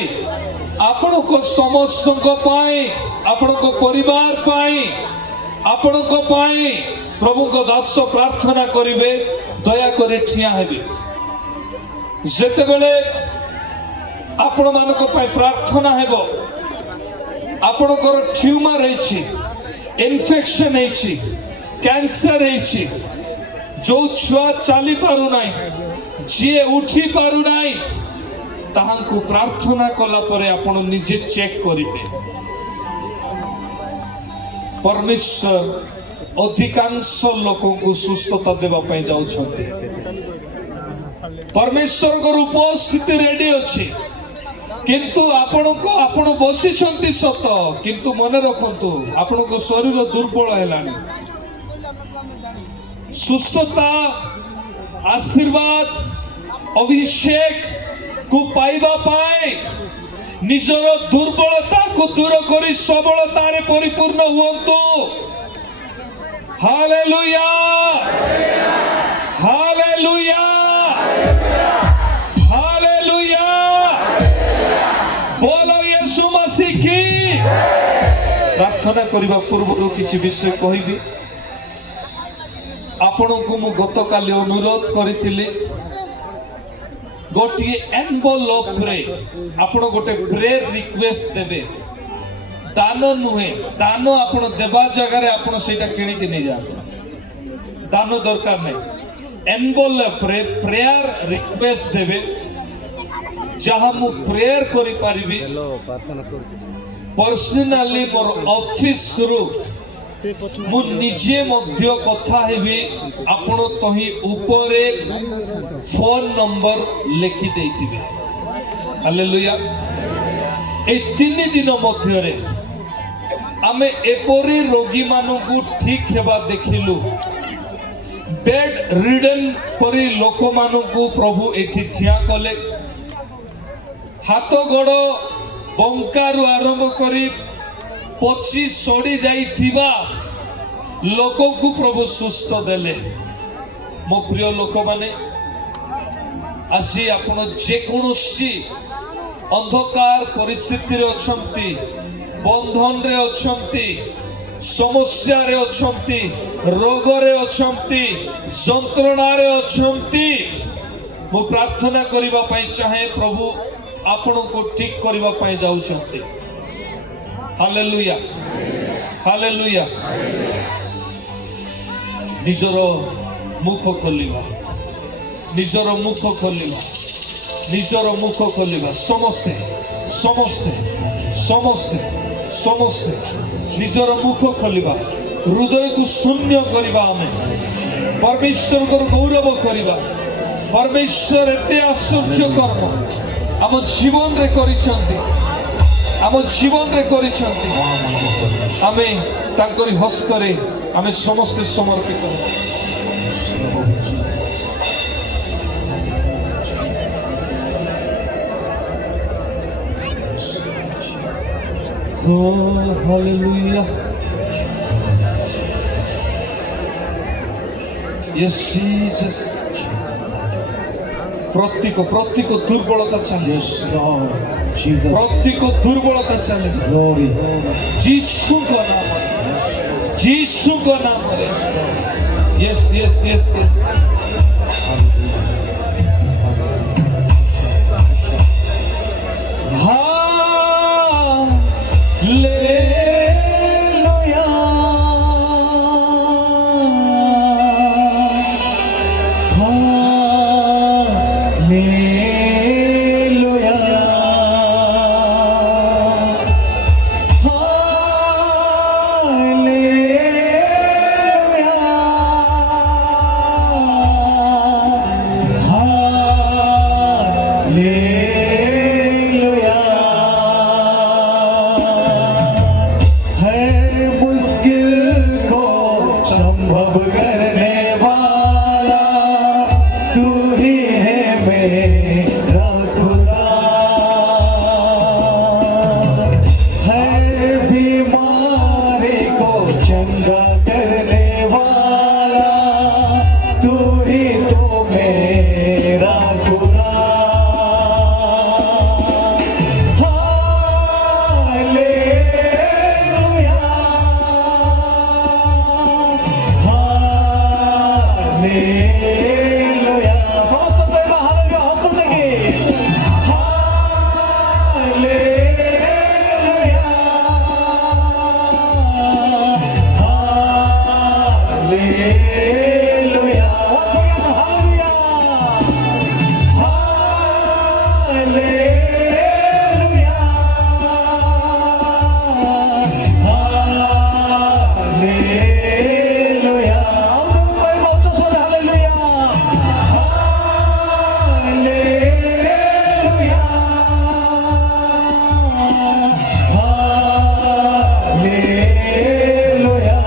ଆପଣଙ୍କ ସମସ୍ତଙ୍କ ପାଇଁ, ଆପଣଙ୍କ ପରିବାର ପାଇଁ, ଆପଣଙ୍କ ପାଇଁ ପ୍ରଭୁଙ୍କ ଦାସ ପ୍ରାର୍ଥନା କରିବେ। ଦୟାକରି ଠିଆ ହେବେ। ଯେତେବେଳେ ଆପଣମାନଙ୍କ ପାଇଁ ପ୍ରାର୍ଥନା ହେବ, ଆପଣଙ୍କର ଟ୍ୟୁମର ହେଇଛି, ଇନଫେକ୍ସନ ହେଇଛି, କ୍ୟାନ୍ସର ହେଇଛି, ଯେଉଁ ଛୁଆ ଚାଲି ପାରୁନାହିଁ, ଯିଏ ଉଠି ପାରୁନାହିଁ, ତାହାଙ୍କୁ ପ୍ରାର୍ଥନା କଲା ପରେ ଆପଣ ନିଜେ ଚେକ୍ କରିବେ। ପରମେଶ୍ୱର ଅଧିକାଂଶ ଲୋକଙ୍କୁ ସୁସ୍ଥତା ଦେବା ପାଇଁ ଯାଉଛନ୍ତି। ପରମେଶ୍ୱରଙ୍କର ଉପସ୍ଥିତି ରେଡି ଅଛି, କିନ୍ତୁ ଆପଣ ବସିଛନ୍ତି ସତ, କିନ୍ତୁ ମନେ ରଖନ୍ତୁ ଆପଣଙ୍କ ଶରୀର ଦୁର୍ବଳ ହେଲାଣି। ସୁସ୍ଥତା, ଆଶୀର୍ବାଦ, ଅଭିଷେକ କୁ ପାଇବା ପାଇଁ ନିଜର ଦୁର୍ବଳତାକୁ ଦୂର କରି ସବଳତାରେ ପରିପୂର୍ଣ୍ଣ ହୁଅନ୍ତୁ। Hallelujah, hallelujah, hallelujah. ବୋଲ ୟେଶୁ ମସିହ କି। ପ୍ରାର୍ଥନା କରିବା ପୂର୍ବରୁ କିଛି ବିଷୟ କହିବି। ଆପଣଙ୍କୁ ମୁଁ ଗତକାଲି ଅନୁରୋଧ କରିଥିଲି, ଗୋଟିଏ ଏନଭଲପରେ ଆପଣ ଗୋଟେ ପ୍ରେୟର ରିକ୍ୱେଷ୍ଟ ଦେବେ। ଦାନ ନୁହେଁ, ଦାନ ଆପଣ ଦେବା ଜାଗାରେ ଆପଣ ସେଇଟା କିଣିକି ନେଇଯାଆନ୍ତୁ, ଦାନ ଦରକାର ନାହିଁ। ଏନଭଲପରେ ପ୍ରେୟାର ରିକ୍ୱେଷ୍ଟ ଦେବେ, ଯାହା ମୁଁ ପ୍ରେୟାର କରିପାରିବି। ପର୍ସନାଲି ମୋର ଅଫିସରୁ ମୁଁ ନିଜେ ମଧ୍ୟ କଥା ହେବି। ଆପଣ ତହିଁ ଉପରେ ଫୋନ ନମ୍ବର ଲେଖି ଦେଇଥିବେ। ହାଲେଲୁୟା। এই 3 ଦିନ ମଧ୍ୟରେ ଆମେ ଏପରି ରୋଗୀମାନଙ୍କୁ ଠିକ ହେବା ଦେଖିଲୁ। ବେଡ୍ ରିଡେନ୍ ପରି ଲୋକମାନଙ୍କୁ ପ୍ରଭୁ ଏଠି ଠିଆ କଲେ। ହାତ ଗୋଡ଼ ବଙ୍କାରୁ ଆରମ୍ଭ କରି ପଚି ସଡ଼ି ଯାଇଥିବା ଲୋକଙ୍କୁ ପ୍ରଭୁ ସୁସ୍ଥ ଦେଲେ। ମୋ ପ୍ରିୟ ଲୋକମାନେ, ଆଜି ଆପଣ ଯେକୌଣସି ଅନ୍ଧକାର ପରିସ୍ଥିତିରେ ଅଛନ୍ତି, ବନ୍ଧନରେ ଅଛନ୍ତି, ସମସ୍ୟାରେ ଅଛନ୍ତି, ରୋଗରେ ଅଛନ୍ତି, ଯନ୍ତ୍ରଣାରେ ଅଛନ୍ତି, ମୁଁ ପ୍ରାର୍ଥନା କରିବା ପାଇଁ ଚାହେଁ। ପ୍ରଭୁ ଆପଣଙ୍କୁ ଠିକ କରିବା ପାଇଁ ଯାଉଛନ୍ତି। Hallelujah, hallelujah. ନିଜର ମୁଖ ଖୋଲିବା, ନିଜର ମୁଖ ଖୋଲିବା, ନିଜର ମୁଖ ଖୋଲିବା। ସମସ୍ତେ ସମସ୍ତେ ସମସ୍ତେ ସମସ୍ତେ ନିଜର ମୁଖ ଖୋଲିବା, ହୃଦୟକୁ ଶୂନ୍ୟ କରିବା। ଆମେ ପରମେଶ୍ୱରଙ୍କର ଗୌରବ କରିବା। ପରମେଶ୍ୱର ଏତେ ଆଶ୍ଚର୍ଯ୍ୟ କର୍ମ ଆମ ଜୀବନରେ କରିଛନ୍ତି, ଆମ ଜୀବନରେ କରିଛନ୍ତି। ଆମେ ତାଙ୍କରି ହସ୍ତରେ ଆମେ ସମସ୍ତେ ସମର୍ପିତ। Oh, hallelujah. Yes, Jesus. प्रत्येक दुर्बलता चालीस Yes, Lord. Jesus. प्रत्येक दुर्बलता चालीस Glory. यीशु का नाम यीशु का नाम यस यस यस यस संभव करने वाला तू ही है मेरा खुदा हर बीमारी को चंगा करने वाला तू ही तो मेरा खुदा Hallelujah. समस्त प्रेम हालेलुया हस्त तेगी hallelujah hallelujah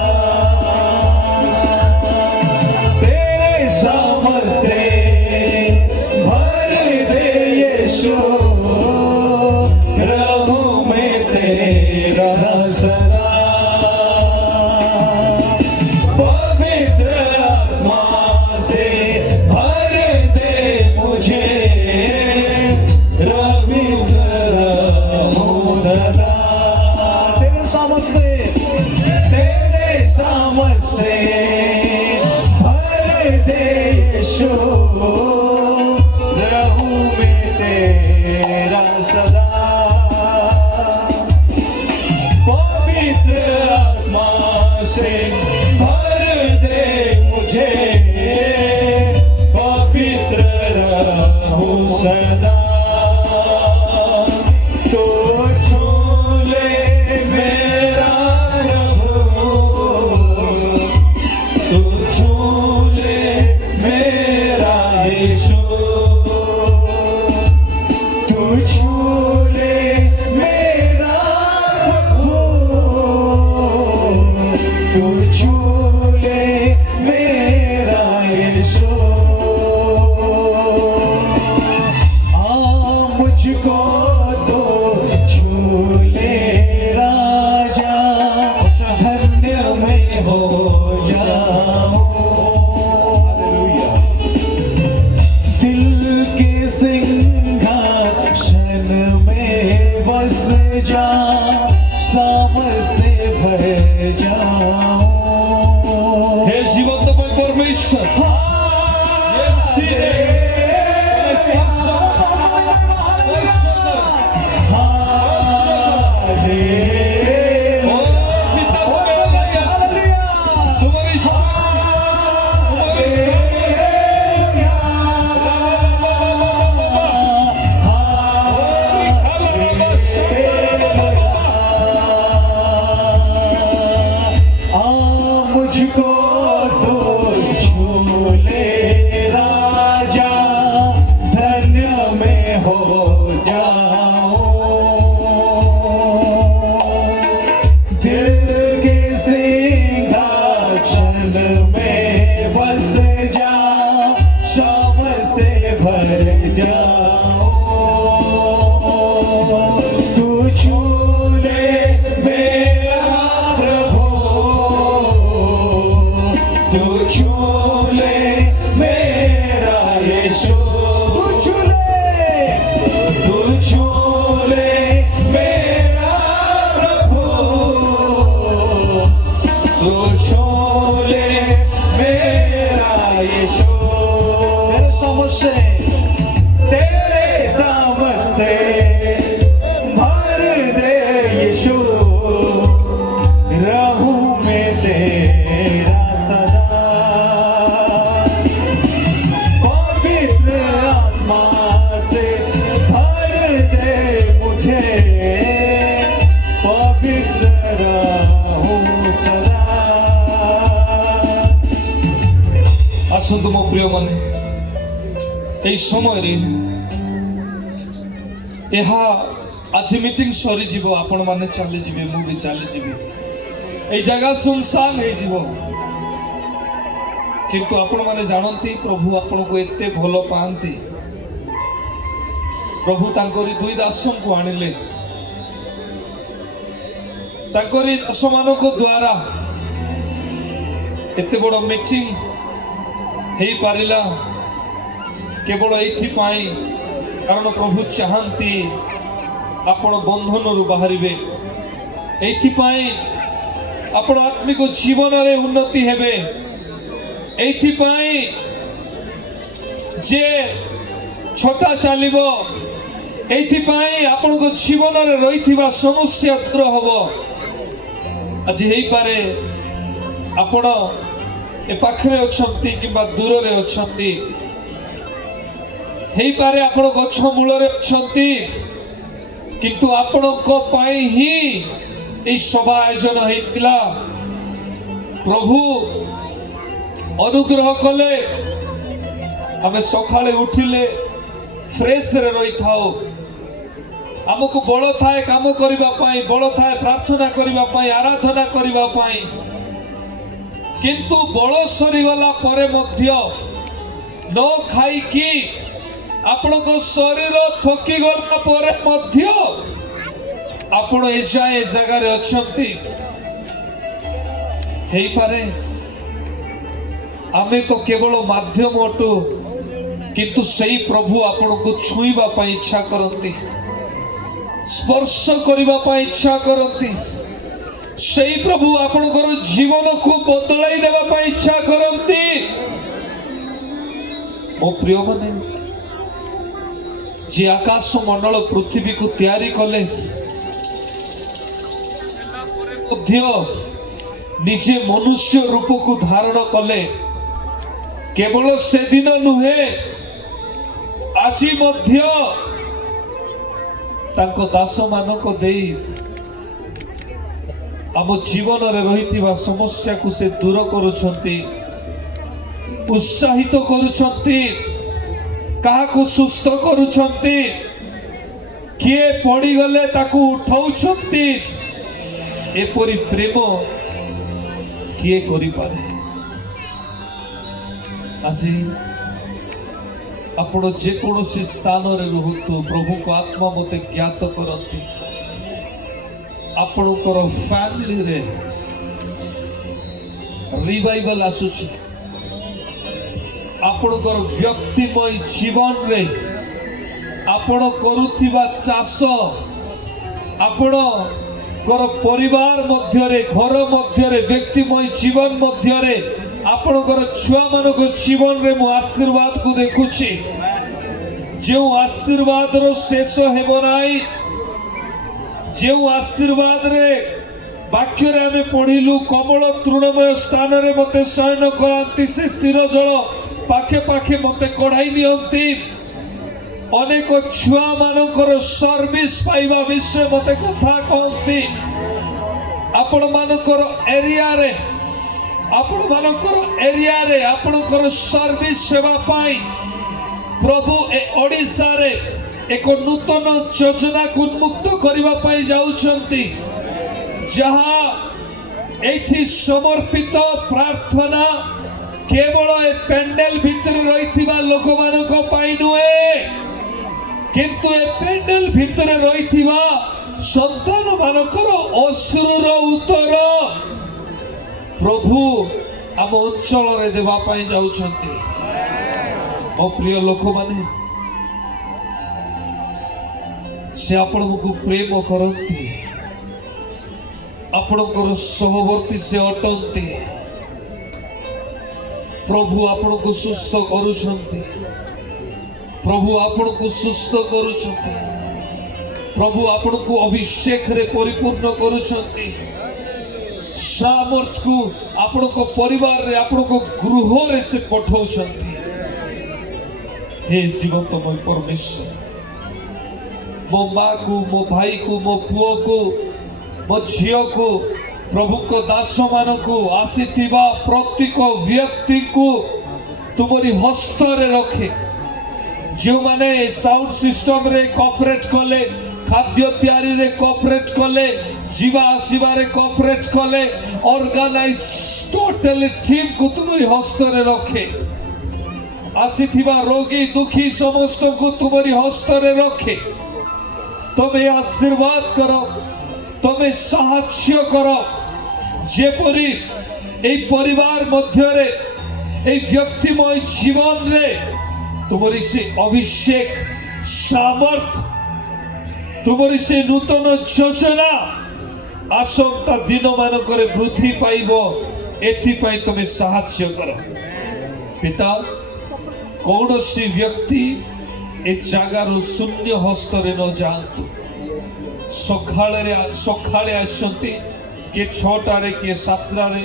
once again hallelujah hallelujah से भर दे यीशु, रहूं मैं तेरा सदा। पवित्र आत्मा से भर दे मुझे, पवित्र रहूं सदा। आसतु मो प्रिय माने এই সময় आज मीटिंग सरी जीव आपण माने चली जीवे मु भी चली जीवी এই জায়গা सुनसान हो जीव किंतु आपण माने जानती प्रभु आपण को एते भलो पांती प्रभु तांकरी दुई दासों को आनिले तांकरी दास मानक द्वारा एते बड़ मीटिंग हे पारिला केवल एथिपाई कारण प्रभु चाहती आपण बंधन रु बाहरिबे एथिपाई आपण आत्मिक जीवन रे उन्नति हेबे एथिपाई जे छोटा चलिबो एथिपाई आपण को जीवन रे रहिथिबा समस्या दूर हबो आज हेई पारे आपण ए पाखरे अछंती किबा दूर रे अछंती हेई पारे आपण गछ मूल रे अछंती किंतु आपण को पाई ही ए सभा आयोजन हेतिला प्रभु अनुग्रह कले हमें सकाळे उठिले फ्रेश रे रही थाओ हमको बल थाए काम करबा पाई बल थाए प्रार्थना करबा पाई आराधना करबा पाई किंतु बल सरी गला परे मध्य न खाई की आपण को शरीर थकी गला परे मध्य आपण ए जाए जगह रे अछंती हेई पारे आमे तो केवल माध्यम अटू किंतु सही प्रभु आपण को छुईबा पाई इच्छा करंती स्पर्श करबा पाई इच्छा करंती सही प्रभु आपणकर जीवन को बदलाई देवा पाई इच्छा करंती मो प्रिय माने जे आकाश मंडल पृथ्वी को तैयारी कले निजे मनुष्य रूप को धारण कले केवल से दिन नुहे आज मध्य तांको दास मानक देई आम जीवन रे रहिथिबा समस्या को से दूर करुछंती उत्साहित करुछंती कहा को सुस्थ करुछंती किए पड़ी गले ताकू उठाउछंती एपरी प्रेम किए करि पारे आज आपण जे कोनोसी स्थान रे रहतु प्रभु को आत्मा मते ज्ञात करंती आपणकर फैमिली रे रिवाइवल आसुची आपणकर व्यक्तिमय जीवन रे आपण करुथिबा चाष आपणकर परिवार मध्य रे घर मध्य रे व्यक्तिमय जीवन मध्य रे आपणकर छुआ मानक जीवन रे मु आशीर्वाद को देखुची जो आशीर्वाद रो शेष हेबो नाई जो आशीर्वाद रे वाक्य रे हमें पढ़िलु कमल तृणमय स्थान रे मते शयन करांती से स्थिर जल पाखे पाखे मते कढ़ाई नियंती अनेक छुआ मानकर सर्विस पाइबा विषय मते कथा कहती आपण मानकर एरिया रे आपणकर सर्विस सेवा पाई प्रभु ए ओडिसा रे एक नूतन योजना को उन्मुक्त करबा पाई जाउछंती जहा एठी समर्पित प्रार्थना केवल ए पेंडल भीतर रहिथिबा लोक मानक पाई नुए किंतु ए पेंडल भीतर रहिथिबा संतान मानकर अश्रुर उत्तर प्रभु आम अंचल रे देवा पाई जाउछंती ओ प्रिय लोक माने से आपण को प्रेम करती आपणकर सहवर्ती से अटंती प्रभु आपण को सुस्थ करुछंती प्रभु आपण को सुस्थ करुछंती प्रभु आपण को अभिषेक रे परिपूर्ण करूछंती सामर्थ को आपण को परिवार रे आपण को गृह रे से पठाउछंती हे जीवंतमय परमेश्वर मो माँ को मो भाई को मो पुओ को मो झील को प्रभु को दास मान को आसीथिबा प्रत्येक व्यक्ति को तुमरी हस्त रे रखे जो माने साउंड सिस्टम रे कोऑपरेट कले खाद्य तैयारी रे कोऑपरेट कले जीवा आसीबा रे कोऑपरेट कले ऑर्गेनाइज टोटली टीम को तुमरी हस्त रे रखे आसीथिबा रोगी दुखी समस्त को तुमरी हस्त रे रखे तुम्हें आशीर्वाद करो तुम्हें साहाय्य करो जेपरी ए परिवार मध्य रे ए व्यक्तिमय जीवन रे तुम्हारी से अभिषेक सामर्थ तुम्हारी से नूतन योजना आसंता दिन मानक वृद्धि पाइब एथिपाई तुम्हें साहाय्य करो पिता कौन सी व्यक्ति ए जगार शून्य हस्तर न जातु सकाळे आसती किए 6टारे किए 7टारे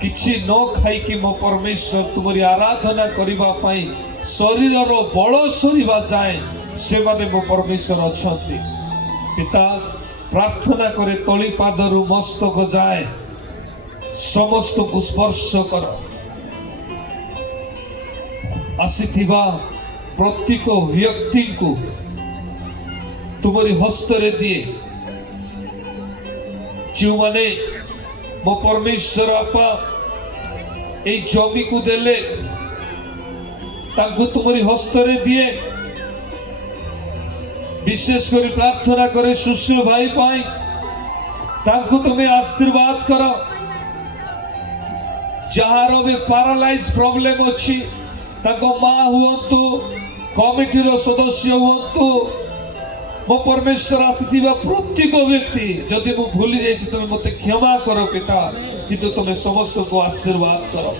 किछि न खाई कि मो परमेश्वर तुमरी आराधना करिबा पई शरीरर बल सरीबा जाए से माने मो परमेश्वर अछंती पिता प्रार्थना करे तली पादरु मस्तक जाए समस्त को स्पर्श कर आसीथिबा प्रत्येक व्यक्ति को तुमरी हस्तरे दिए जो माने मो परमेश्वर आपा ए जमी को देले तांको तुमरी हस्तरे दिए विशेष कर प्रार्थना करे सुशील भाई पाई तांको तुम्हें आशीर्वाद करो जहार भी पैरालाइज प्रॉब्लम अच्छी ताको माँ हुअंतु कमिटी रो सदस्य हुअंतु मो परमेश्वर आसीथिबा प्रत्येक व्यक्ति जदि मु भूली जाइछि तुम मते क्षमा करो पिता किंतु तुम समस्त को आशीर्वाद करो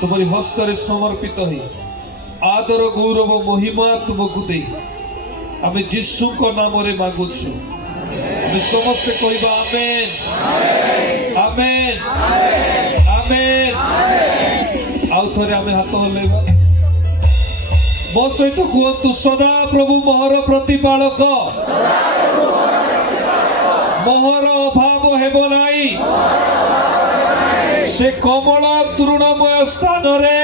तुम्हारी हस्तरे समर्पित ही आदर गौरव महिमा तुमको दे आमे यीशु को नाम रे मागुछु आमे समस्त कहबा आमेन आमेन आमेन आउ थरे आमे हाथ हलेबा मो सहित कहतु सदा प्रभु मोहर प्रतिपालक मोहर अभाव हेब नाई से कमल तृणमय स्थान रे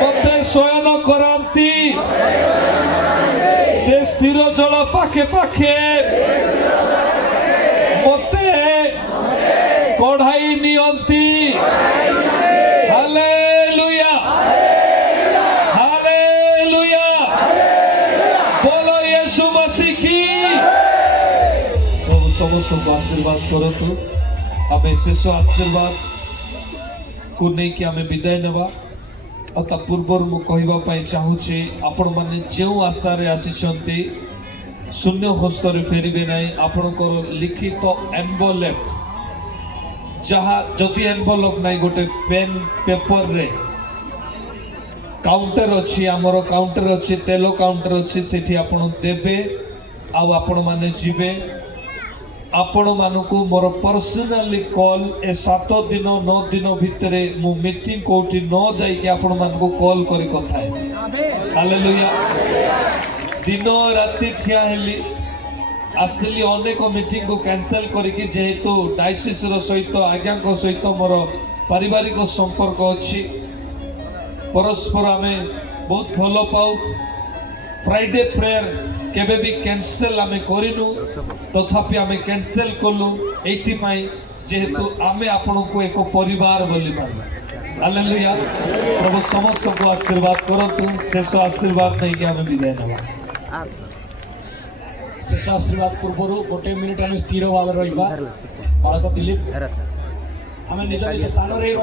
मते शयन करंती से स्थिर जल पाखे पाखे मते कढ़ाई नियंती हालेलुया हालेलुया बोलो यीशु मसीह की प्रभु समस्त को आशीर्वाद करतु आमे शेष आशीर्वाद को नहीं कि आमे विदाय नेबा अता पूर्वर मु कहबा पई चाहूचे आपण माने जेउ आशा रे आसीछंती शून्य हस्तर फेरिबे नाही आपणकर लिखित एनवलप जहा जदि एनवलप नाही गोटे पेन पेपर रे काउंटर अच्छी आमर काउंटर अच्छी तेल काउंटर अच्छी सेठी आपण देबे आ आपण माने जीवे आपण मानकु मोर पर्सनली कॉल ए 7 दिन 9 दिन भितर मु मीटिंग कोठी न जाई कि आपण मानकु कॉल करी कथा है हालेलुया दिन राति ठिया हेली आसली अनेक मीटिंग को कैंसिल करके जेहेतु डायसिस रो सहित आज्ञा को सहित मोर पारिवारिक संपर्क अच्छी परस्पर आमे बहुत भलो पाऊ फ्राइडे प्रेयर केबे भी कैंसिल आमे करिनु तथापि आमे कैंसिल कलु एथि पई जेहेतु आमे आपन को एक परिवार बोली मानू हालेलुया प्रभु समस्त को आशीर्वाद करतु शेष आशीर्वाद नहीं कि आमे विदाय नेबा शेष आशीर्वाद पूर्व गोटे मिनिट आम स्थिर भाव रहा बालक दिलीप आम निज निज स्थान रही